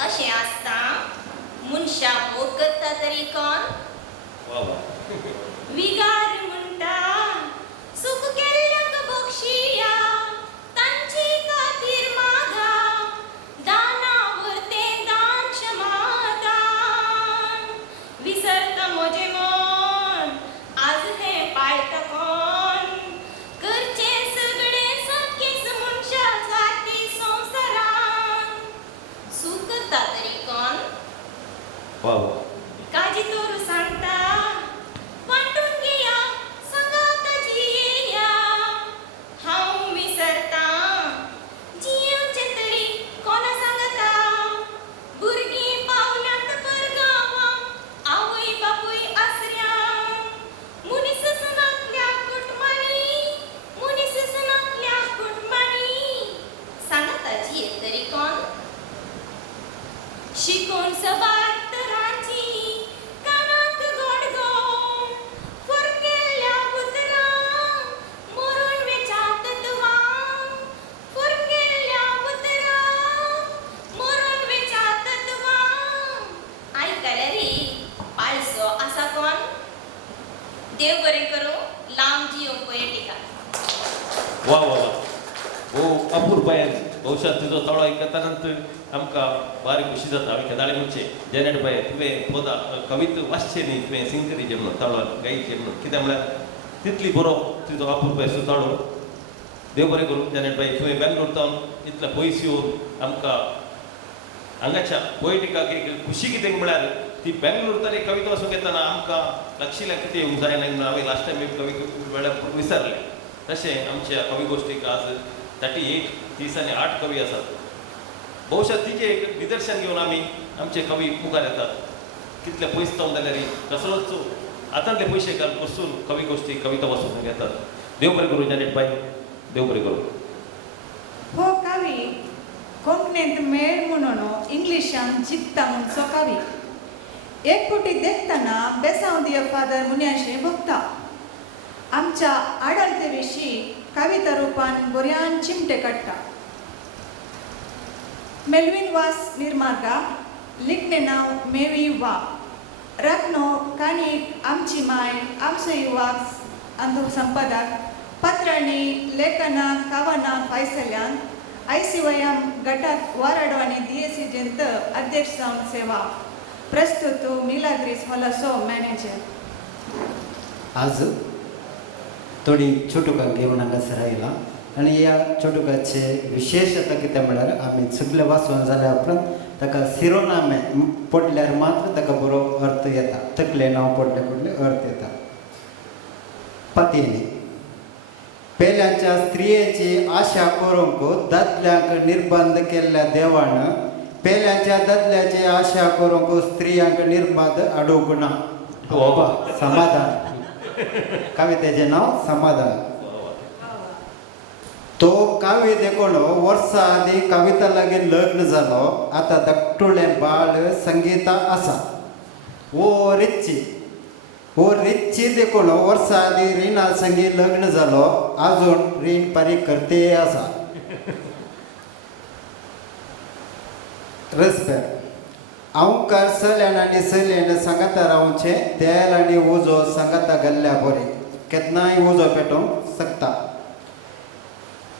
अशें आसता मनशा मोग करता तरी कोण वा वा विगार म्हणटा सुख केल्ल्याक बक्षिया तांची खातीर मागा दाना व्हरते दान क्षमादान विसरता म्हजें मन आज हें पाळटा कोण करचे सगळे सारकेच मनशा खातीर संवसारान सुख करता तरी कोण वा वा काजी तोरू सांगता वांटून घेया सांगात जियेया हांव विसरता जियेवचें तरी कोणा सांगता भुरगीं पावल्यांत परगांवां आवय बापूय आसऱ्यां मनीस सनातल्या कुटुंबांनी सांगता जिये तरी कोण शिकोन सबार तरांची कानाक गोडगोड फुरकेल्या उतरां मरून वेचात तुवां फुरकेल्या उतरां मरून वेचात तुवां आयकल्या रे पाळसो आसा कोण देव बरें करूं लांब जियो पोएटिका वा वा वा हो अपूर्बायन बहुशा तुजो तळो आयकतानंतर आमकां बारी खुशी जाता हांवें केदाळे म्हणचे जेनेट बाय तुवें पोदा कविता वाचचे न्ही तुवें सिंग करीचे म्हणून तळो गायचे म्हणून कित्याक म्हळ्यार तितली बरो तुजो अपूर्बायचो तळो देव बरें करूं जेनेट बाय तुवें बेंगलोरतावन इतल्या पयस येवन आमकां हांगाच्या पोएटिकाक एक खुशी कितें म्हळ्यार ती बेंगलोर तरी कविता वाचूंक येताना आमकां लक्षिल्ल्याक कितें येवंक जायना म्हणून हांवें लास्ट टायम एक कवी वेळार विसरलें तशें आमच्या कवी गोश्टीक आज 38 कवी आसात बहुशा तिचे एक निदर्शन घेवन आमी आमचे कवी मुखार येतात कितले पयस जावन जाल्यार कसलोच आतांतले पयशे घालून बसून कवी गोश्टी कविता वाचून घेतात देव बरें करूं जेनेट बाय देव बरें करूं हो कवी कोंकणींत मेळ म्हणून इंग्लिशान जिखता म्हणचो कवी एक कोटी देखताना बेसांव दिय फादर मुन्याशें भोगता आमच्या आडलते विशीं कविता रुपान बऱ्यान चिमटे काडटा मेल्विन वास निर्मार्गा लिखणे नांव मेवी वा रत्नो काणीक आमची माय आमचो युवाक अंधो संपदाक पत्रांनी लेखना कावना फायसल्यान ICYM गटात वाराडवानी DSC जंत अध्यक्ष जावन सेवा प्रस्तुत मिलाग्रीस हॉलसो मॅनेजर आज थोडी चोटुकां घेवन हांगासर आयला आनी ह्या चोटुकाचे विशेशता कितें म्हळ्यार आमी सगळे वाचून जाल्या उपरांत ताका शिरोनामे पडल्यार मात्र ताका बरो अर्थ येता तकले नांव पडले अर्थ येता पतीनी पेल्यांच्या स्त्रियेची आशा करूंक दादल्यांक निर्बंध केल्ल्या देवान पेल्यांच्या दादल्याची आशा करूंक स्त्रियांक निर्बंध अडूंक ना समाधान कवितेचें नांव समाधान तो कावी देखून वर्सां आदी कविता लागीं लग्न जालो आतां धाकटुलें बाळ संगीता आसा वो रिच्ची देखून वर्सां आदी रिना संगी लग्न जालो आजून रीण पारीक करते आसा रेस्पेक्ट अवंकार सल्यान आनी सल्यान सांगाता रावचें तेल आनी उजो सांगाता घाल्ल्या बरें केन्नाय उजो पेटोवंक शकता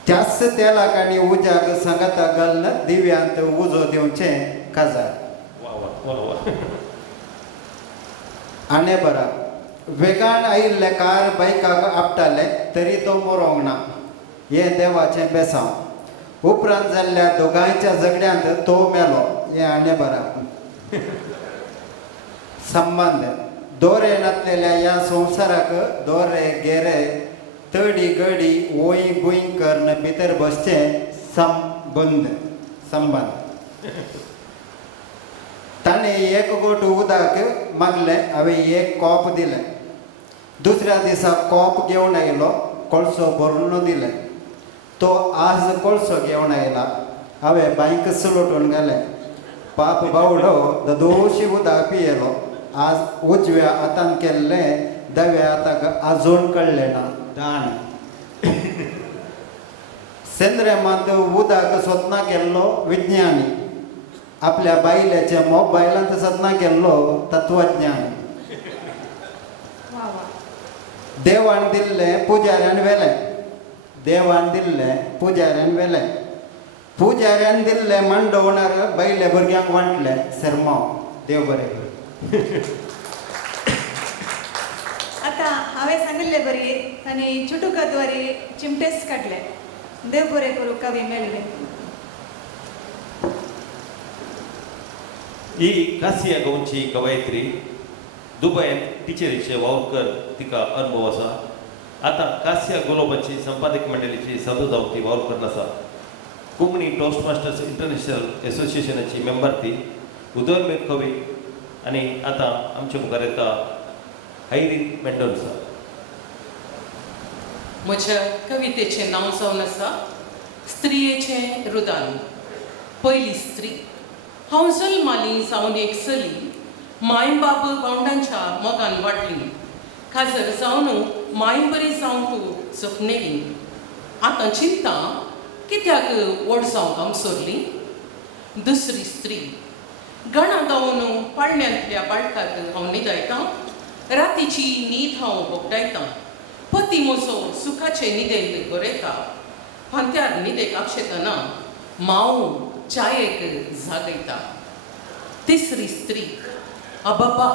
त्याच तेलाक आनी उज्याक सांगाता घालना दिव्यांत उजो दिवचें काजार आनी बरा वेगान आयिल्ले कार बायकाक आपटाले तरी तो मरोंक ना हें देवाचें बेसांव उपरांत जाल्ल्या दोगांयच्या झगड्यांत तो मेलो हें आनी बरा संबंध दोरे नातलेल्या ह्या संवसाराक दोरे गेरे तडी गडी ओई गुई कर्ण भितर बसचें संबंध ताणें एक गोट उदक मागलें हांवें एक कॉप दिलें दुसऱ्या दिसा कॉप घेवन आयलो कोळसो भरून दिलें तो आज कोळसो घेवन आयला हांवें बांयक सुलोटून घालें पाप बावडो दोशी उदक पियेलो आज उजव्या हातान केल्लें दाव्या हाताक आजून कळ्ळें ना दाण सेंद्रे मात उदक सोदना गेल्लो विज्ञानी आपल्या बायल्याच्या मोबायलांत सदना केल्लो तत्वज्ञान. वा वा. देवान दिल्लें पुजाऱ्यान वेलें. देवान दिल्लें पुजाऱ्यान वेलें. पुजाऱ्यान दिल्लें मांडवणार बायल्या भुरग्यांक वांटलें सरमाव. देव बरें करूं. आता हांवें सांगिल्ले बरी आनी चुटुकाद्वारे चिमटेस काडले. देव बरें करूं कवी मेळ्ळे. ही कासिया गोंयची कवयित्री दुबयन टिचरीचे वावरकर तिका अनुभव आसा. आतां कासिया गोलोबाची संपादक मंडळीची सदो जावपी वावरकर आसा. कोंकणी टोस्ट मास्टर्स इंटरनॅशनल एसोसिएशनाची मेंबर ती. उदरमेर कवी आनी आतां आमचे मुखार येता आयरीन मेंडोन्सा. म्हज्या कवितेचें नांव जावन आसा स्त्रियेचें रुदान. पयली स्त्री. हांव जल्माली जावन एक चली, माय बाब भावंडांच्या मोगान वाडली. काजर जावन माय बरी जावन तूं जपणेली. आतां चिंता कित्याक व्हड जावंक आमसोरली. दुसरी स्त्री. गणा गावन पाळण्यांतल्या बाळकाक हांव न्हिदयतां. रातीची न्हीद हांव बोगडायतां. पती म्हजो सुखाचे न्हिदेंत गरयता. फांत्यार न्हिदेक आपशेतना माव चायेक जागयता. तिसरी स्त्री. बाबा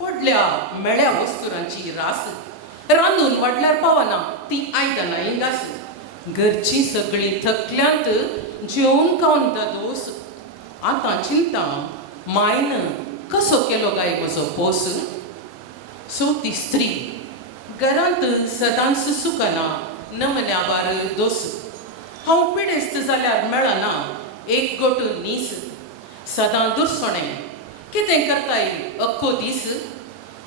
पडल्या मेळ्या वस्तुरांची रास. रांदून वाडल्यार पावना ती आयदनां इंगास. घरची सगळीं थकल्यांत जेवून खावन दोस. आतां चिंता मायन कसो केलो गाय म्हजो पोस. चवथी स्त्री. घरांत सदांच सुकना नमल्या बार दोस. हांव पिडेस्त जाल्यार मेळना एक गोट नीस. सदां दुरसोणें कितें करताय अख्खो दीस.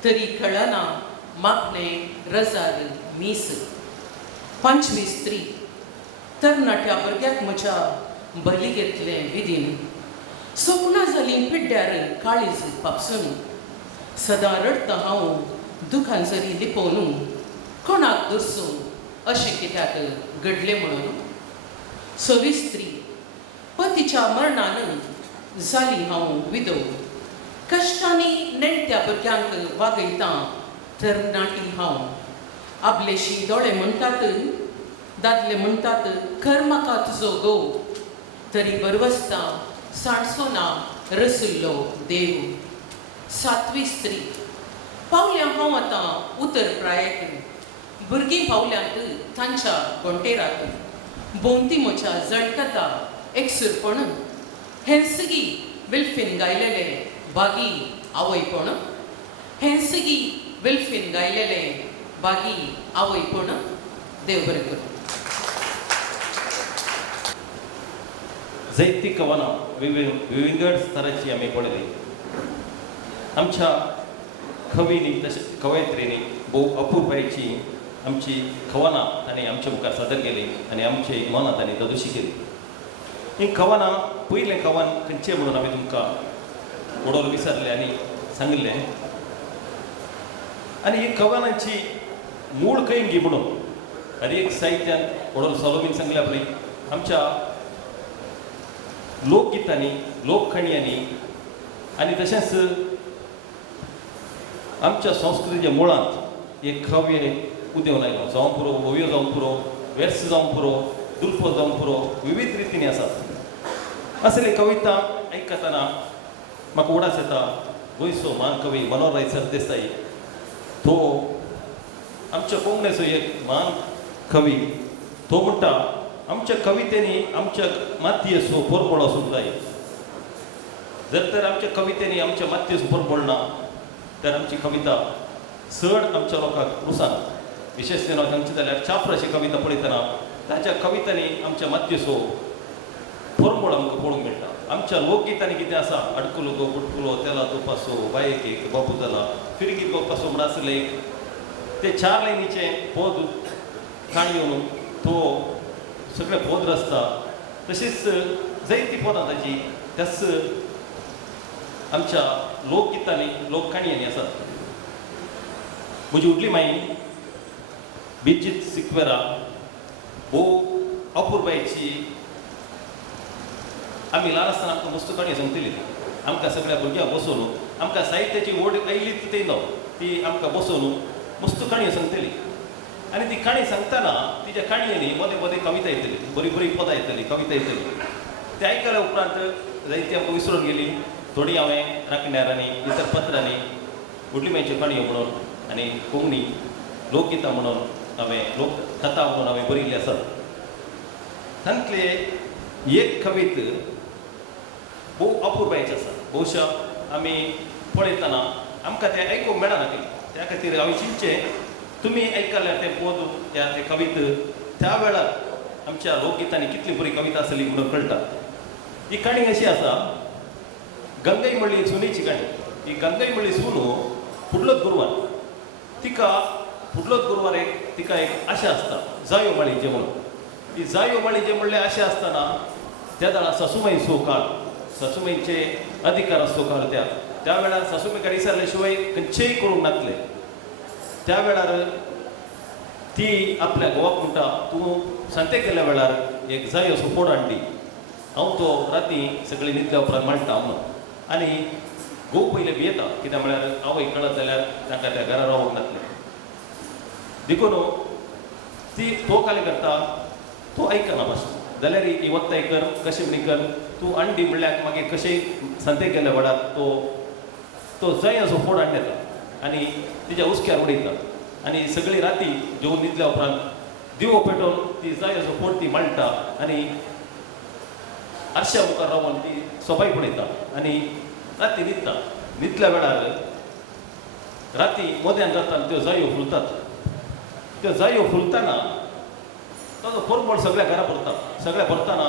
तरी कळना मागणें रजार मीस. पांचवी स्त्री. तरणाट्या भुरग्याक म्हज्या बली घेतलें विधीन. सपनां जालीं पिड्ड्यार काळीज पापसून. सदां रडतां हांव दुखान जरी लिपोवन. कोणाक दुरसूं अशें कित्याक घडलें म्हणून. सवी स्त्री. पतीच्या मरणान जाली हांव विधव. कश्टांनी नेणट्या भुरग्यांक वागयतां तरणाटी हांव. आपलेशी दोळे म्हणटात, दादले म्हणटात कर म्हाका तुजो घोव. तरी बरवसता सांडसोना रसुल्लो देव. सातवी स्त्री. पावल्या हांव आतां उतर प्रायेक. भुरगीं पावल्यांत तांच्या गोंटेराक. भोंवती म्हज्या जळटता एकसुरपण. हेंसगी विल्फीन गायलेले बागी आवयपण. हेंसगी विल्फीन गायलेले बागी आवयपण. देव बरें करूं. जायतीं कवनां विंगड स्तराची आमी पळयली. आमच्या कवींनी तशें कवयित्रींनी भोव अपुरबायेची आमची कवनां तांणी आमच्या मुखार सादर केली आनी आमची मनां तांणी दोशी केली. ही कवनां पयलें कवन खंयचें म्हणून हांवें तुमकां उडोवन विसरलें आनी सांगिल्लें. आनी ही कवनांची मूळ खंयंगी म्हणून आनी एक साहित्यान उडोवन सोलोमीन सांगल्या पळय आमच्या लोकगितांनी लोकखणयांनी आनी तशेंच आमच्या संस्कृतीच्या मुळांत एक काव्य उदेंवन आयलो. जावं पुरो ओवियो जावं पुरो वेर्स जावं पुरो दुल्फो जावं पुरो विविध रितींनी आसात. असले कविता आयकतना म्हाका उडास येता गोंयचो महान कवी मनोहरराय सरदेसाई. तो आमच्या कोंकणीचो एक महान कवी. तो म्हणटा आमच्या कवितेनी आमच्या मातयेचो पोरपळ आसूंक जाय. जर तर आमच्या कवितेनी आमच्या मातयेचो पोरपळ ना तर आमची कविता चड आमच्या लोकांक रुसाना. विशेशतेन हांव सांगचें जाल्यार चापराची कविता पळयतना ताच्या कवितांनी आमच्या मातयेचो पोरपळ आमकां पळोवंक मेळटा. आमच्या लोकगितांनी कितें आसा अडकुलो गो बुडकुलो तेला तोपासो बायेक एक बाबू जाला फिरगी गोपासो म्हण आसले एक ते 4 लायनीचे पोद काणयोवन तो सगळे पोद रचता. तशीच जायतीं पोदां ताची त्याच आमच्या लोकगितांनी लोककाणयांनी आसात. म्हजी व्हडली माई बिजीत सिक्वेरा भोव अपुरबायेची आमी ल्हान आसतना आमकां मस्त काणी सांगतली आमकां सगळ्या भुरग्यांक बसोवन आमकां साहित्याची ओड आयलीच ते न्हू ती आमकां बसोवन मस्त काणयो सांगतली आनी ती काणी सांगतना तिच्या काणयेनी मदें मदें कविता येतली बरी बरी पदां येतली कविता येतली ते आयकल्या उपरांत जायती आमकां विसरून गेली थोडी हांवें राखण्यार आनी इतर पत्रांनी गुडलिम्याच्यो काणयो म्हणून आनी कोंकणी लोकगितां म्हणून हांवें लोककथा म्हणून हांवें बरयल्ली आसात तांतले एक कवित भोव अपुर्बायेची आसा भोवशा आमी पळयतना आमकां तें आयकूंक मेळना त्या खातीर हांवें चिंतचें तुमी आयकल्यार तें पद त्या ते कवित त्या वेळार आमच्या लोकगितांनी कितली बरी कविता आसली म्हणून कळटा ही काणी अशी आसा गंगई म्हणली सुनेची काणी ही गंगई म्हणली सुनू फुडलोच गुरवार तिका फुडलोच गुरवार तिका एक आशा आसता जायो माळीचें म्हणून ही जायो माळीचें म्हणलें आशें आसतना त्या दाळा सासूमाई सोकाळ सासूमाईचे अधिकार असतो काळ त्या वेळार सासूबाईकार विचारल्या शिवाय खंयचेय करूंक नासले त्या वेळार ती आपल्या घोवाक म्हणटा तूं सांतेक गेल्या वेळार एक जाय असो फोड हाडली हांव तो राती सगळी न्हिदल्या उपरांत मांडटा म्हणून आनी घोव पयले भियेता कित्याक म्हळ्यार आवय कळत जाल्यार ताका त्या घरा रावूंक नासलें देखून ती तो काले करता तो आयकना मातसो जाल्यार ही वत्ताय कर कशें म्हणी कर तूं अंडी म्हणल्यार मागीर कशेंय सांतेक गेल्या वेळार तो जय असो फोड हाडून येता आनी तिच्या उस्क्यार उडयता आनी सगळी राती जेवून न्हिदल्या उपरांत दिवो पेटोवन ती जाय असो फोड ती मांडटा आनी आरश्या मुखार रावून ती सोबाय पळयता आनी राती न्हिदल्या वेळार राती मध्यान जाता त्यो जायो फुलतात त्यो जायो फुलतना ताजो परमळ सगळ्या घरा भरता सगळ्या भरतना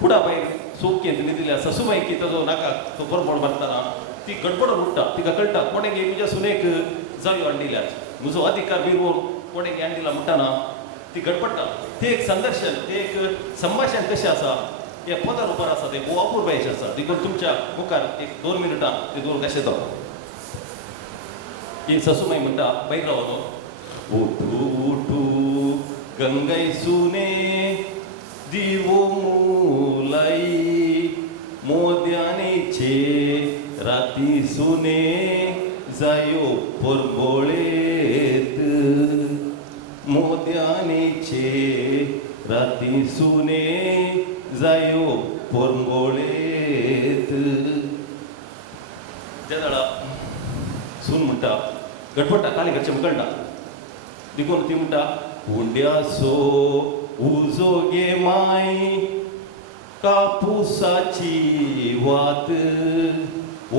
फुडा भायर सोबकेंत न्हिदिल्ल्या सासूबाई की ताजो नाका तो परमळ भरतना ती गडबडून उठटा तिका कळटा कोणें गे तुज्या सुनेक जायो हाडिल्ल्यार म्हजो अधिकार बिरवून कोणें गे हाडिल्ला म्हणटाना ती गडबडटा तें एक संदर्शन तें एक संभाशण कशें आसा हे पदां रुपार आसा तें भोव अपुर्बायेचें आसा देखून तुमच्या मुखार एक 2 मिनटां तें दवरूंक कशें जाता ही सासूमाई म्हणटा भायर रावन उठू उठू गंगै सुने दिवो मुलाई मोद्यानीचे राती सुने जायो परबोळेत मोद्यानीचे राती सुने जायो परबोळेत त्या दाळा सून म्हणटा गडबडटा काली घरचें कळटा देखून ती म्हणटा हुंड्यासो उजो गे माय कापुसाची वात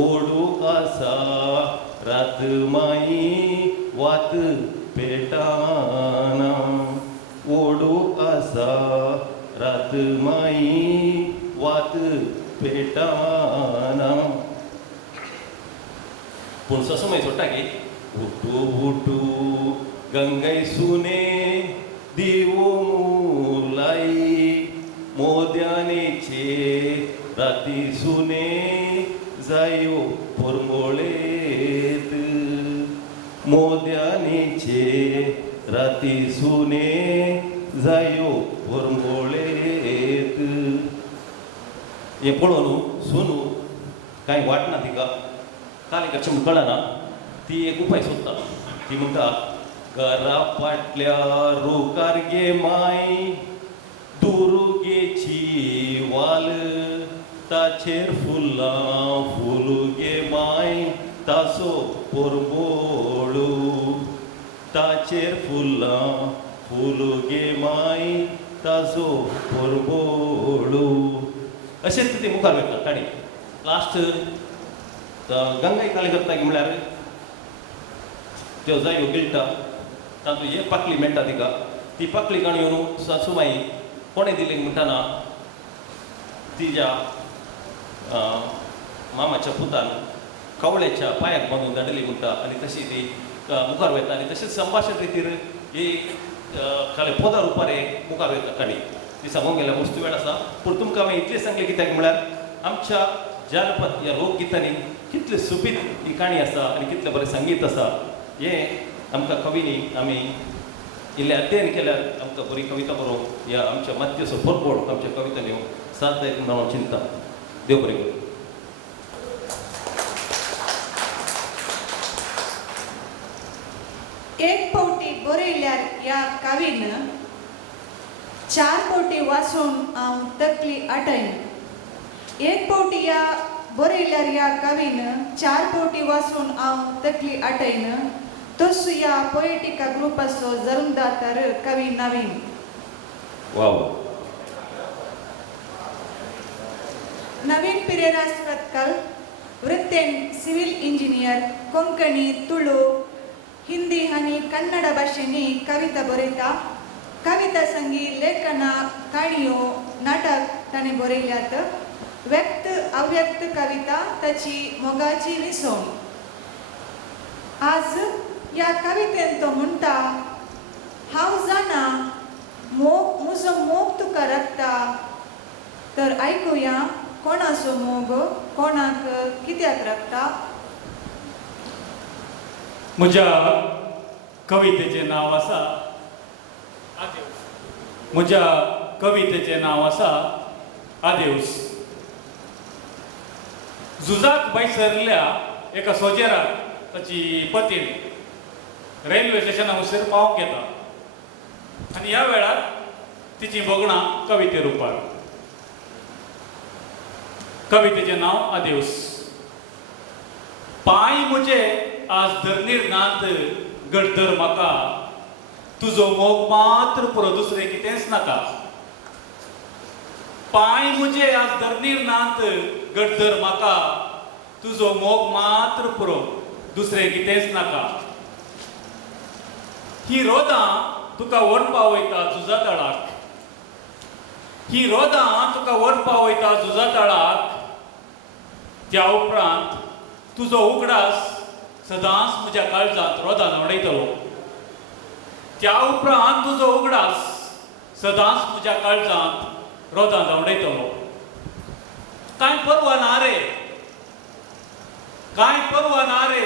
ओडू आसा रात माई वात पेटाना ओडू आसा रात माई वात पेटाना पूण सासूमाई सोडटा गे उठू उठू गंगै सुने दिवो मुलाई मोद्यानीचे राती सुने जायो परमोळेत मोद्यानीचे राती सुने जायो परमोळेत हे पळोवन सुनू कांय वाटना तिका काले कशें कळना ती एक उपाय सोदता ती म्हणटा घरा फाटल्या रोकार गे माय दुर्गेची वाल ताचेर फुलां फुलू गे माय तासो परबोळू ताचेर फुलां फुलू गे माय ताजो परबोळू अशेंच ती मुखार वयता काणी लास्ट गंगाई काले करता म्हळ्यार त्यो जायो गिळटा तातूंत एक पाकली मेळटा तिका ती पाकली काणी येवन सासूबाई कोणें दिली म्हणटाना तिच्या मामाच्या पुतान कवळेच्या पांयाक बांदून धाडली म्हणटा आनी तशी ती मुखार वयता आनी तशेंच संभाशण रितीर ही खाले पदां रुपार मुखार वयता काणी ती सांगूंक गेल्यार वस्तू वेळ आसा पूण तुमकां हांवें इतलें सांगलें कित्याक म्हळ्यार आमच्या जानपद ह्या लोकगितांनी कितलें सुपीत ही काणी आसा आनी कितलें बरें संगीत आसा हें आमकां कवीनी आमी इल्लें अध्ययन केल्यार आमकां बरी कविता बरोवंक ह्या आमच्या मातयेचो परबोळ आमच्या कवितांनी साथ एक नाव चिंता देव बरें करूं. एक फावटी बरयल्यार ह्या कावीन 4 फावटी वाचून हांव तकली आटयन. एक फावटी ह्या बरयल्यार ह्या कावीन 4 फावटी वाचून हांव तकली आटयन. तसो ह्या पोएटिका ग्रुपाचो जल्मदातर कवी नवीन. वाव. नवीन पिरेरास कत्कल वृत्तेन सिव्हिल इंजिनियर, कोंकणी, तुळू, हिंदी आनी कन्नड भाशेनी कविता बरयता. कविता संगीत, लेखना, काणयो, नाटक ताणें बरयल्यात. व्यक्त अव्यक्त कविता ताची मोगाची विसवण. आज ह्या कवितेन तो म्हणटा, हांव जाणा मोग म्हजो मोग तुका रगता. तर आयकुया कोणाचो मोग कोणाक कित्याक रगता. म्हज्या कवितेचें नांव आसा आदेवस. म्हज्या कवितेचें नांव आसा आदेवस. झुजाक बैसरल्या एका सोजेराक ताची पत्नी रेल्वे स्टेशना वयसर पावंक येता आनी ह्या वेळार तिची भोगणां कविते रुपार. कवितेचें नांव आदेवस. पांय म्हजे आज धरणीर नात गडधर म्हाका, तुजो मोग मात्र पुरो दुसरें कितेंच नाका. पांय म्हजे आज धरणीर नात गडधर म्हाका, तुजो मोग मात्र पुरो दुसरें कितेंच नाका. ही रोदां तुका व्हरपा वयता झुजा तळाक. ही रोदां तुका व्हरपा वयता झुजा तळाक. त्या उपरांत तुजो उगडास सदांच म्हज्या काळजांत रोदां न्हवडयतलो. त्या उपरांत तुजो उगडास सदांच म्हज्या काळजांत रोदां न्हवडयतलो. कांय परवा ना रे, कांय परवा ना रे,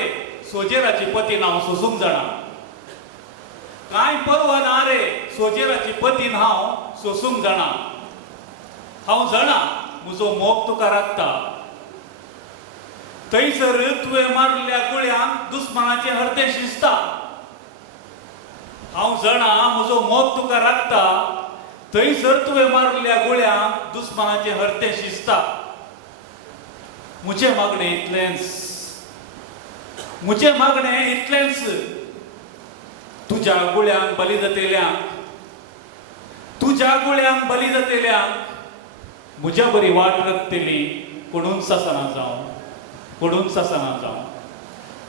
सोजेराची पतीन हांव सोसूंक जाणा. कांय परवा ना रे, सोजेराची पतीन हांव सोसूंक जाणा. हांव जाणा म्हजो मोग तुका राखता. थंयसर तुवें मारल्या गुळ्यांक दुस्मानाचें हर्तें शिजता. हांव जाणा म्हजो मोग तुका राखता. थंयसर तुवें मारल्या गुळ्यांक दुस्मानाचें हर्तें शिजता. म्हजें मागणें इतलेंच, म्हजें मागणें इतलेंच. तुज्या गुळ्यांक बली जातेल्यांक, तुज्या गुळ्यांक बली जातेल्यांक म्हज्या बरी वाट रगतली कोणून सासना जावं, कोणून सासना जावं.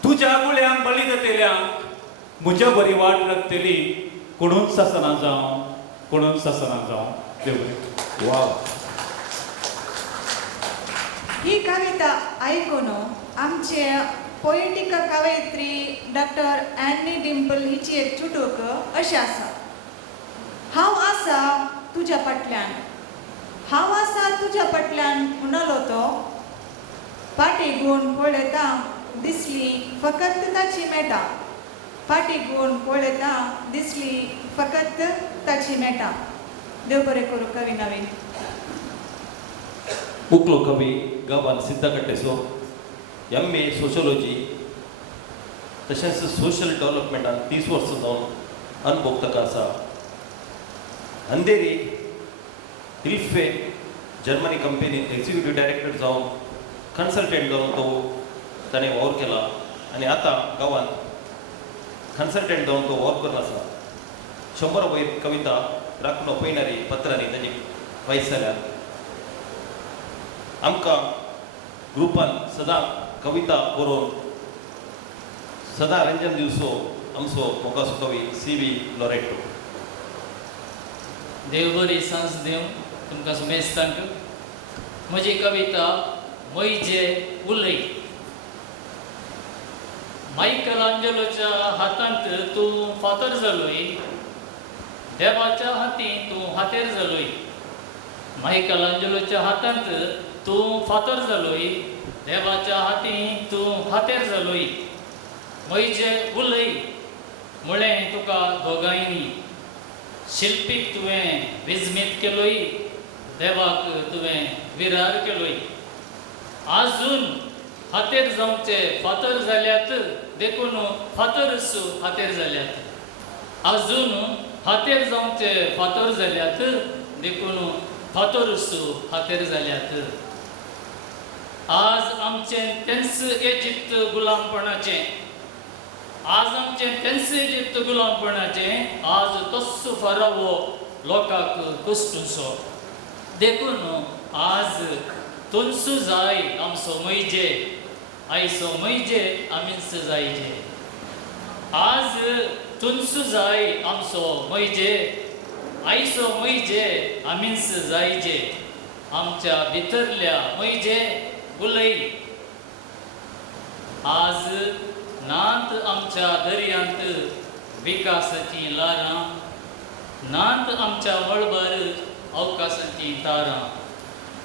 तुज्या गुळ्यांक बली जातेल्यांक म्हज्या बरी वाट रगतली कोणून सासना जावं, कोणून सासना जावं. देव बरें. वाव. ही कविता आयकून आमचे पोएटिका कवयित्री डॉक्टर एनी डिंपल हिची एक चुटूक अशी आसा. हांव आसा तुज्या फाटल्यान, हांव आसा तुज्या फाटल्यान म्हणलो तो. फाटी गुण पळयता दिसली फकत ताची मेटा. फाटी गुण पळयता दिसली फकत ताची मेटा. देव बरें करूं कवी नवीन. उकलो कवी गांवान सिद्धकट्टेचो MA सोशियोलॉजी तशेंच सोशल डेव्हलपमेंटान 30 वर्सां जावन अनुभव ताका आसा. अंधेरी हिल्फे जर्मनी कंपनीन एक्झिक्युटीव डायरेक्टर जावन कन्सल्टंट जावन तो ताणें वावर केला आनी आतां गांवांत कन्सल्टंट जावन तो वावर करून आसा. 100 वयर कविता राखणो पयणारी पत्रांनी ताची वायस जाल्यात. आमकां ग्रुपान सदां कविता बरोवन सदां रंजन दिवचो आमचो मोगाचो कवी CB लोरेटो. देव बरी सांज दिवं तुमकां सुमेस्तांक. म्हजी कविता मैजे उलय. मायकल आंजेलोच्या हातांत तूं फातर जालोय, देवाच्या हातीन तूं हातेर जालोय. मायकल आंजेलोच्या हातांत तूं फातर जालोय, देवाच्या हातीन तूं हातेर जालोय. मैजे उलय म्हळें तुका दोगांयनी. शिल्पीक तुवें विजमीत केलोय, देवाक तुवें विरार केलोय. आजून हातेर जावचे फातर जाल्यात देखून फातरच हातेर जाल्यात. आजून हातेर जावचे फातर जाल्यात देखून फातरच हातेर जाल्यात. आज आमचें तेंच इजिप्त गुलामपणाचें, आज आमचें तेंच इजिप्त गुलामपणाचें आज तस्सो फारावो लोकांक कुस्टूसो. देखून आज तुनसू जाय आमचो मैजे, आयसो मैजे आमीच जायचे. आज तुनसू जाय आमचो मैजे, आयसो मैजे आमीच जायचे. आमच्या भितरल्या मैजे उलय. आज नात आमच्या दर्यांत विकासाची लारां, नात आमच्या मळबार अवकाशाची तारां.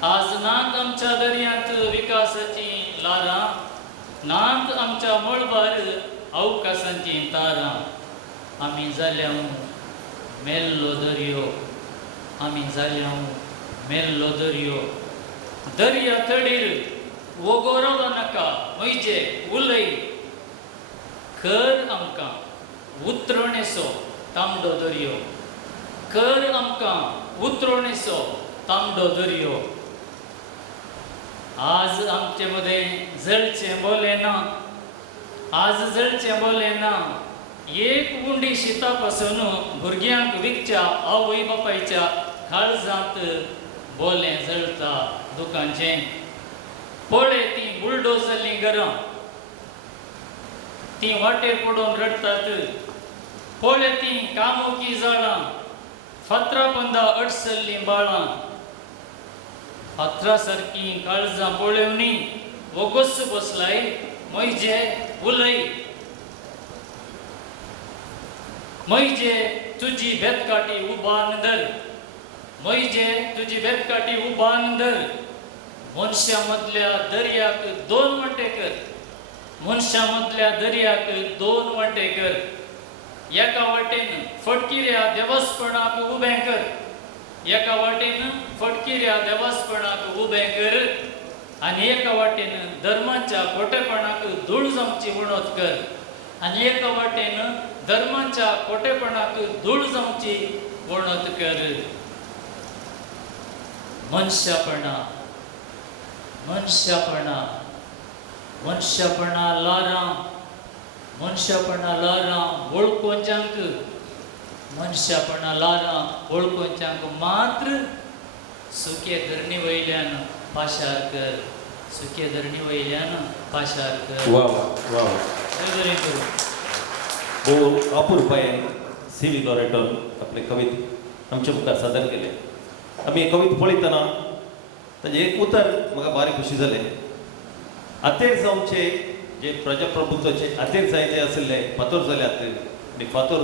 आज नात आमच्या दर्यांत विकासाची लारां, नात आमच्या मळबार अवकाशाची तारां. आमी जाल्यां मेल्लो दर्यो, आमी जाल्यां मेल्लो दर्यो. दर्या तडीर वगोरलो नाका मैजे उलय. कर आमकां उतरणेचो तांबडो दर्यो, कर आमकां उतरणेचो तांबडो दर्यो. आज आमचे मदें जळचें बोलें ना, आज जळचें बोलें ना. एक उंडी शिता पासून भुरग्यांक विकच्या आवय बापायच्या काळजांत बोलें जळटा दुकानचें. पळय तीं बुलडोजरलीं घरां, तीं वाटेर पडून रडटात. पळय तीं कामोकी जाळां, फातरां पंदा अडसल्लीं बाळां. फातरा सारकीं काळजां पळोवनी वगोस बसलाय मैजे उलय. मैजे तुजी बेतकाटी उबान धर, मैजे तुजी बेतकाटी उबान धर. मनशा मदल्या दर्याक 2 वांटे कर, मनशा मदल्या दर्याक 2 वांटे कर. एका वाटेन फटकिऱ्या देवस्पणाक उबें कर, एका वाटेन फटकिऱ्या देवस्पणाक उबें कर. आनी एका वाटेन धर्माच्या खोटेपणाक धूळ जमची उणत कर. आनी एका वाटेन धर्माच्या खोटेपणाक धूळ जमची उणत कर. मनशापणा, मनशापणा, मनशापणा लारां, मनशापणा लारां वळखोवच्यांक, मनशापणा लारां वळखोवच्यांक मात्र सुके धरणी वयल्यान पाशार कर, सुके धरणी वयल्यान पाशार कर. वा वा बरें करूं. भोव अपुरबायेन सी.व्ही. लॉरेटोन आपले कवित आमच्या मुखार सादर केले. आमी हे कवित पळयतना ताजें एक उतर म्हाका बारीक खुशी जालें. आतेर जावचे जे प्रजाप्रभुत्वाचे आतेर जायते आसले फातर जाल्यात आनी फातर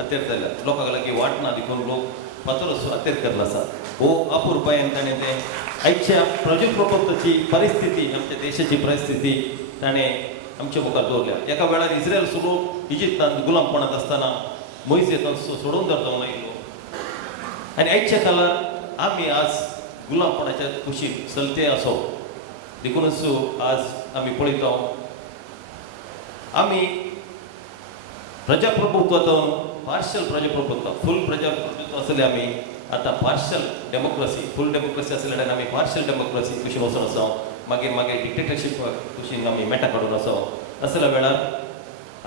आतेर जाल्यात. लोकांक लागीं वाट ना देखून लोक फातर आतेर करना आसात. हो अपुरबायेन ताणें तें आयच्या प्रजाप्रभुत्वाची परिस्थिती, आमच्या देशाची परिस्थिती ताणें आमच्या मुखार दवरल्या. एका वेळार इस्रायल सोडून इजिप्तांत गुलामपणांत आसतना मोइसे सोडून धरलो आयिल्लो. आनी आयच्या काळार आमी आज गुलामपणाच्या कुशीक चलते आसो. देखूनच आज आमी पळयता आमी प्रजाप्रभुत्वांतून पार्शल प्रजाप्रभुत्व, फूल प्रजाप्रभुत्व आसले आमी आतां पार्शल डेमोक्रेसी, फूल डेमोक्रेसी आसले आमी पार्शल डेमोक्रेसी कुशीन वचून आसा. मागीर मागीर डिक्टेटरशीप कुशीन आमी मेटा काडून आसा. असल्या वेळार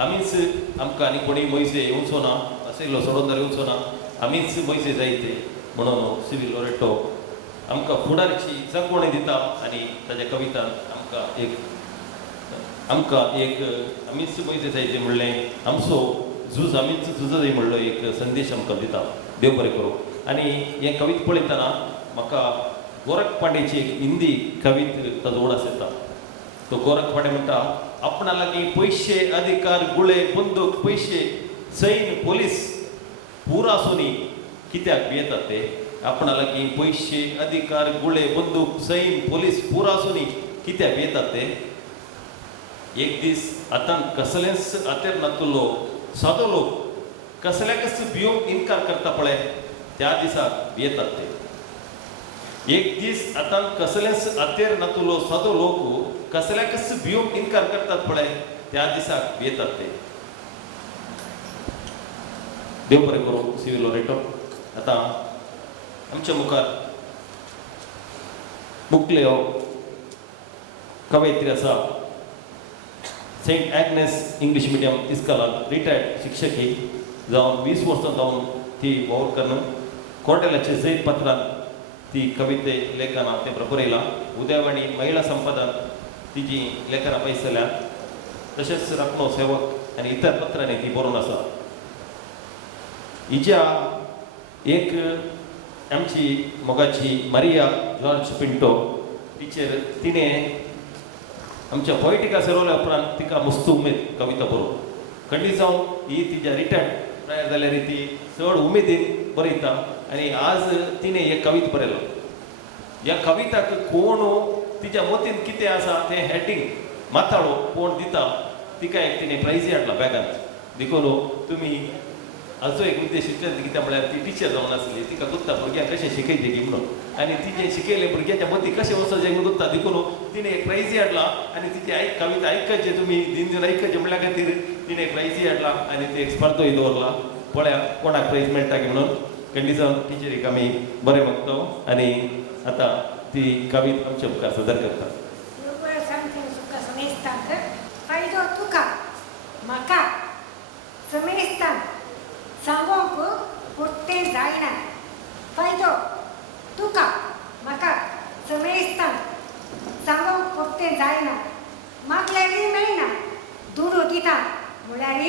आमीच आमकां आनी कोणी मोइसे येवचो ना, असलो सोडून येवचो ना. आमीच मोइसे जायते म्हणून सी.व्ही. लॉरेटो आमकां फुडारची जगवणी दिता. आनी ताच्या कवितान आमकां एक आमीच मोइसे जायते म्हणलें आमचो झूज आमीच झुजय म्हणलो एक संदेश आमकां दिता. देव बरें करूं. आनी हें कवित पळयतना म्हाका गोरख पांडेची एक हिंदी कवित ताजो उडास येता. तो गोरख पांडे म्हणटा, आपणा लागीं पयशे अधिकार गुळे बंदूक पैशे सैन पोलीस पूर आसुनी कित्याक भियेतात ते. आपणा लागीं पयशे अधिकार गुळे बंदूक सैन पोलीस पूर आसुनी कित्याक भियेतात ते. एक दीस आतां कसलेंच आतेर नातुल्लो सादो लोक कसल्याकच भियोंक इन्कार करता पळय त्या दिसाक भियेतात ते. एक दीस आता कसलेच अतेर नातुलो सदो लोक कसल्याकच भिवूंक इन्कार करतात पळय त्या दिसाक येतात ते. देव बरें करूं. Civil Loreto. आता आमच्या मुखार बुकले हो कवयित्री आसा. सेंट ॲग्नेस इंग्लिश मिडियम तिस्कालांत रिटायर्ड शिक्षक ही जावन 20 वर्सां जावन ती वावर करून कोर्टेलाचे जैत पत्रान ती कविते लेखनां ते बरयला. उदयवाणी महिला संपादन तिजी लेखनां पयसल्या. तशेंच रत्नो सेवक आनी इतर पत्रांनी ती बरोवन आसा. हिच्या एक आमची मोगाची मारिया जॉर्ज पिंटो तिचेर तिणें आमच्या पोएटिका सरवल्या उपरांत तिका मस्त उमेद कविता बरोवंक. खंडीत जावन ही तिच्या रिटायर्ड प्रायर जाल्यार ती चड उमेदीन बरयता आनी आज तिणें हे कविता बरयलो. ह्या कविताक कोण तिच्या मतीन कितें आसा तें हेडिंग माथाळो कोण दिता तिका एक तिणें प्रायजी हाडला बॅगांत. देखून तुमी हाचो एक उद्देश विचारता कित्याक म्हळ्यार ती टिचर जावन आसली. तिका गुत्ता भुरग्यांक कशें शिकयचे की म्हणून आनी तिजें शिकयलें भुरग्यांच्या मदीं कशें वचचें म्हणून गुत्ता. देखून तिणें एक प्रायजी हाडला आनी तिची कविता आयकचे तुमी दिन आयकचे म्हणल्या खातीर तिणें एक प्रायजी हाडला आनी ती एक स्पर्धोय दवरला. पळया कोणाक प्रायज मेळटा की म्हणून. कंडिशन टिचरीक आमी बरें मागता आनी आतां ती कविता आमच्या मुखार सादर करता. फायदो तुका म्हाका समेस्तान सांगोंक पुरतें जायना. फायदो तुका म्हाका समेस्तान सांगोंक पुरतें जायना. मागल्यारय मेळना दुडो दिता म्हळ्यार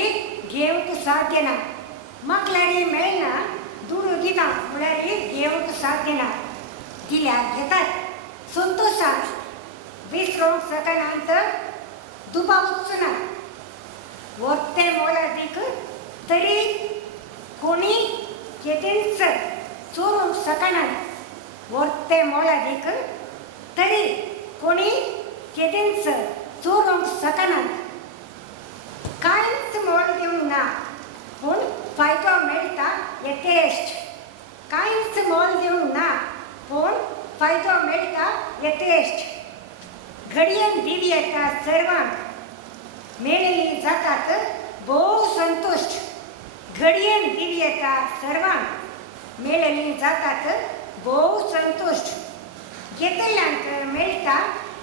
घेवंक साध्य ना. मागल्यारय मेळना दुडो दिता म्हळ्यार घेवंक साध्य ना. दिल्यार घेतात संतोशान विसरोंक शकनांत दुबाव वचना. वर्ते मोलादीक तरी कोणी केदेंच चोरूंक शकना. वर्ते मोलादीक तरी कोणी केदेंच चोरूंक शकना. कांयच मोल दिवंक ना पूण फायदो मेळटा यथेश्ट. कांयच मोल दिवंक ना पूण फायदो मेळटा यथेश्ट. घडयेन दिवी येता सर्वांक मेळ्ळी जातात भोव संतुश्ट. घडयेन दिवी येता सर्वांक मेळ्ळी जातात भोव संतुश्ट. घेतल्यांक मेळटा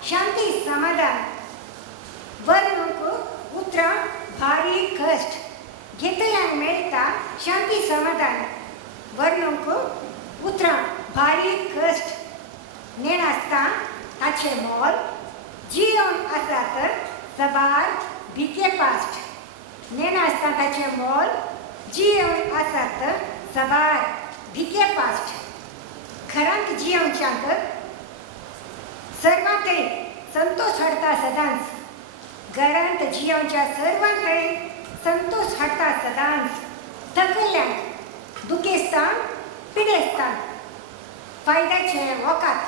शांती समाधान. वर्णूंक उतरां भारी कश्ट. घेतल्यांक मेळटा शांती समाधान. वर्णूंक उतरां भारी कश्ट. नेण आसता ताचें मोल जियोन आसा तर सबार भिके पास्ट. नेण आसता ताचें मोल जियोन आसा तर सबार भिके पास्ट. खरांत जियोवच्यांक सर्वां कडेन संतोश हाडटा सदांच. घरांत जियोवच्या सर्वां कडेन संतोश हाडटा सदांच. थकल्ल्यांक दुखेस्तान पिडेस्तान फायद्याचें वकात.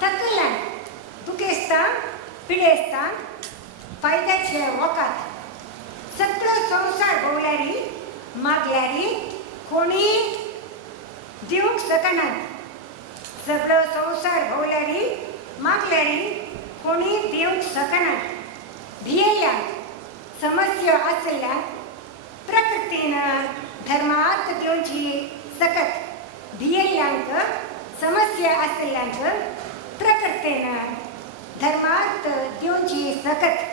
थकल्ल्यांक दुखेस्तान पिडेस्तान फायद्याचें वकात. सगळो संवसार भोंवल्यारी मागल्यारी कोणी दिवंक शकना. सगळो संवसार भोंवल्यारी मागल्यारी कोणी दिवंक शकना. भियेल्ल्यांक समस्या आसल्ल्यांक प्रकृतीन धर्मार्थ दिवची सकत. भियेल्ल्यांक समस्या आसल्ल्यांक प्रकृतीन धर्मार्थ दिवची सकत.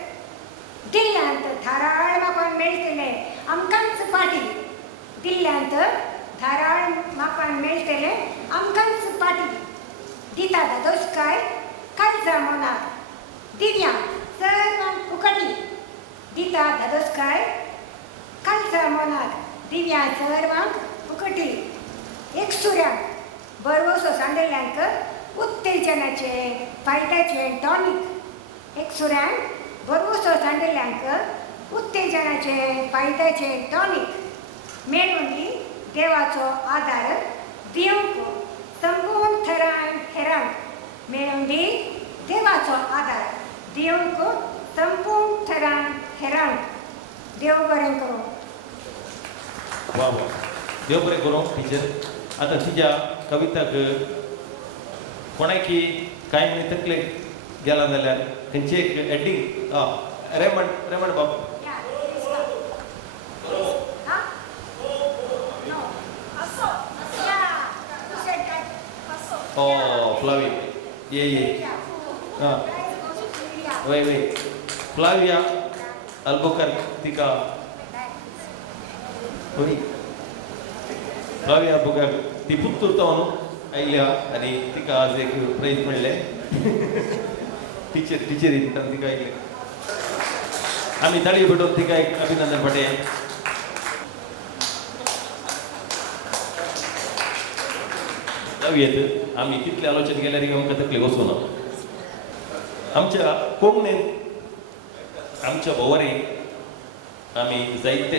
दिल्ल्यांत धाराळ मापान मेळटले आमकांच पाटी. दिल्ल्यांत धाराळ मापान मेळटले आमकांच पाटी. दिता दादोसकाय काळजा मनाक. दिव्यांक सर्वांक फुकटी. दिता दादोसकाय काळजा मनाक. दिव्यां सर्वांक फुकटी. एकसुऱ्यांक बरवसो सांडल्ल्यांक उत्तेजनाचे फायद्याचे टॉनीक. एकसुऱ्यांक बरवसो सांडल्ल्यांक उत्तेजनाचे फायद्याचे टॉनीक. मेळूंदी देवाचो आदार दिवंक संपूर्ण हेरांक. मेळूंदी देवाचो आदार दिवंक संपूर्ण हेरांक. देव बरें करूं. वा वा. देव बरें करूं टिचर. आतां तिच्या कविताक कोणाकी कांय म्हणी तकले गेला जाल्यार खंयची एक एडिंग रेमंड बाबू फ्लावी ये वय फ्लाविया अल्बोकर तिका फ्लाविया अल्बोकर ती पुत्तूरता न्हू आयल्या आनी तिका आज एक प्राइज मेळ्ळें टिचरी दिता तिका आयले आमी ताळी भेटून तिका एक अभिनंदन पाटय जाऊयात आमी तितले आलोचन केल्यार आमकां तकले वचूं ना आमच्या कोंकणींत आमच्या भोवरेक आमी जायते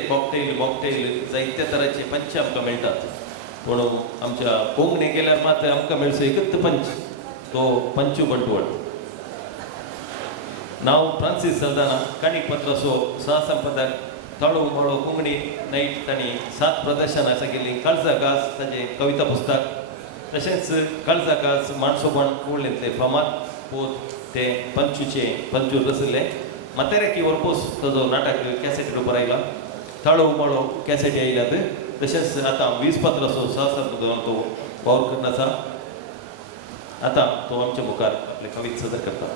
मॉकटेल जायत्या तरांचे पंच आमकां मेळटात पूण आमच्या कोंकणी गेल्यार मात आमकां मेळचो एकच पंच तो पंचू बंटवळ नांव फ्रांसीस सल्दाना काणीक पत्रासो सहसंपादक ताळो माळो कोंकणी नाईट तांणी 7 प्रदर्शनां आसा केल्लीं काळजा गास ताचें कविता पुस्तक तशेंच काळजा गास माणसोबण कोवळेंतले फामाद पोत ते पंचू रचले मातेरेकी वरपूस ताजो नाटक कॅसेट रुपार आयला ताळो माळो कॅसेटी आयल्यात तशेंच आतां 20 पत्रासो सहसंपादक तो वावर करन आसा आतां तो आमच्या मुखार आपले कविता सदर करता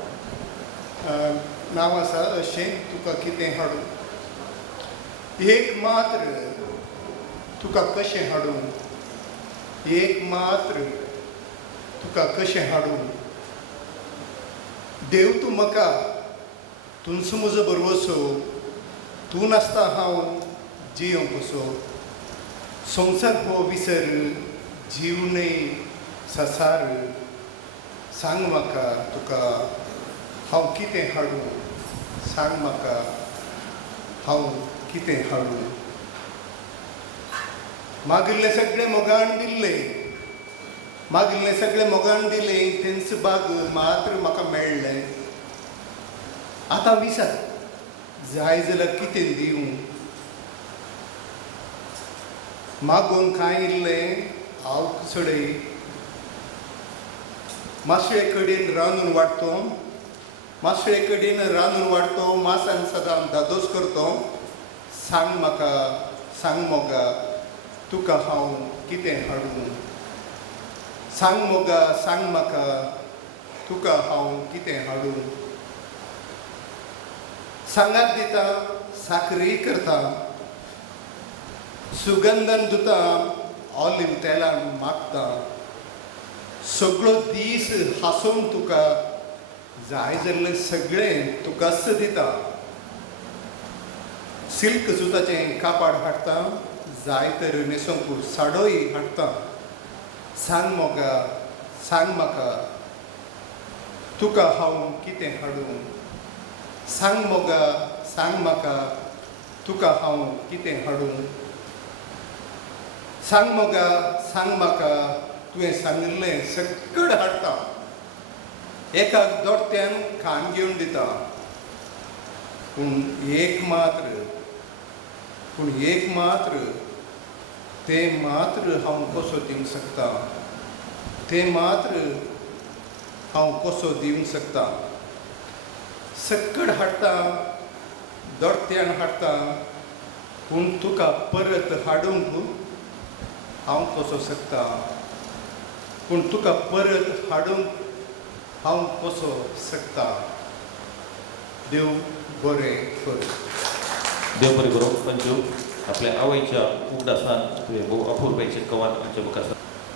नांव आसा अशें तुका कितें हाडूं एक मात्र तुका कशें हाडूं एक मात्र तुका कशें हाडूं देव तूं म्हाका तुमचो म्हजो बरवसो तूं नासता हांव जियों कसो संवसार हो विसर जीवनय ससार सांग म्हाका तुका हांव कितें हाडूं सांग म्हाका हांव कितें हाडूं मागिल्लें सगळें मोगान दिल्लें मागिल्लें सगळें मोगान दिलें तेंच बाग मात्र म्हाका मेळ्ळें आतां विचार जाय जाल्यार कितें दिवं मागोवन कांय इल्लें हांव चडय माशळे कडेन रांदून वाडतो माशळे कडेन रांदून वाडतो मासान सदां धादोस करतो सांग म्हाका सांग मोगा तुका हांव कितें हाडूं सांग मोगा सांग म्हाका तुका हांव कितें हाडूं सांगात दिता साखरी करता सुगंधन दिता ऑलिव तेलान मागता सगळो दीस हांसून तुका जाय जाल्लें सगळें तुकाच दिता सिल्क सुताचें कापड हाडटा जाय तर न्हेसोंक साडोय हाडटा सांग मोगा सांग म्हाका तुका हांव कितें हाडूं सांग मोगा सांग म्हाका तुका हांव कितें हाडूं सांग मोगा सांग म्हाका तुवें सांगिल्लें सगळें हाडटा एकाक दोट्यान खाण घेवन दिता पूण एक मात्र तें मात्र हांव कसो दिवंक शकता तें मात्र हांव कसो दिवंक शकता सगळें हाडटा दोट्यान हाडटा पूण तुका परत हाडूंक हांव कसो शकता पूण तुका परत हाडूंक हांव कसो शकता देव बरें करूं देव बरें करूं पंचू आपल्या आवयच्या उगडासान तुवें भोव अपूर्वेचें कवान आमच्या मुखार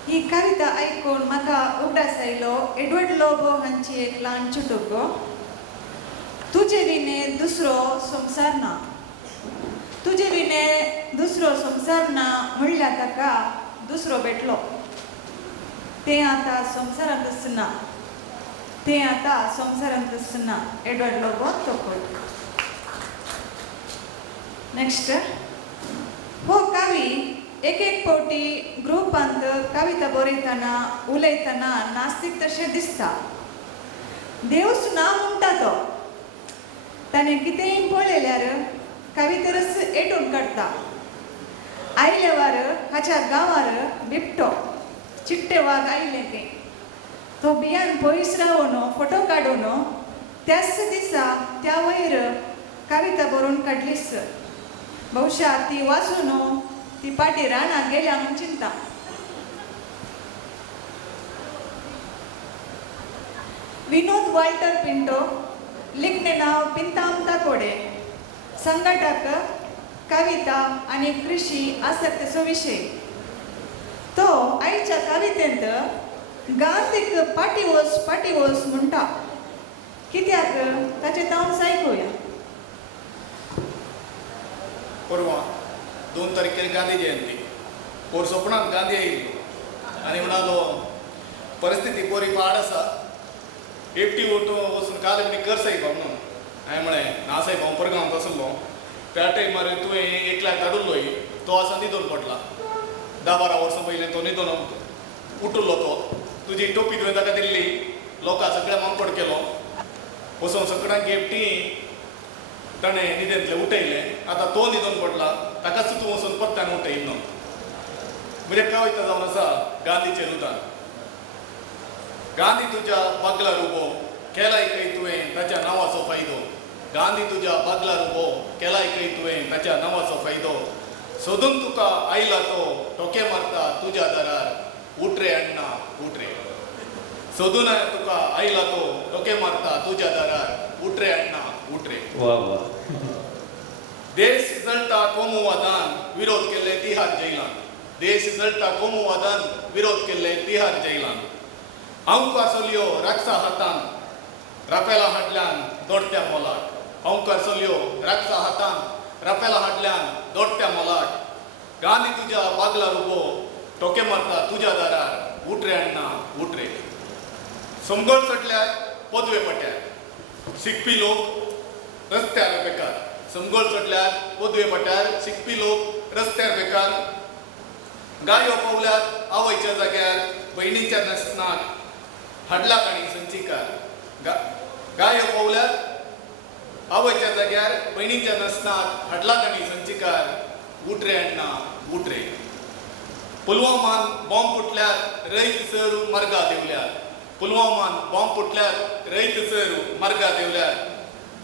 ही कविता आयकून म्हाका उगडास आयलो एडवर्ड लोबो हांची एक ल्हान चुटूक गो तुजे विने दुसरो संवसार ना तुजे विने दुसरो संवसार ना म्हणल्यार ताका दुसरो भेटलो तें आतां संवसारांतच ना तें आतां संवसारांतच ना एडवर्ड लोबो तोकोट नेक्स्ट हो कवी एक फावटी ग्रुपांत कविता बरयतना उलयतना नास्तीक तशें दिसता देवच ना म्हणटा तो ताणें कितेंय पळयल्यार कवितेरच एटून काडटा आयले वार हाच्या गांवार बिबटो चिट्टे वाघ आयले तें तो बियान पयस रावून फोटो काडून त्याच दिसा त्या वयर कविता बरोवन काडलीस. बहुशा ती वाचून ती पाटी रानाक गेल्या म्हूण चिंता. विनोद वाल्टर पिंटो, लिखणे नाव पिंताम ताकोडे, संघटक कविता आणि कृषी आसक्तीचो विषय. तो आईच्या कवितेंत गांधीक पाटीवोस म्हणटा. कित्याक ताचे तांस आयकुया. परवा 2 तारखेर गांधी जयंती. पोर स्वप्नांत गांधी येयलो आनी म्हणालो परिस्थिती बरी पाड आसा, एकटी वचून काल बी कर साहेब म्हणून. हांवें म्हळें ना साहेब हांव परगांवांत आसलो. त्या टायमार तुवें एकल्याक धाडुल्लोय, तो आसा न्हिदून पडला. 10-12 वर्सां पयलीं तो न्हिदून उठुल्लो. तो तुजी टोपी तुवें ताका दिल्ली, लोकां सगळ्या मानपड केलो. वचून सगळ्यांक गेपटी ताणें न्हिदेंतले उठयलें. आतां तो न्हिदून पडला, ताकाच तूं वचून परत्यान उठयलो. म्हणजे कविता जावन आसा गांधीचेर उदान. गांधी तुज्या बागलार उबो केलाय खंय तुवें ताच्या नांवाचो फायदो. गांधी तुज्या बागलार उबो केलाय खंय तुवें ताच्या नांवाचो फायदो. सोदून तुका आयला तो टोके मारता तुज्या दारार. उठ रे अण्णा उठ रे. सोदून तुका आयला तो टोके मारता तुज्या दारार. उठ रे अण्णा उठ रे. वा वा. देश जळटा कोमुवादान विरोध केले तिहार जैलान. देश जळटा कोमुवादान विरोध केले तिहार जैलान. अंकार सोलियो राक्षा हातान रापेला हाडल्यान दोडत्या मोलाट. अंकार सोलियो राक्षा हातान रापेला हाडल्यान दोडत्या मोलाट. गांधी तुज्या बागलार उबो टोके मारता तुज्या दारार. उठ रे अण्णा उठ रे. समगोळ चटल्यार पदवे पट्यार. शिकपी लोक रस्त्यार बेकार. समगोळ चटल्यार पदवे पट्यार. शिकपी लोक रस्त्यार बेकार. गायो पवल्यार आवयच्या जाग्यार बहिणीच्या नसनाक हाडलाक आनी संचिकार. गायो पवल्यार आवयच्या जाग्यार बहिणीच्या नसनाक हाडलाक आनी संचिकार. उठ रे अण्णा उठ रे. पुलवामान बॉम्ब फुटल्यार रैत सर मर्गा देवल्यार. पुलवामान बॉम्ब फुटल्यार रैत सर मर्गा देवल्यार.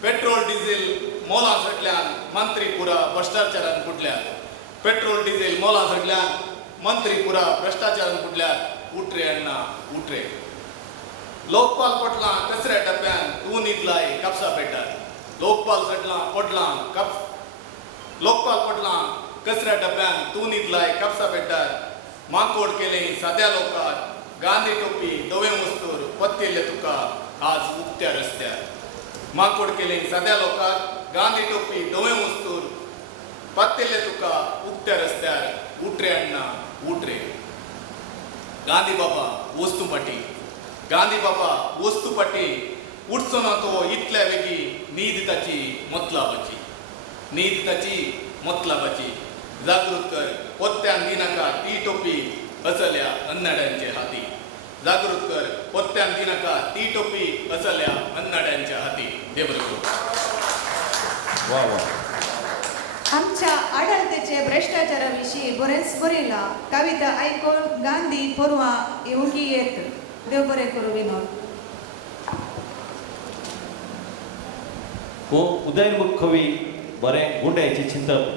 पेट्रोल डिझेल मोलां सटल्यान मंत्री पुरा भ्रष्टाचारान बुडल्यार. पेट्रोल डिझेल मोलां सटल्यान मंत्री पुरा भ्रष्टाचारान बुडल्यार. उठ रे अण्णा उठ रे. लोकपाल पटलां कचऱ्या डब्यान तूं न्हिदलाय कापसा पेटार. लोकपाल पडलां लोकपाल पडलां कचऱ्या डब्यान तूं न्हिदलाय कापसा पेटार. माकोड केलें साद्या लोकांक. गांधी टोपी दवे वस्तूर पत्तेले तुका आज उक्त्या रस्त्यार. माकोड केलें साद्या लोकांक. गांधी टोपी दवे वस्तूर पत्तेले तुका उक्त्या रस्त्यार. उठ रे अण्णा उठ रे. गांधी बाबा वस्तू पाटी. गांधी बाबा वस्तू पाटी. उठचो ना तो इतल्या वेगी न्हीद ताची मतलाबाची. न्हीद ताची मतलाबाची. जागृत कर पोत्त्यान दिनाका ती टोपी असल्या अन्नाड्यांचे हाती. जागृत कर पोत्त्यान दिनाका ती टोपी असल्या अन्नाड्यांच्या हाती. हे बरोबर. वा वा. आमच्या आडळतेचे भ्रष्टाचाराविषयी बरेच बरयला. कविता आयकोन गांधी परवा येवंकी येत. देव बरें करूं विनोद. हो उदयनमुख कवी बरें गुंड्याची चिंतप.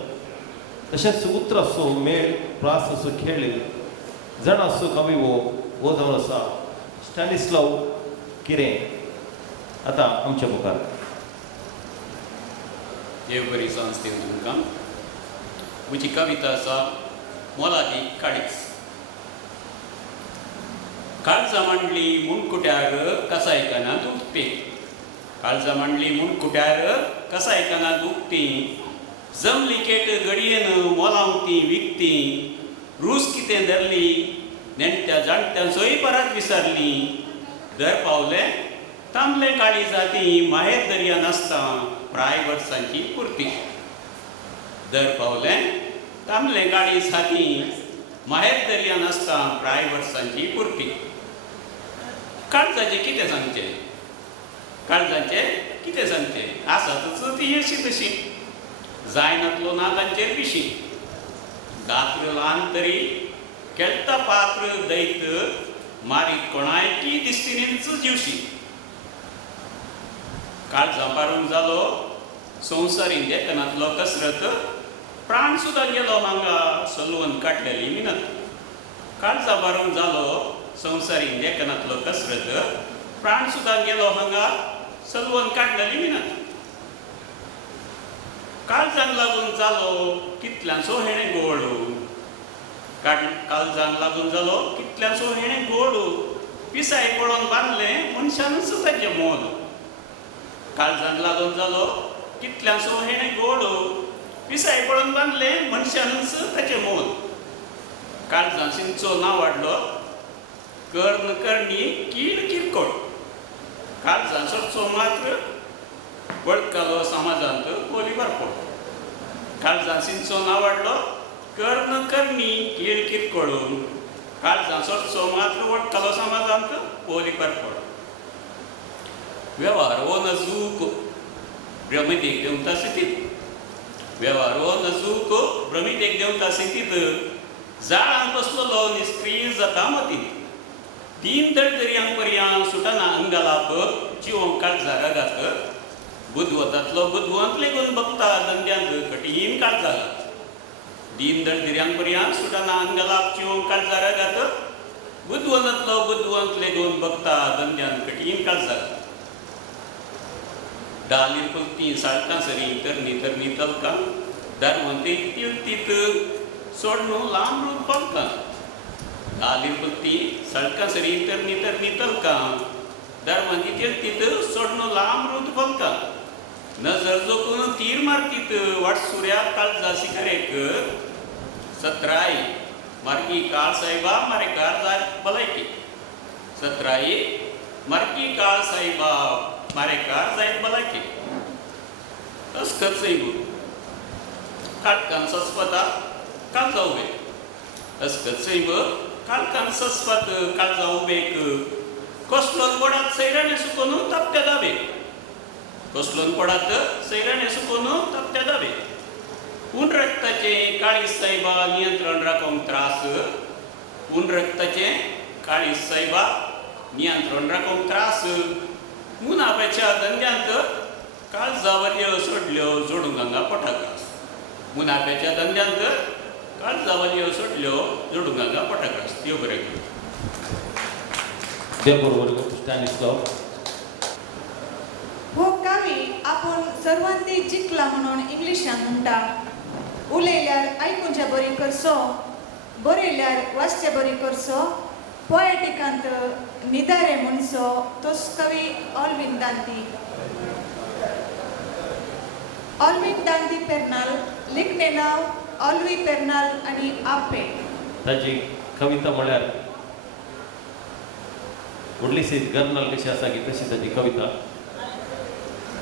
तशेंच उतर असो मेळ प्रास असो खेळ जण असो कवी वो जावन आसा स्टॅनिस्लाव किरें आतां आमच्या मुखार. देव बरी सांज दिवं तुमकां. म्हजी कविता आसा मोलादी काळीज. काळजा मांडली मुणकुट्यार कसायकना दुखती. काळजा मांडली मुणकुट्यार कसायकना दुखती. जमली केट गडयेन मोलावती विकती. रूस कितें धरली नेणट्या जाणट्यांचोय परत विसरली. दर पावले तांबले काळी जाती माहेर दर्या नासता प्राय वर्सांची पुर्ती. दर पावले तांबले काळी जाती माहेर दर्या नासता प्राय वर्सांची पुर्ती. काळजाचे कितें सांगचे. काळजाचे कितें सांगचे. आसातच ती अशी तशी. जाय नातलो ना तांचेर पिशी. गात्र ल्हान तरी केळटा पात्र दैत मारीत कोणायची दिसतीनेच जीवशी काळ जांपारून जालो संवसारीन देखनातलो कसरत प्राण सुद्धा गेलो हांगा सलवून काडलेली मिनत काळ जांपारून जालो संवसारीन देखनातलो कसरत प्राण सुद्धा गेलो हांगा सलवून काडलेली मिनत काळजांक लागून जालो कितल्यांचो हेणे गोळू काळजांक लागून जालो कितल्यांचो हेणे गोळू पिसाय पडोवन बांदले मनशानच ताचे मोल काळजांक लागून जालो कितल्यांचो हेणे गोळू पिसाय पडोवन बांदले मनशानच ताचे मोल काळजांचो नांव वाडलो कर्ण करणी कीड किरकोळ काळजांचो मात्र वळखलो समाजांत कोली भरपूर काळजांचो नांव वाडलो कर्ण करणी कीड किरकोळून काळजांचो मात्र वळखलो समाजांत कोली भरपूर व्यवहार हो नजूक भ्रमितेक देवता स्थितीत व्यवहार हो नजूक भ्रमितेक देवता स्थितीत जाळांत बसलो निस्क्रीय जाता मतीत तीन तळतरयांक पर्यांत सुटना अंगालाप जिवोंक काळजारा घात बुधवतांतलो बुधवंत लेगून बगता धंद्यांत कठीण काळजागा दीन दळदिऱ्यांक पर्यांत सुटना अंगालाप जिवोंक काळजारा घात बुधवंतांतलो बुधवंत लेगून बगता धंद्यांत कठीण काळजागा डालीर पलती साळकां सरी तरणी तरणी तलकां दारवंते तीत सोडणू लांब रूप पलकां डालीर पलती साळकां सरी तरणी तरणी तलकां दारवंती तीत सोडणू लांब रूप पलकां नजर जोखून तीर मारतीत वाट सुर्या काळजा शिखरेक सत्राई मार्गी काळ साहेबा मारेकार जाय भलायकी सत्राई मार्गी काळ साहेबा मारेकार जायत भलायकी अस्कत सैबू काळकान सस्पता काळजा उबे अस्कत सैब काळकान सस्पत काळजा उबेक कसलोन पडात सैराणे सुकोन तपत्या दाबे कसलोन पडात सैराणे सुकोन तपत्या दाबे उन रक्ताचे काळीज साहेबा नियंत्रण राखोंक त्रास उन रक्ताचे काळीज साहेबा नियंत्रण राखोंक त्रास मुनाफ्याच्या धंद्यांत काळजावल्यो सोडल्यो जोडूंक हांगा पोटाग्रास मुनाफ्याच्या धंद्यांत काळजावल्यो सोडल्यो जोडूंक हांगा पोटाग्रास देव बरें करूं देवबरोबर स्टॅनिस्लाव हो कावी आपण सर्वांनी जिंकला म्हणून इंग्लिशान म्हणटा उलयल्यार आयकुचे बरी करचो बरयल्यार वाचचे बरी करचो पोएटिकांत निदारे म्हणचो तोच कवी ऑल्विन दांती पेर्नाल लिखणे नाव ऑल्वी पेर्नाल आणि आपे ताची कविता म्हळ्यार व्हडली सीत गर्नाल कशी आसा की तशी ताची कविता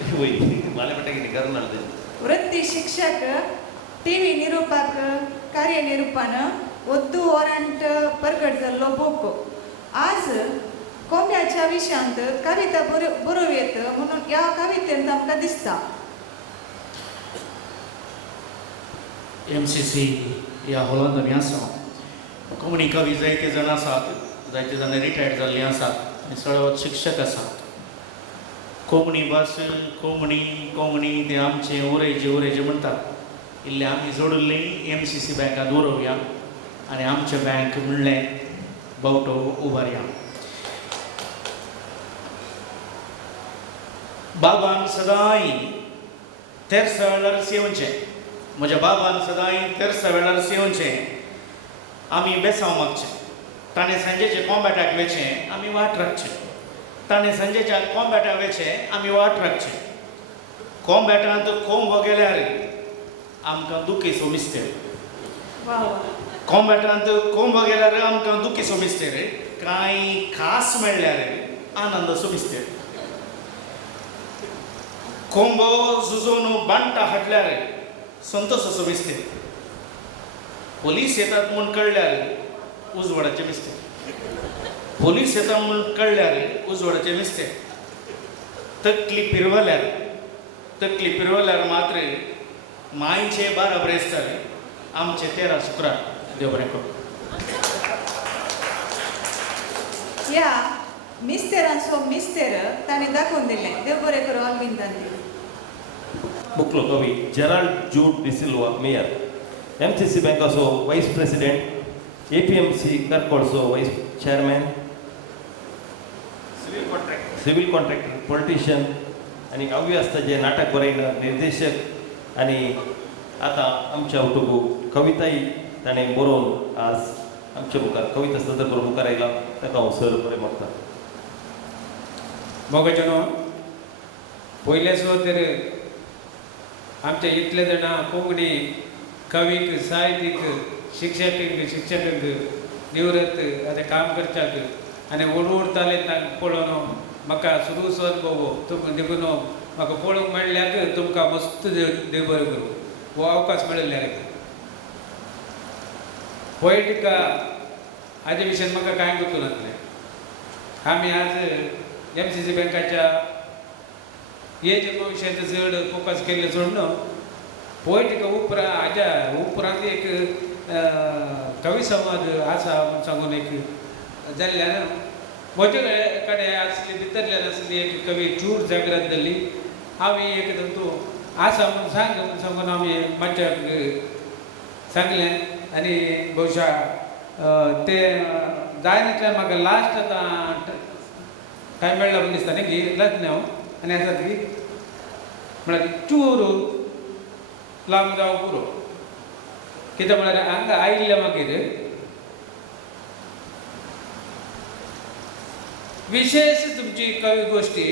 मला म्हणटा कितें गर्नाल ते वृत्ती शिक्षक टीव्ही निरूपक कार्यनिरूपान वद्दू वॉरंट परगट जाल्लो बोको आज कोंब्याच्या विशयांत कविता बरोव येत म्हणून ह्या कवितेंत आमकां दिसता MCC ह्या हॉलांत आमी आसा कोंकणी कवी जायते जाण आसात जायते जाण रिटायर्ड जाल्लीं आसात आनी सळवत शिक्षक आसात कोंकणी भास कोंकणी ते आमचे उरयचे म्हणटात इल्ले आमी जोडुल्लीं MCC बँकांत उरोवया आनी आमचे बँक म्हणलें बावटो उबारया बाबान सदांय तेरसा वेळार सेवचें म्हज्या बाबान सदांय तेरसा वेळार सेवचें आमी बेसांव मागचें ताणें सांजेचें कोंबेटाक वेचें आमी वाट राखचें ताणें सांजेच्या कोंबेटाक वेचें आमी वाट राखचें कोंबेटांत कोंब गेल्यार आमकां दुखेचो मिस्तेर कोंबेटांत कोंब गेल्यार आमकां दुखेचो मिस्तेर कांय खास मेळ्ळ्यार आनंदाचो मिस्तेर कोंबो झुजोवन बांटा हाडल्यार संतोशाचो मिस्तेर पोलीस येतात म्हूण कळल्यार उजवाडाचें मिस्तेर पोलीस येता म्हूण कळल्यार उजवाडाचें मिस्तेर तकली पिरवल्यार मात्र मायचे 12 ब्रेस्तार आमचे 13 शुक्रार देव बरें करूं या मिस्तेरांचो मिस्तेर ताणें दाखोवन दिलें. देव बरें करूं आल्विन तांती. मुखलो कवी जेराल्ड जूड डिसिल्वा मेयर, MCC बँकाचो वायस प्रेसिडेंट, APMC करकोळचो वायस चेअरमॅन, सिव्हिल कॉन्ट्रॅक्टर, पॉलिटिशियन आणि अवी आसता जे नाटक बरयणार निर्देशक आणि आता आमच्या उटोगू कविताई ताणें बरोवन आज आमच्या मुखार कविता सदर करून मुखार आयला. ताका हांव सर बरें मागता. मोगाचेनो पयले सुवातेर आमच्या इतले जाणां कोंकणी कवीक, साहित्यीक, शिक्षकांक निवृत्त आतां काम करच्याक आनी उडताले तांकां पळोवन म्हाका सुरूच अनुभव तुमकां देखून म्हाका पळोवंक मेळ्ळ्याक तुमकां मस्त देव बरें करूं हो अवकाश मेळिल्ल्याक. पोएटिका हाजे विशयी म्हाका कांय गुंतून नासलें. आमी आज MCC बँकाच्या हे जन्म विशयी चड फोकस केल्ले सोडून पोएटिका हाज्या उपरांत एक कवी संवाद आसा म्हूण सांगून एक जाल्ल्यान म्हजे कडेन आसली भितरल्यान आसली एक कवी चूर जागृत जाल्ली. हांवें एक तूं आसा म्हूण सांग म्हूण सांगून हांवें मातशें सांगलें आनी बहुशा ते जाय नासल्यार म्हाका लास्ट आतां टायम मेळ्ळा म्हूण दिसता न्ही की लास्ट न्ही हांव आनी आसा ती म्हळ्यार चूर लांब जावं पुरो कित्याक म्हळ्यार हांगा आयिल्ले मागीर विशेष तुमची कवी गोश्टी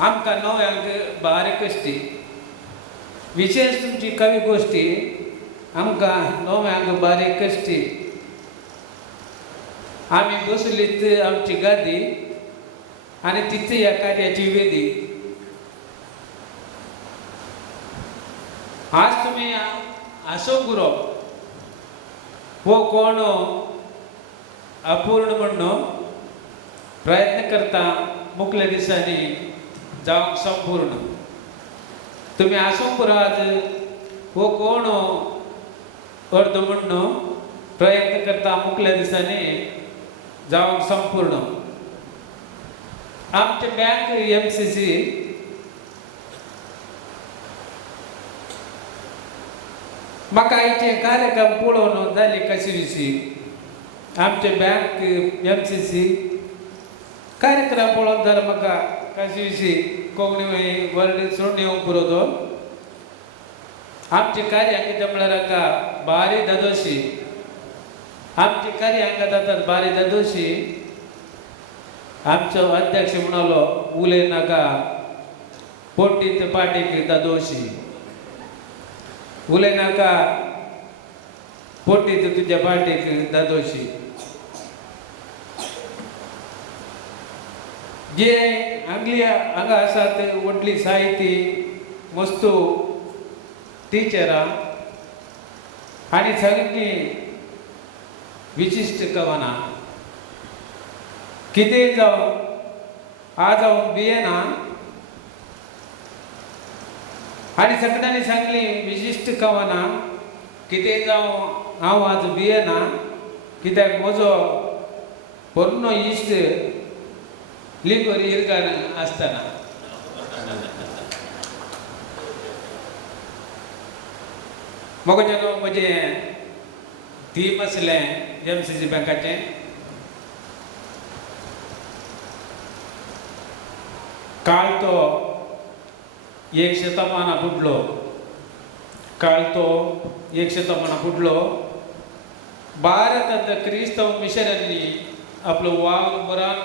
आमकां नव्यांक बारीक कश्टी. विशेष तुमची कवी गोश्टी आमकां नव्यांक बारीक कश्टी. आमी बसलीत आमची गादी आनी तिथे ह्या कार्याची वेदी. आज तुमी आसो गुरो हो कोण अपूर्ण म्हणून प्रयत्न करता मुखल्या दिसांनी जावंक संपूर्ण. तुमी आसूंक पुरो आज हो कोण अर्द म्हणून प्रयत्न करता मुखल्या दिसांनी जावंक संपूर्ण. आमचे बँक MCC म्हाका आयचे कार्यक्रम पळोवन जाले कशे विशीं. आमचे बँक MCC कार्यक्रम पळोवन जाल्यार म्हाका कशे विशीं कोंकणी वर्ड सोडून येवंक पुरो तो. आमचे कार्य कितें म्हळ्यार हांगा बारी दादोशी आमचे कार्य हांगा जातात बारी दादोशी. आमचो अध्यक्ष म्हणलो उलयनाका पोटीत पाटीक दादोशी. उलयनाका पोटीत तुज्या पाटीक दादोशी. जे हांगा आसात व्हडली साहिती मस्तू टिचरां आनी सगळीं विशिश्ट कवनां. कितेंय जावं आज हांव भियेना आनी सगळ्यांनी सांगलीं विशिश्ट कवनां. कितेंय जावं हांव आज भियेना कित्याक म्हजो पोरनो इश्ट लिगोर इरगान आसतना. मोगाचेनो म्हजें थीम आसलें MCC बँकाचें. काळ तो 100 शतमाना फुडलो. काळ तो 100 शतमाना फुडलो. भारतांत क्रिस्तव मिशनरी आपलो वावर बरान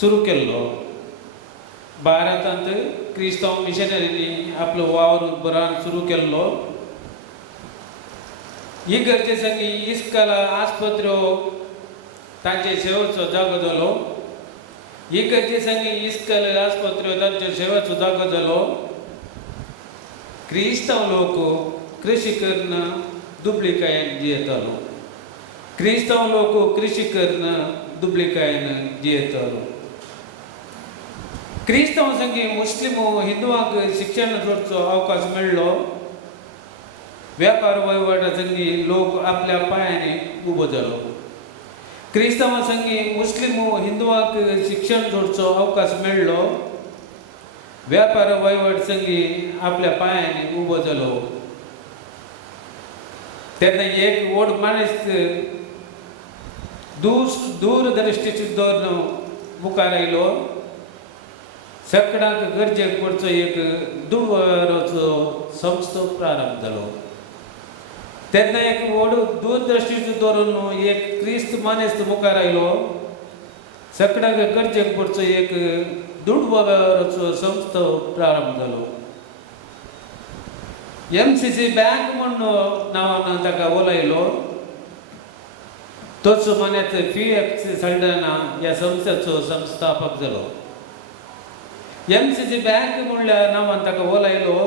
सुरू केल्लो. भारतांत क्रिस्तव मिशनरींनी आपलो वावर बरान सुरू केल्लो. इगर्जे संगी इस्कॉला आस्पत्र्यो तांचे सेवेचो जागो जालो. इगर्जे संगी इस्कॉल आस्पत्र्यो तांच्यो सेवेचो जागो जालो. क्रिस्तव लोक कृषी करून दुबळीकायेन जियेतालो. क्रिस्तव लोक कृषी करून दुबळीकायेन जियेतालो. क्रिस्तव संगी मुस्लिम हिंदुवांक शिक्षण करचो अवकाश मेळ्ळो. व्यापार वहिवाटा संगी लोक आपल्या पांयांनी उबो जालो. क्रिस्तांवां संगी मुस्लिम हिंदुवाक शिक्षण जोडचो अवकाश मेळ्ळो. व्यापार वहिवाट संगी आपल्या पांयांनी उबो जालो. तेन्ना एक व्हड मनीस दूरदृश्टीची धोरण मुखार आयलो. सगळ्यांक गरजेक पडचो एक दुडवराचो संस्थो प्रारंभ जालो. तेन्ना एक व्हड दूरदृश्टीचो धोरण एक क्रिस्त मनीस मुखार आयलो. सगळ्यांक गरजेक पडचो एक दुडवराचो संस्थो प्रारंभ जालो. MCC बँक म्हणून नांवान ताका उलयलो. तोच मनीस PF सल्डाना ह्या संस्थेचो संस्थापक जालो. MCC बँक म्हणल्या नांवान ताका उलयलो.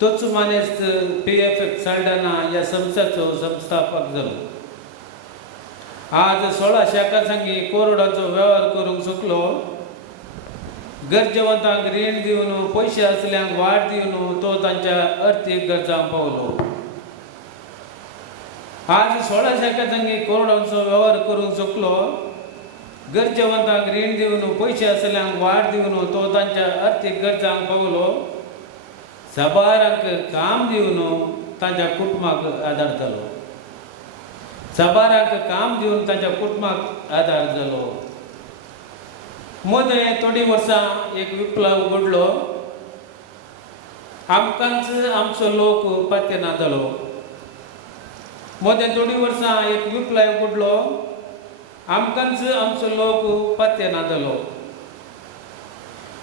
तोच मनीस PF सल्डाना ह्या संस्थेचो संस्थापक जालो. आज 1600 संगी कोरोडाचो वेव्हार करूंक शकलो. गरजेवंतांक रीण दिवन पयशे असल्यांक वाड दिवन तो तांच्या अर्थीक गरजांक पावलो. आज 1600 संगी कोरोडाचो वेव्हार करूंक शकलो. गरजेवंतांक रीण दिवन पयशे असल्यांक वाड दिवन तो तांच्या अर्थीक गरजांक पावलो. साबारांक काम दिवन तांच्या कुटुंबाक आदार जालो. साबारांक काम दिवन तांच्या कुटुंबाक आदार जालो. मदें थोडी वर्सां एक विप्लव घडलो. आमकांच आमचो लोक पात्य ना जालो. मदें थोडी वर्सां एक विप्लव घडलो. आमकांच आमचो लोक पात्य ना जालो.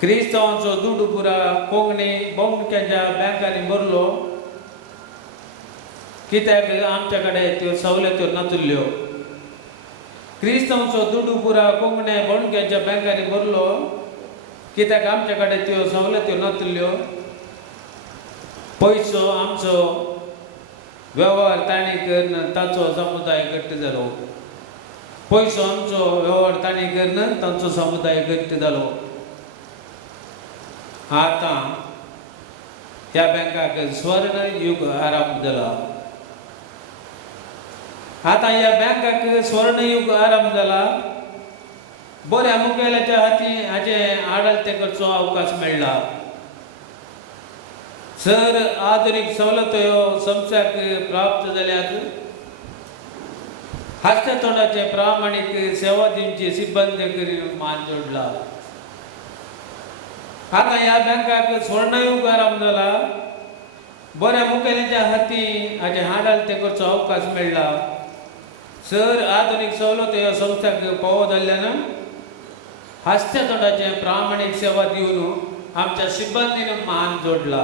क्रिस्तांवांचो दुडू पुरा कोंकणी बोंगक्यांच्या बँकांनी भरलो. कित्याक आमच्या कडेन त्यो सवलत्यो नासल्यो. क्रिस्तांवांचो दुडू पुरा कोंकणी बोंगक्यांच्या बँकांनी भरलो. कित्याक आमच्या कडेन त्यो सवलत्यो नासल्यो. पयसो आमचो वेव्हार ताणी करून ताचो समुदाय घट्ट जालो. पयसो आमचो वेव्हार ताणी करून तांचो समुदाय घट्ट जालो. आतां त्या बँकाक स्वर्ण युग आरंभ जाला. आतां ह्या बँकाक स्वर्ण युग आरंभ जाला. बऱ्या मुखेल्याच्या हाती हाचे आडलते करचो अवकाश मेळ्ळा. सर आधुनीक सवलत्यो संस्थाक प्राप्त जाल्यात. हास्य तोंडाचे प्रामाणीक सेवा दिवची सिब्बंदी करून मान जोडला. आता ह्या बँकाक स्वर्णयुग आरंभ जाला. बऱ्या मुखेल्याच्या हाती हाचे आडलते करचो अवकाश मेळ्ळा. सर आधुनीक सवलत्यो संस्थाक फावो जाल्ल्यान हास्य तोंडाचे प्रामाणीक सेवा दिवन आमच्या सिब्बंदीन मान जोडला.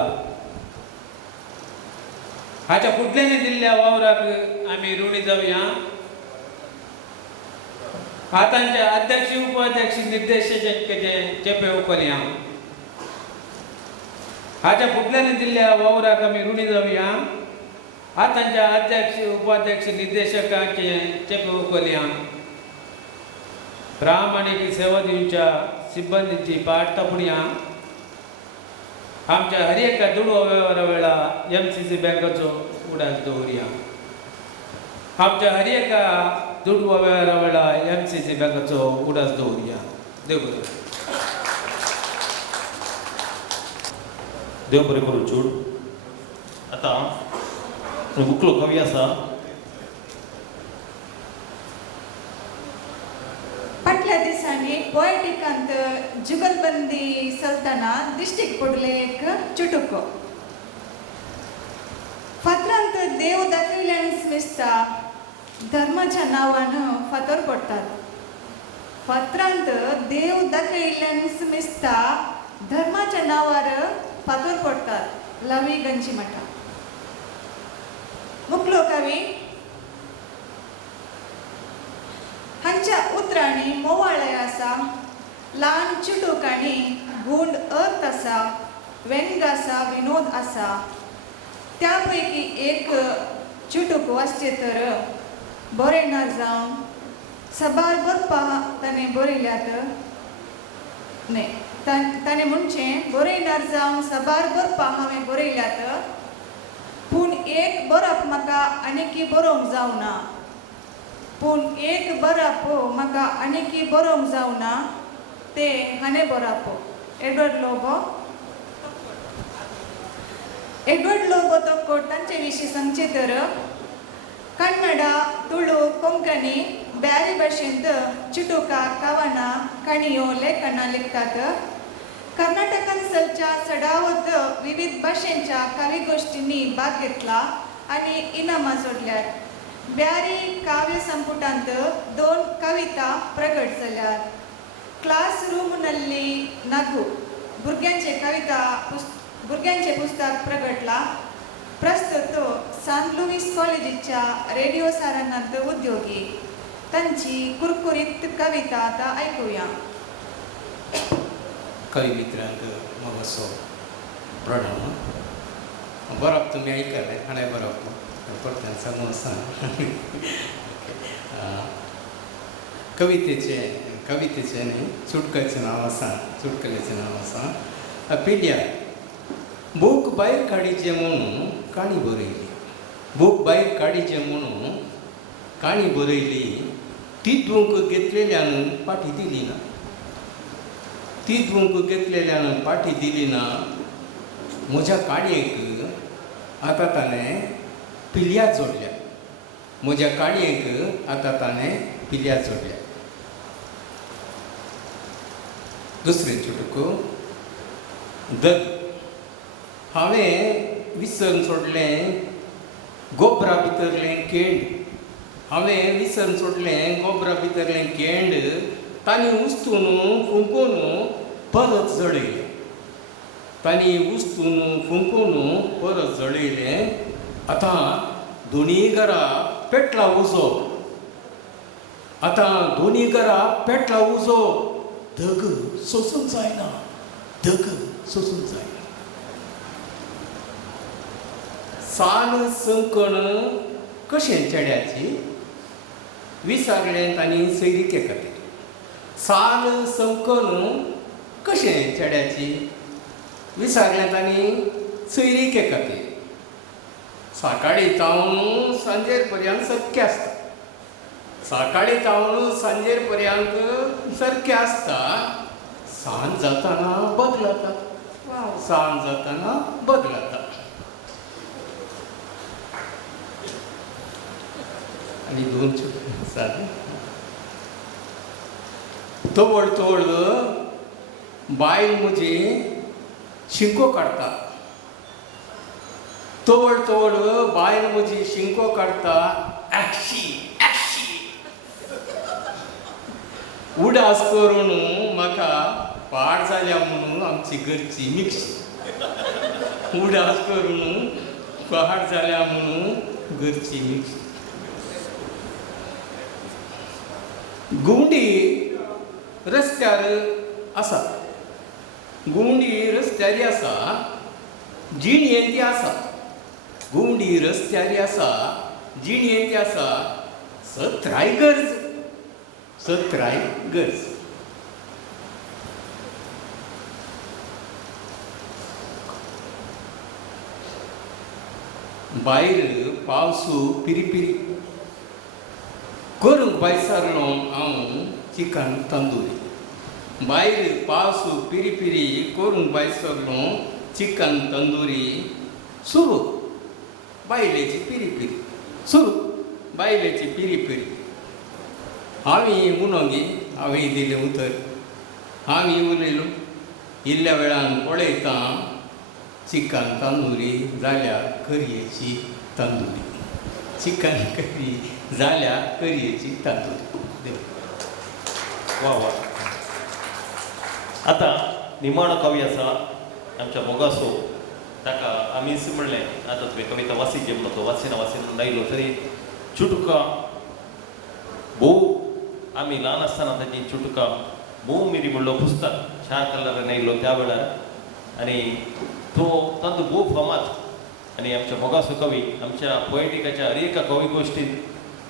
हाच्या फुडल्यानी दिल्ल्या वावराक आमी ऋणी जावया. आतांच्या अध्यक्ष उपाध्यक्ष निर्देशकाचे चेपे उपकरया. हाच्या फुडल्यानी दिल्ल्या वावराक आमी ऋणी जावया. आतांच्या अध्यक्ष उपाध्यक्ष निर्देशकाचे चेपे उपकरया. प्रामाणीक सेवा दिवच्या सिब्बंदीची पाठ तपणया. आमच्या हर एका दुडवा वेव्हारा वेळा MCC बँकेचो उडास दवरया. आमच्या हर एका दुडवा वेव्हारा वेळा MCC बँकेचो उडास दवरया. देव बरें. देव बरें करूं. चूड आतां मुखलो कवी आसा. फाटल्या दिसांनी पोएटिकांत जुगलबंदी चलतना दिश्टीक पडले एक चुटुको. फातरांत देव दाखयल्यान स्मिस्ता धर्माच्या नांवान फातर पडटात. फातरांत देव दाखयल्यान स्मिस्ता धर्माच्या नांवार फातर पडटात. लावी गंजी मठा. मुखलो कवी हांच्या उतरांनी मोवाळें आसा. ल्हान चुटूक आनी गूंड अर्थ आसा. व्यंग आसा. विनोद आसा. त्या पैकी एक चुटूक वाचचे तर बरें ना जावन सबार बरपा ताणें बरयल्यात. न्ही ताणें म्हणचे बरें ना जावन सबार बरपा हांवें बरयल्यात. पूण एक बरप म्हाका आनीक बरोवंक जावना. पूण एक बरापो म्हाका आनीक बरोवंक जावना तें हाणें बरापो. एडवर्ड लोबो तोक्को तांचे विशीं सांगचे तर कन्नडा तुळू कोंकणी ब्यारे भाशेंत चुटुका कावना काणयो लेखनां लेखतात. कर्नाटकांसलच्या चढावत विविध भाषेंच्या काव्यगोष्टींनी भाग घेतला आणि इनामां जोडल्यात. ब्यारी काव्य संपुटांत 2 कविता प्रगट जाल्यात. क्लासरूमनल्ली नगु भुरग्यांचे पुस्तक प्रगटला. प्रस्तुत सान लुईस कॉलेजीच्या रेडिओ सारंगांत उद्योगी तांची कुरकुरीत कविता आता ऐकूया. कवी मित्रांक मगसो प्रणाम. बरोप तुम्ही ऐकले हाणे बरोप परत सांगू सांग. कवितेचे न्ही चुटकेचें नांव आसा, चुटकुलेचें नांव आसा पिल्या. बूक भायर काडीचें म्हणून काणी बरयली. बूक भायर काडीचें म्हणून काणी बरयली. ती दूंक घेतलेल्यान पाठी दिली ना. ती दूंक घेतलेल्यान पाठी दिली ना. म्हज्या काणयेक आतां ताणें पिल्या जोडल्या. म्हज्या काणयेक आतां ताणें पिल्या जोडल्या. दुसरें चुटको दग. हांवें विसरून सोडलें गोबरा भितरलें केंड. हांवें विसरून सोडलें गोबरा भितरलें केंड. तांणी उस्तून फुंकून परत जळयलें. तांणी उस्तून फुंकून परत जळयलें. आतां दोनी घरां पेटला उजो. आतां दोनी घरां पेटला उजो. धग सोसूंक जायना. धग सोसूंक जायना. साल संकण कशें चेड्याची विचारलें तांणी सैरिके खातीर. साल संकण कशें चेड्याची विचारलें तांणी सैरिके खातीर. सकाळीं तावन सांजेर पर्यंत सारकें आसता. सकाळीं तावन सांजेर पर्यंत सारकें आसता. सांज जाताना बदलता. सांज जाताना बदलता. आनी 2 चुटके तवळ तवळ बायल म्हजी शिंको काडटा. तवळ तवळ बायल म्हजी शिंको काडटा. उडास करून म्हाका पाड जाल्या म्हणून आमची घरची मिक्सी. उडास करून पाड जाल्या म्हणून घरची मिक्सी. गुंडी रस्त्यार आसा. गुंडी रस्त्यार आसा. जिणयेंती आसा. गुंडी रस्त्यार आसा. जिणयेंती आसा. सत्राय गरज. सत्राय गरज. भायर पावसू पिरी करूंक भायसरलो हांव चिकन तंदुरी. भायर पावसू पिरी करूंक भायसरलो चिकन तंदुरी. सुरू बायलेची पिरी सुरू बायलेची पिरी. हांवें उणोंगी हांवें दिलें उतर. हांवें उलयलो इल्ल्या वेळान पळयता चिकन तंदुरी जाल्यार करयेची तंदुरी. चिकन करी जाल्यार करयेची तंदुरी. वा वा. आतां निमाणो कवी आसा आमच्या मोगासो. ताका आमीच म्हणलें आतां तुवें कविता वासीचे म्हणून तो वासीन लायलो तरी चुटुका भोव आमी ल्हान आसतना ताची चुटुका भोव मिरी म्हणलो पुस्तक चार कलरान येयल्लो त्या वेळार. आनी तो तातूंत भोव फामाद. आनी आमच्या मोगासो कवी आमच्या पोएटिकाच्या हर एका कवी गोश्टींत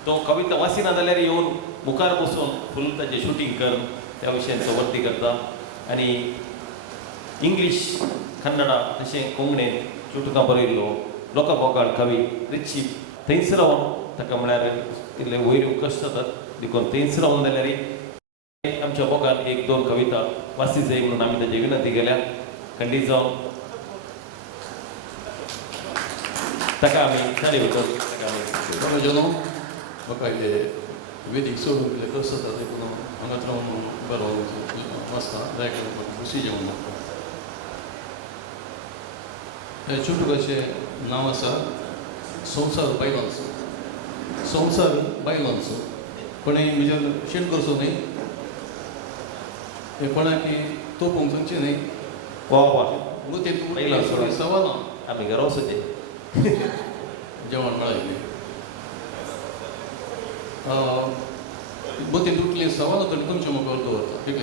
तो कविता वाचिना जाल्यार येवन मुखार बसून फुल ताचें शुटींग करून त्या विशयांचो वर्ती करता. आनी इंग्लीश कन्नडा तशें कोंकणींत चुटुका बरयल्लो लोकभोगाळ कवी रिची थंयच रावन ताका म्हळ्यार इल्ले वयर कश्ट जातात देखून थंयच रावून जाल्यार आमच्या मोगान एक दोन कविता वाचली जाय म्हणून आमी ताची विनंती केल्या खंडीत जावन ताका आमी ताणे भितर म्हाका जनो म्हाका हे वेदीक सोडून दिले कस जाता देखून हांगाच रावन बरो वाचता जाय म्हाका खुशी जेवण लागता हे चुटुकाचें नांव आसा संवसार बायलांचो संवसार बायलांचो पण म्हज्यान शेण करचो न्ही हे कोणाकी तोपूंक सांगचें न्ही वा वा तेतून सवालां आमी घरा वचोचें जेवण मेळयलें मग ते तुटले सवाल तरी तुमचे मुखार दवरता ठीक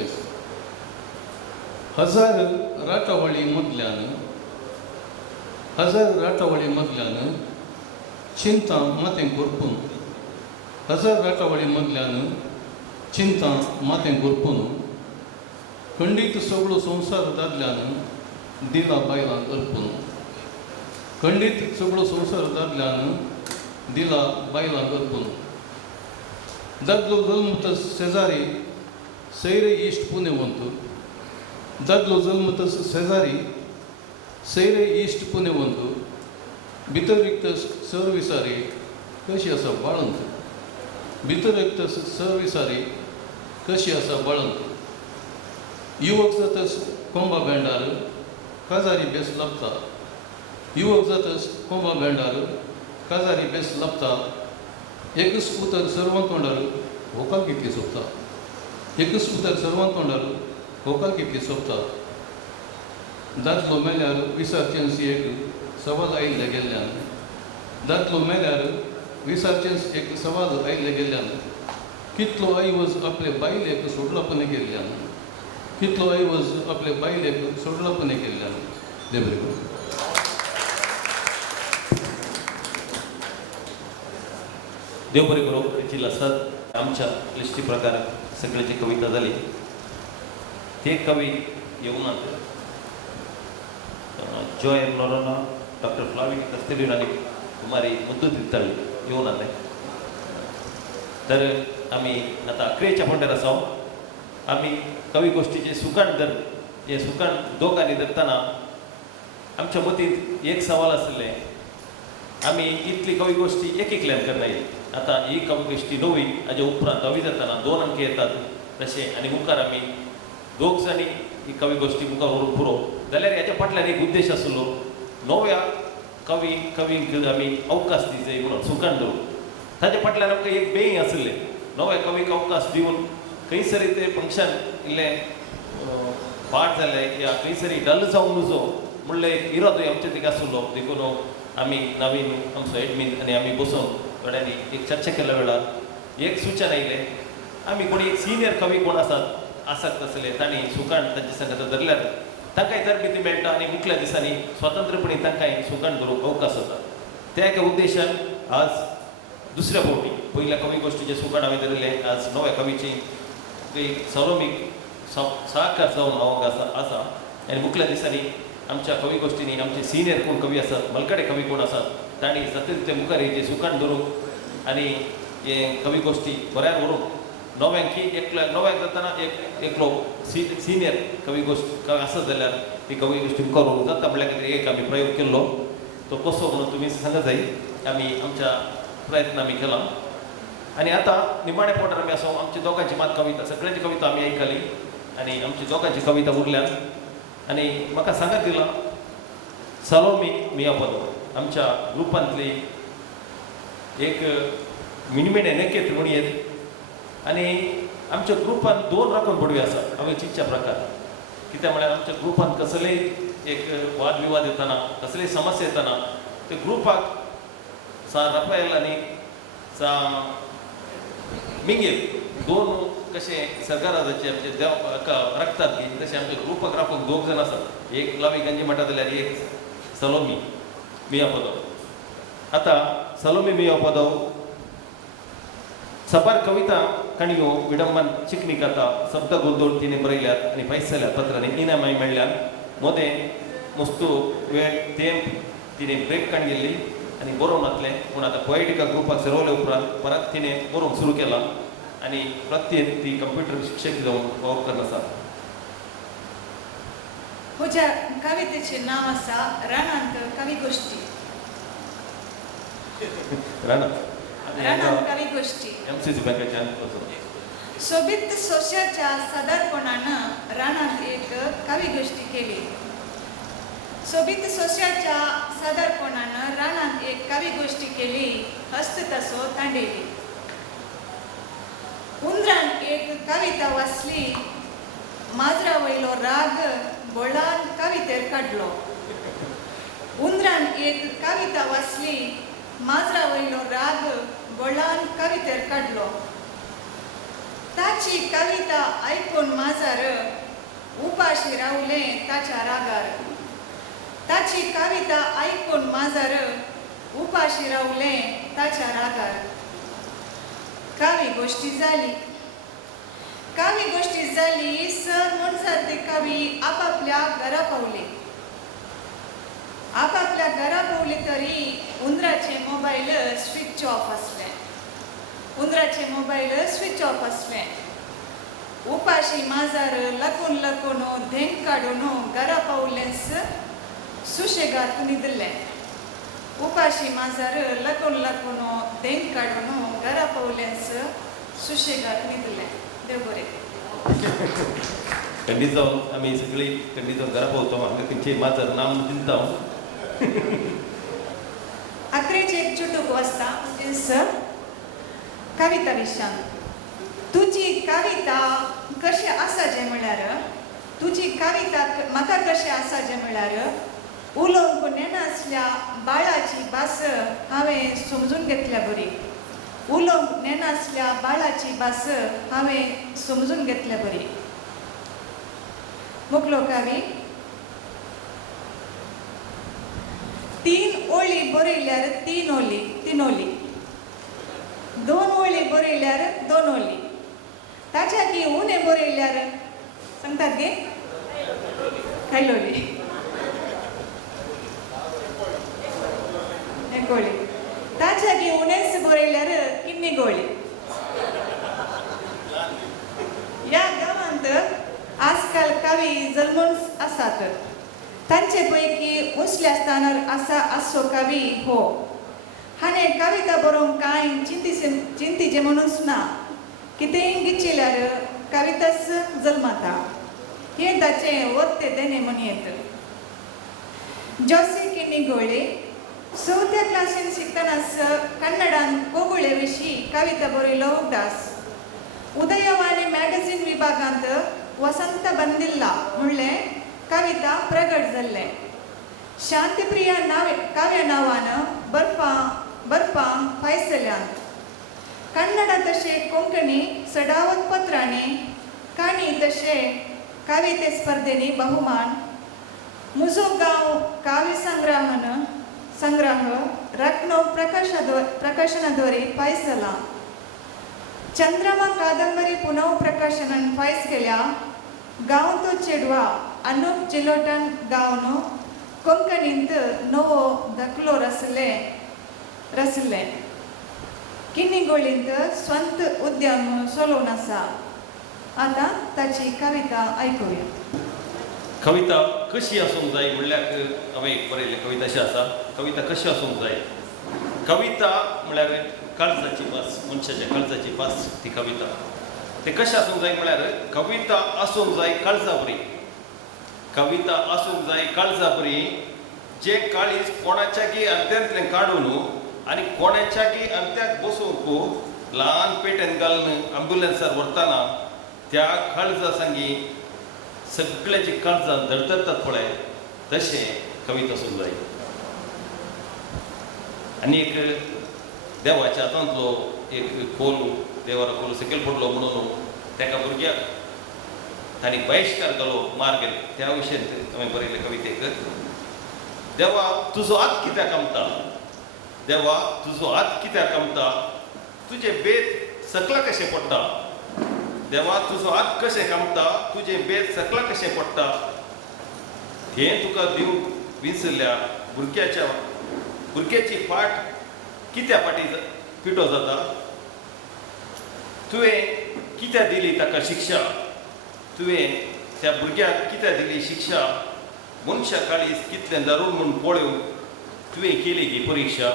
हजार राटावळी मदल्यान चिंता मातें करपून हजार राटावळी मदल्यान चिंता मातें करपून खंडीत सगळो संवसार दादल्यान दिला बायलांक अर्पून खंडीत सगळो संवसार दादल्यान दिला बायलांक अर्पून दादलो जल्मतस शेजारी सैरे इश्ट पुण्यवंत दादलो जल्मतस शेजारी सैरे इश्ट पुण्यवंत भितर विकतस सरविसारी कशी आसा बाळंत भितर विकतस सरविसारी कशी आसा बाळंत युवक जातस कोंबा भेंडार काजारी बेस लाभता युवक जातस कोंबा भेंडार काजारी बेस लाभता एकच उतर सर्वां तोंडार होकाल कितली सोंपता एकच उतर सर्वां तोंडार होकाल कितली सोंपता दादलो मेल्यार विसारचेंच एक सवाल आयिल्ले गेल्ल्यान दादलो मेल्यार विसारचेंच एक सवाल आयिल्ले गेल्ल्यान कितलो आयवज आपले बायलेक सोडलापणे गेल्ल्यान कितलो आयवज आपले बायलेक सोडलापणे गेल्ल्यान देव बरें करूं देव बरें करूं तेची लसात आमच्या लिस्टी प्रकार सगळ्याची कविता जाली ते कवी येवनात जॉय नोरोना डॉक्टर फ्लावी कस्तेरी आनी कुमारी मुद्दू तित्ताळी येवनात तर आमी आतां अकरेच्या पोंड्यार आसा आमी कवी गोश्टीचे सुकाण धर हे सुकाण दोगांनी धरतना आमच्या मतींत एक सवाल आसले आमी इतली कवी गोश्टी एकल्यान करनाय आतां ही कवी गोश्टी नवी हाजे उपरांत नवी जाताना 2 अंक येतात तशें आनी मुखार आमी दोग जाणी ही कवी गोश्टी मुखार व्हरून पुरो जाल्यार हेच्या फाटल्यान एक उद्देश आसलो नव्या कवींक आमी अवकाश दिवचे म्हणून सुकाण धरून ताचे फाटल्यान आमकां एक बेई आसलें नव्या कवीक अवकाश दिवन खंयसरी ते फंक्शन इल्लें पाठ जालें या खंयसरी डल जावन नजो म्हणलें एक इरादो आमचे थिंगा आसलो देखून आमी नवीन आमचो एडमीन आनी आमी बसून थोड्यांनी एक चर्चा केल्या वेळार एक सूचन आयलें आमी कोणी एक सिनियर कवी कोण आसत आसले तांणी सुकाण तांचे संगत धरल्यार तांकांय तरबेती मेळटा आनी मुखल्या दिसांनी स्वतंत्रपणी तांकांय सुकाण करूंक अवकाश जाता त्या एका उद्देशान आज दुसऱ्या फावटी पयल्या कवी गोश्टीचे सुकाण हांवें धरलें आज नव्या कवीची सरोमीक सहकार जावन हांव आसा आनी मुखल्या दिसांनी आमच्या कवी गोश्टींनी आमचे सिनियर कोण कवी आसात मलकडे कवी कोण आसात तांणी सतत ते मुखार हेचे सुकाण धरूंक आनी हे कवी गोश्टी बऱ्यार व्हरूंक नव्यांकी नव्याक जाताना एकलो सिनियर कवी गोश्ट आसत जाल्यार ही कवी गोश्टी मुखार व्हरूंक जाता म्हणल्यार एक आमी प्रयोग केल्लो तो कसो म्हणून तुमी सांगत जाय आमी आमच्या प्रयत्न आमी केला आनी आतां निमाणे पोटार आमी आसा आमची दोगांची मात कविता सगळ्यांची कविता आमी आयकली आनी आमची दोगांची कविता उरल्यात आनी म्हाका सांगत दिला सलोमी मियापदो आमच्या ग्रुपांतली एक मिणमिणे नकेत म्हणयेत आनी आमच्या ग्रुपान 2 राखणपडवी आसा हांवें चिंतच्या प्रकार कित्याक म्हळ्यार आमच्या ग्रुपान कसलेय एक वाद विवाद येताना कसलेय समस्या येताना ते ग्रुपाक सा राफेल आनी सा मिंगेल 2 कशें सरकाराचे आमचे देव राखतात की तशें आमच्या ग्रुपाक राखूंक 2 जाण आसात एक लावी गंजी म्हणटा जाल्यार एक सलोमी मियापदो आतां सलोमी मियापदो सबार कविता काणयो विडंबन चिकनी कथा शब्द गोंदळ तिने बरयल्यात आनी पयस जाल्यात पत्रांनी इनामाय मेळ्ळ्यात मोदें मस्तू वेळ तेंप तिने ब्रेक काण गेल्ली आणि बरोवन घातलें पूण आतां पोएटिका ग्रुपाक सरवले उपरांत परत तिणें बरोवंक सुरू केलां आनी प्रत्येक ती कंप्युटर शिक्षक जावन वावर करन आसा. म्हज्या कवितेचें नांव आसा रानांत कवी गोश्टी. रानांत कवी गोश्टी. MCC बँकेच्यान सोबीत सोश्याच्या सादरपणानं रानांत एक कवी गोष्टी केली. सोबीत सोश्याच्या सादरपणानं रानांत एक कवी गोष्टी केली, हस्त तसो तांडेली. उंदरान एक कविता वाचली, माजरा वयलो राग बोळान कवितेर काडलो. उंदरान एक कविता वाचली, माजरा वयलो राग बोळान कवितेर काडलो. ताची कविता आयकून माजर उपाशी रावलें ताच्या रागार. ताची कविता आयकून माजर उपाशी रावलें ताच्या रागार. कवी गोष्टी जाली. कवी गोष्टी जाली सर म्हणसार ते कवी आपापल्या घरा पावले. आपापल्या घरा पावले तरी उंदराचे मोबायल स्विच ऑफ आसले. उंदराचे मोबायल स्विच ऑफ आसले. उपाशी माजर लकून लकून धेंग काडून घरा पावलेंस सुशेगात न्हिदलें. उपाशी माजर लकून लकून धेंग काडून घरा पावलेंस सुशेगात न्हिदलें. देव बरें. खंडीत जावन आमी सगळीं खंडीत जावन घरा पावता. हांगा खंयचें माजर नाम दिता हांव. अकरेचे एक चुटूक वाचता कविता विशयान. तुजी कविता कशी आसा जें म्हळ्यार तुजी कविता म्हाका कशें आसा जें म्हळ्यार उलोवंक नेनासल्या बाळाची भास हांवें समजून घेतल्या बरी. उलोवंक नेनासल्या बाळाची भास हांवें समजून घेतल्या बरी. मुखलो कवी. 3 ओळी बरयल्यार 3 ओली 3 ओली. 2 ओळी बरयल्यार 2 ओली. ताच्या की उणें बरयल्यार सांगतात गे कायलोली. एक ओळी. ताच्या की उणेंच बरयल्यार किन्नी गोळी. ह्या गांवांत आजकाल कवी जल्मून आसात. तांचे पैकी उसल्या स्थानार आसा आसो कवी हो. हाणें कविता बरोवंक कांय चिंतीचें म्हणूनच ना. कितेंय गिचिल्यार कविताच जल्माता. हें ताचें वत्ते देणे म्हणयेत. जोसे किन्नी गोळे 4थ्या क्लासीन शिकतनाच कन्नडान कोगुळे विशीं कविता बरयलो उगडास. उदयवाणी मॅगझीन विभागांत वसंत बंदिल्ला म्हणलें कविता प्रगट जाल्लें. शांतीप्रिया काव्य नांवान बरपां फायसल्यांत. कन्नडा तशें कोंकणी सडावत पत्रांनी काणी तशें कविते स्पर्धेनी बहुमान. म्हजो गांव काव्य संग्रह रत्नो प्रकाशनाद्वारे फायज जाला. चंद्रमा कादंबरी पुनव प्रकाशनान फायज केल्या. गांव तो चेडवा अनूप चिलोटन गांवन कोंकणींत नवो दाखलो रचले. किन्नी गोळींत स्वंत उद्यम चलोवन आसा. आतां ताची कविता आयकुया. कविता कशी आसूंक जाय म्हणल्यार हांवें एक बरयल्लें कविता अशी आसा. कविता कशी आसूंक जाय. कविता म्हळ्यार काळजाची भास. मनशाच्या काळजाची भास ती कविता. ते कशें आसूंक जाय म्हळ्यार कविता आसूंक जाय काळजा बरी. कविता आसूंक जाय काळजा बरी. जे काळीज कोणाच्यागी अंत्यांतलें काडून आनी कोणाच्यागी अंत्याक बसोवंक ल्हान पेटेन घालून अँब्युलन्सार व्हरतना त्या काळजा सांगी सगळ्याची काळजां धडधडटात पळय तशें कविता आसूंक जाय. आनी एक देवाच्या हातांतलो एक खोल देवारो खोल सकयल पडलो म्हणून तेका भुरग्याक तांणी बहिश्कार केलो मार गेलो. त्या विशयान हांवें बरयले कवितेक. देवा तुजो हात कित्याक कामता. देवा तुजो हात कित्याक कामता. तुजे बेत सकला कशें पडटा. देवा तुजो हात कशें कामता. तुजे बेत सकला कशें पडटा. हें तुका दिवंक विसरल्या भुरग्याच्या भुरग्याची फाट कित्या फाटी पिटो जाता तुवें कित्या दिली ताका शिक्षा तुवें त्या भुरग्याक कित्या दिली शिक्षा मनशा काळीज कितलें दारूण म्हूण पळोवन तुवें केली ही परीक्षा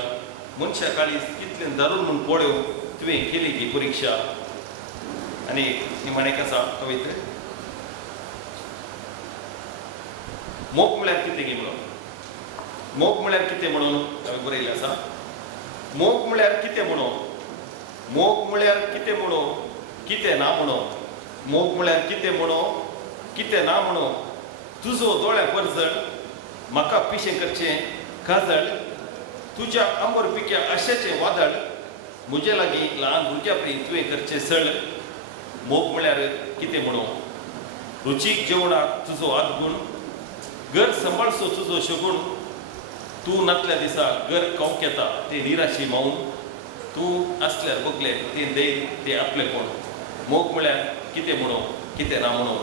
मनशा काळीज कितलें दारूण म्हूण पळोवन तुवें केली ही परीक्षा आनी निमाणेक आसा कविते मोग म्हळ्यार कितें गे म्हणून मोग म्हळ्यार कितें म्हणून हांवें बरयलें आसा मोग म्हळ्यार कितें म्हणून मोग म्हळ्यार कितें म्हणून कितें ना म्हणून मोग म्हळ्यार कितें म्हणून कितें ना म्हणून तुजो दोळ्या परजळ म्हाका पिशें करचें काजळ तुज्या आंबोर पिक्या आशेचें वादळ म्हजे लागीं ल्हान भुरग्या परी तुवें करचें सळ मोग म्हळ्यार कितें म्हणून रुचीक जेवणाक तुजो आदगूण घर सांबाळचो तुजो शगूण तूं नातल्या दिसा घर खावंक येता तें निराशी मावून तूं आसल्यार बगले तें दैर तें आपलें कोण मोग म्हळ्यार कितें म्हणून कितें ना म्हणून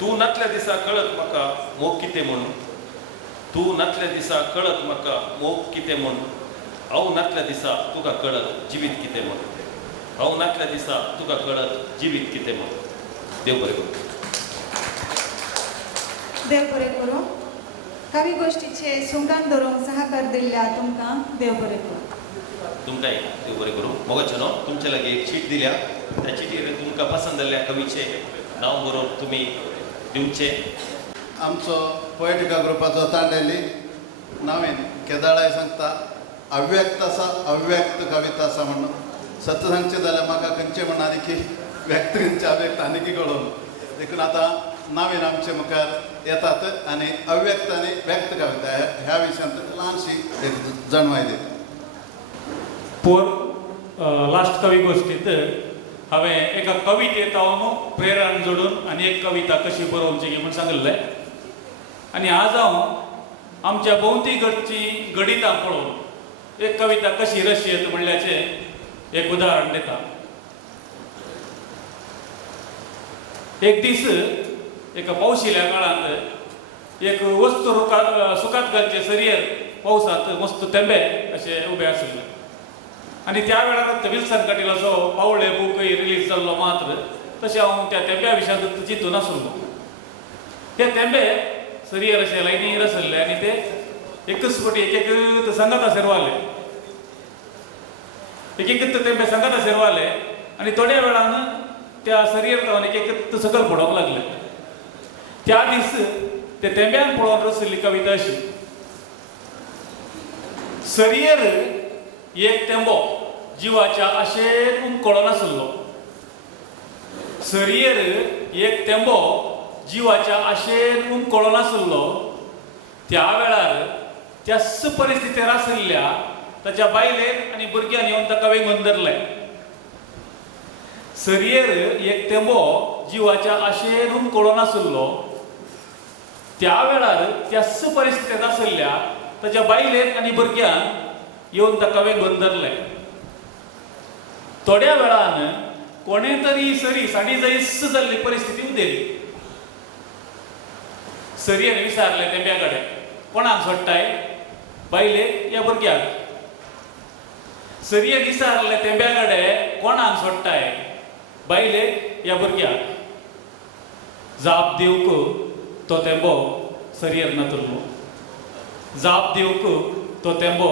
तूं नातल्या दिसा कळत म्हाका मोग कितें म्हूण तूं नातल्या दिसा कळत म्हाका मोग कितें म्हूण हांव नातल्या दिसा तुका कळत जिवीत कितें म्हूण हांव नातल्या दिसा तुका कळत जिवीत कितें म्हूण देव बरें करूं देव बरें करूं कवी गोश्टीचे सुंगान धरूंक सहकार दिल्ल्या तुमकां देव बरें करूं तुमकांय देव बरें करूं मोगाचें न्हू तुमचे लागीं एक शीट दिल्या त्या चिटीर तुमकां पसंद जाल्ल्या कवीचें नांव बरोवन तुमी दिवचें आमचो पोएटिका ग्रुपाचो तांडेली नवीन केदाळाय सांगता अव्यक्त आसा अव्यक्त कविता आसा म्हणून सत्य सांगचें जाल्यार म्हाका खंयचें म्हणना की व्यक्त खंयचें अव्यक्त आनी कळून देखून आतां नवीन आमचे मुखार येतात आनी अव्यक्त आनी व्यक्त कविता ह्या विशयांत ल्हानशी एक जाणवाय दिता लास्ट कवी गोश्टींत हांवें एका कवितेत हांव प्रेरण जोडून आनी एक कविता कशी बरोवची म्हणून सांगलें आनी आज हांव आमच्या भोंवती घडची गणितां पळोवन एक कविता कशी रशी येता म्हणल्याचें एक उदाहरण दिता एक दीस एका पावशिल्ल्या काळांत एक वस्तू सुकात घालचे सरयेर पावसांत मस्त तेंबे अशे उबे आशिल्ले आनी त्या वेळार विल्सन कटिलाचो पावळे बूकय रिलीज जाल्लो मात्र तशें हांव त्या तेंब्या विशयांत चिंतून नासलो ते तेंबे सरयेर अशे लायनीर आसले आनी ते एकच फावटी एक एक संगता सेरवाले एक एक तेंबे संगता सेरवाले आनी थोड्या वेळान त्या सरयेर रावन एक एक सकल पडोवंक लागले त्या दीस ते तेंब्यान पळोवन रचयल्ली कविता अशी सरयेर एक तेंबो जिवाच्या आशेन उमकळो नासलो सरयेर एक तेंबो जिवाच्या आशेन उमकळो नासलो त्या वेळार त्या परिस्थितीर आशिल्ल्या ताच्या बायलेक आनी भुरग्यांनी येवन ताका वेंगून धरलें सरयेर एक तेंबो जिवाच्या आशेन उमकळो नासलो त्या वेळार त्या परिस्थितीत आशिल्ल्या ताच्या बायलेक आनी भुरग्यान येवन ताका वेंगून धरलें थोड्या वेळान कोणें तरी सरी साडी जैस जाल्ली परिस्थिती उदेली सरयेन विचारलें तेंब्या कडेन कोणाक सोडटाय बायलेक या भुरग्याक सरयेन विचारलें तेंब्या कडेन कोणाक सोडटाय बायलेक या भुरग्याक जाप दिवंक तो तेंबो सरयेर नातुरलो जाप दिवंक तो तेंबो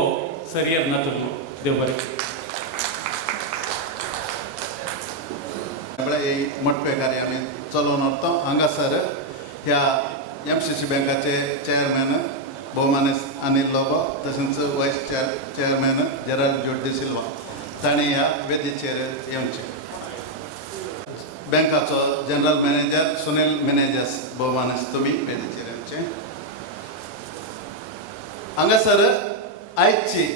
सरयेर नातुरलो देव बरें मोठे कार्य आमी चलोवन व्हरता हांगासर ह्या MCC बँकाचे चेअरमॅन भोवमाने अनिल लोबो तशेंच वायस चेअरमॅन जेराल्ड जोड्डी सिल्वा तांणी ह्या वेदीचेर येवचें बँकाचो जनरल मॅनेजर सुनील मॅनेजर्स भोवमानेस तुमी वेदीचेर येवचें हांगासर आयची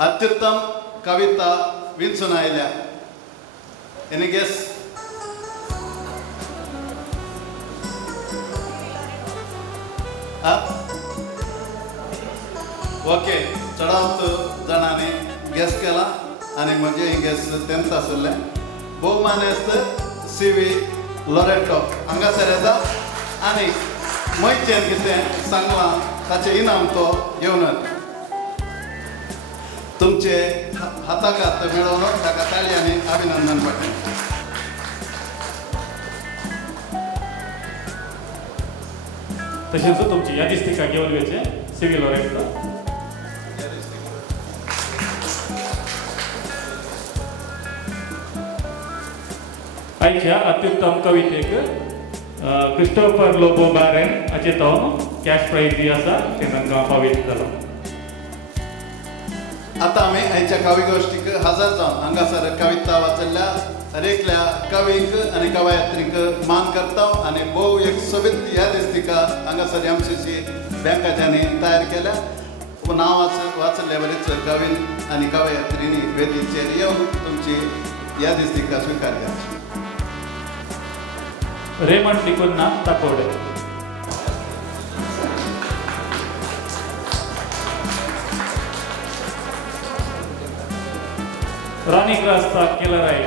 अत्युत्तम कविता वेंचून आयल्या एनी गेस ओके चडावत जाणांनी गॅस केला आनी म्हजें गॅस 10th आसलें भोवमानेस्त CV लोरेटो हांगासर येता आनी मैचेन कितें सांगलां ताचें इनाम तो घेवन वता तुमचे हाताक हात मेळोवन ताका ताळयांनी अभिनंदन पडलें तशेंच तुमची ह्या दिसतिका घेवन घेवचें सिव्हिल वॉरंटला आयच्या अत्युत्तम कवितेक क्रिस्टोफर लोबो बारेन हाचे तो कॅश प्राइज जी आसा ते तांकां फावीत जालो आतां आमी आयच्या कवी गोश्टीक हजर जावन हांगासर कविता वाचल्ल्या हरेकल्या कवीक आनी कवयत्रीक मान करता आनी भोव एक सोबीत ह्या दिसतिका हांगासर MCC बँकाच्यांनी तयार केल्या नांव वाचल्ले बरेच कवीन आनी कवयत्रींनी वेदीचेर येवन तुमची ह्या दिसतिका स्विकार करची रेमंड निकुन्ना ताकोडे रानी क्रास्ता केलराय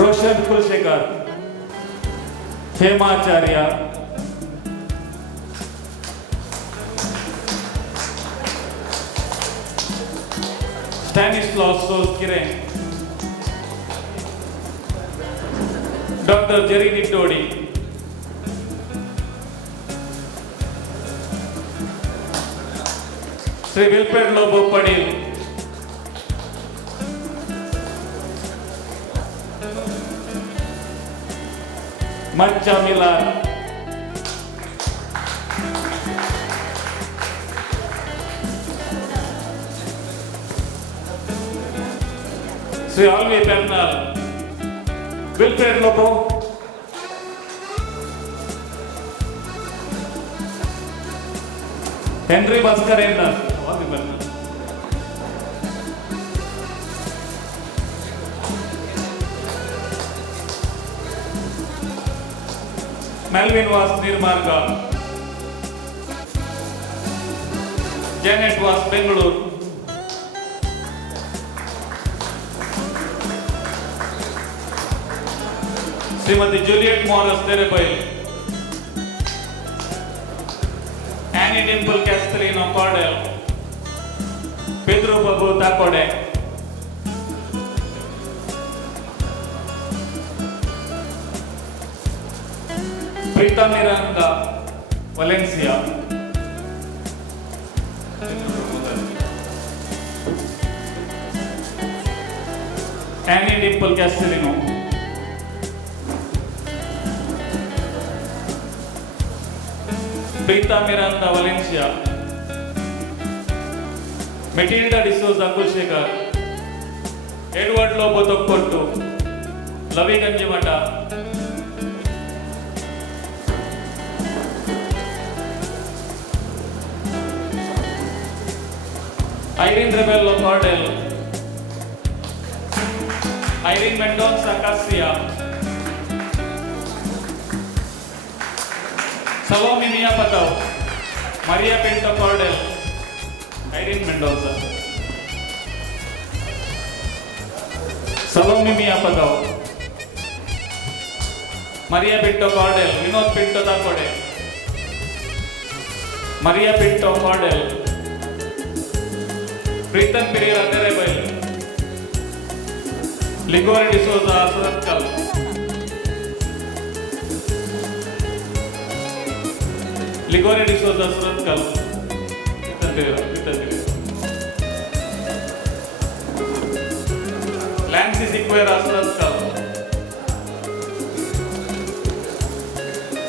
रोशन कुलशेखर हेमाचार्य स्टॅनिस्लॉस सोस्किरे डॉक्टर जेरी निटोडी श्री विल्फ्रेड लोबो पडील मच्चा मिलार श्री ऑल्वी पेमनल विल्फ्रेड लोबो हेनरी भास्करेंद्र मेल्विन वास निर्मार्गा Janet Vas Bengaluru Shrimati Juliet Moras Derebail Annie Dimple Castelino Cordel Pedro Babu Takode Rita Miranda, Valencia. Annie Dimple Castellino. Rita Miranda, Valencia. Matilda D'Souza Kulshekar. Edward Lobo Tokkottu. Lavi Ganjimata. Irene Rebello Cordell, Irene Mendonça Cassia, Salome Mia Patau, Maria Pinto Cordell, Irene Mendonça, Salome Mia Patau, Maria Pinto Cordell, Vinod Pinto Takode, Maria Pinto Cordell, Pritam Pereira Terebel, Ligore D'Souza Suratkal, Ligore D'Souza Suratkal, Pritam Pereira, Lancy Siqueira Suratkal,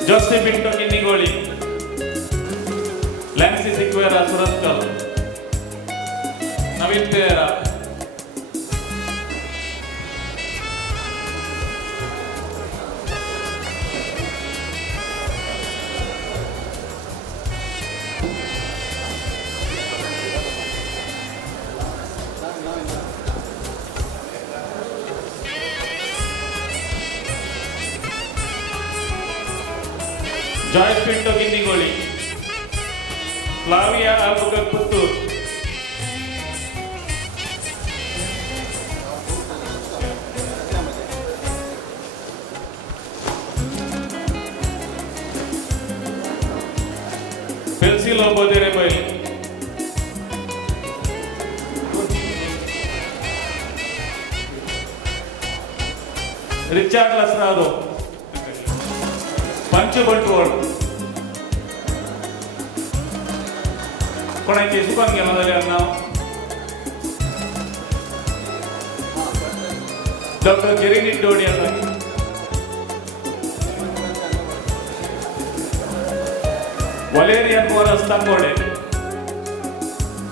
Joseph Pinto Kinigoli, Lancy Siqueira Suratkal, Navin Pereira, Joyce Pinto Kinigoli, Flavia Albuquerque Puttur, Cecilio Bodere Bay. Richard Lasrado. Pancho Bantuol. कोणाची सुकान घेऊन आलेले नाव doctor जेरेनी डोडी आसा Valerian Morris तांगोडे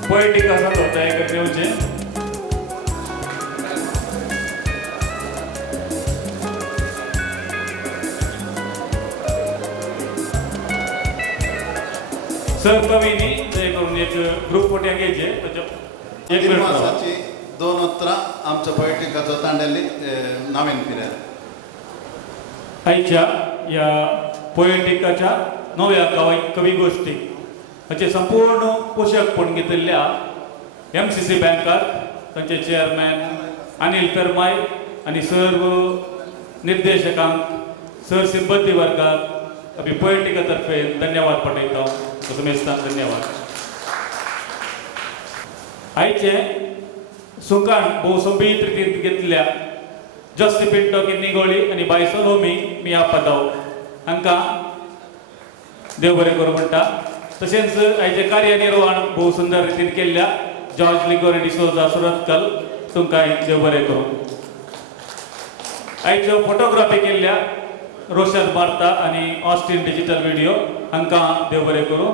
poetic आसा तो तयार करचे sir कवीनी ते करून एक ग्रुप फोटो घ्यायचे त्याच्या एक मिनिट मासाची 2 उतरां आमच्या पोएटिकाचो तांडेली नावेन फिरल्या आयच्या या पोएटिकाच्या नव्या कवी गोष्टी हाचे संपूर्ण पोषकपण घेतिल्ल्या MCC बँकात तांचे चेअरमॅन अनिल पेरमाय आणि सर्व निर्देशकांक सर सिब्बंदी वर्गाक आमी पोएटिका तर्फे धन्यवाद पाठयता समेस्तान धन्यवाद आयचे सुकान भोव सोबीत रितीन घेतल्या जस्टी पिंटो किन्निगोळी आणि बायसोलोमी मिया पदाव हांकां देव बरें करूं म्हणटा तशेंच आयचे कार्यनिर्वहण भोव सुंदर रितीन केल्ल्या जॉर्ज लिगोरे डिसोजा सुरतकल तुमकां देव बरें करूं आयच्यो फोटोग्राफी केल्ल्या रोशन मार्ता आणि ऑस्टिन डिजिटल व्हिडिओ हांकां देव बरें करूं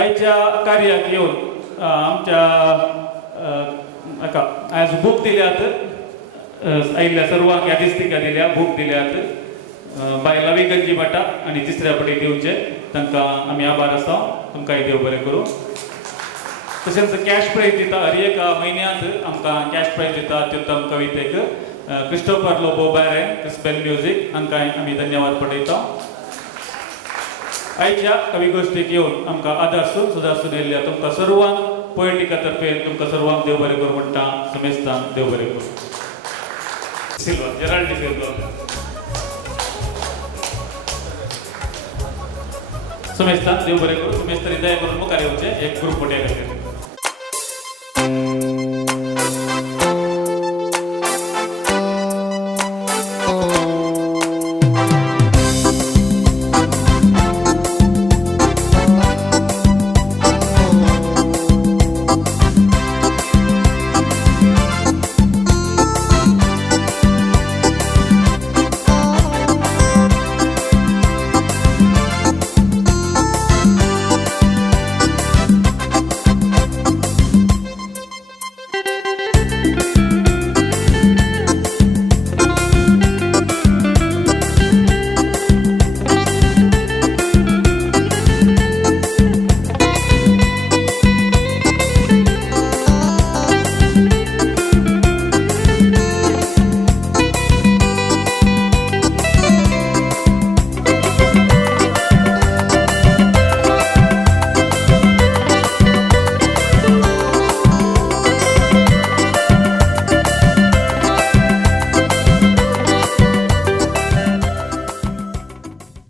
आयच्या कार्याक येवन आमच्या हाका आज बूक दिल्यात आयिल्ल्या सर्वांक ह्या दिसतिका दिल्या बूक दिल्यात बाय लवी गंजी भटा आणि तिसऱ्या पटी दिवचे तांकां आमी आभार आसा तुमकांय देव बरें करूं तशेंच कॅश प्राइज दिता हर एका म्हयन्यांत आमकां कॅश प्राइज दिता अत्युत्तम कवितेक क्रिस्टोफर लोबो बारे क्रिस्पेल म्युझिक हांकांय आमी धन्यवाद पठयता आयच्या कवी गोष्टीक येवन आमकां आदर्श सुदारसून येयल्ल्या तुमकां सर्वांक पोएटिका तर्फे तुमकां सर्वांक देव बरें करूं म्हणटा समेस्तान देव बरें करूं सिल्वा जेराल्ड सिल्वा समेस्तान देव बरें करूं समेस्तान दया करून मुखार येवचें एक ग्रूप फोटो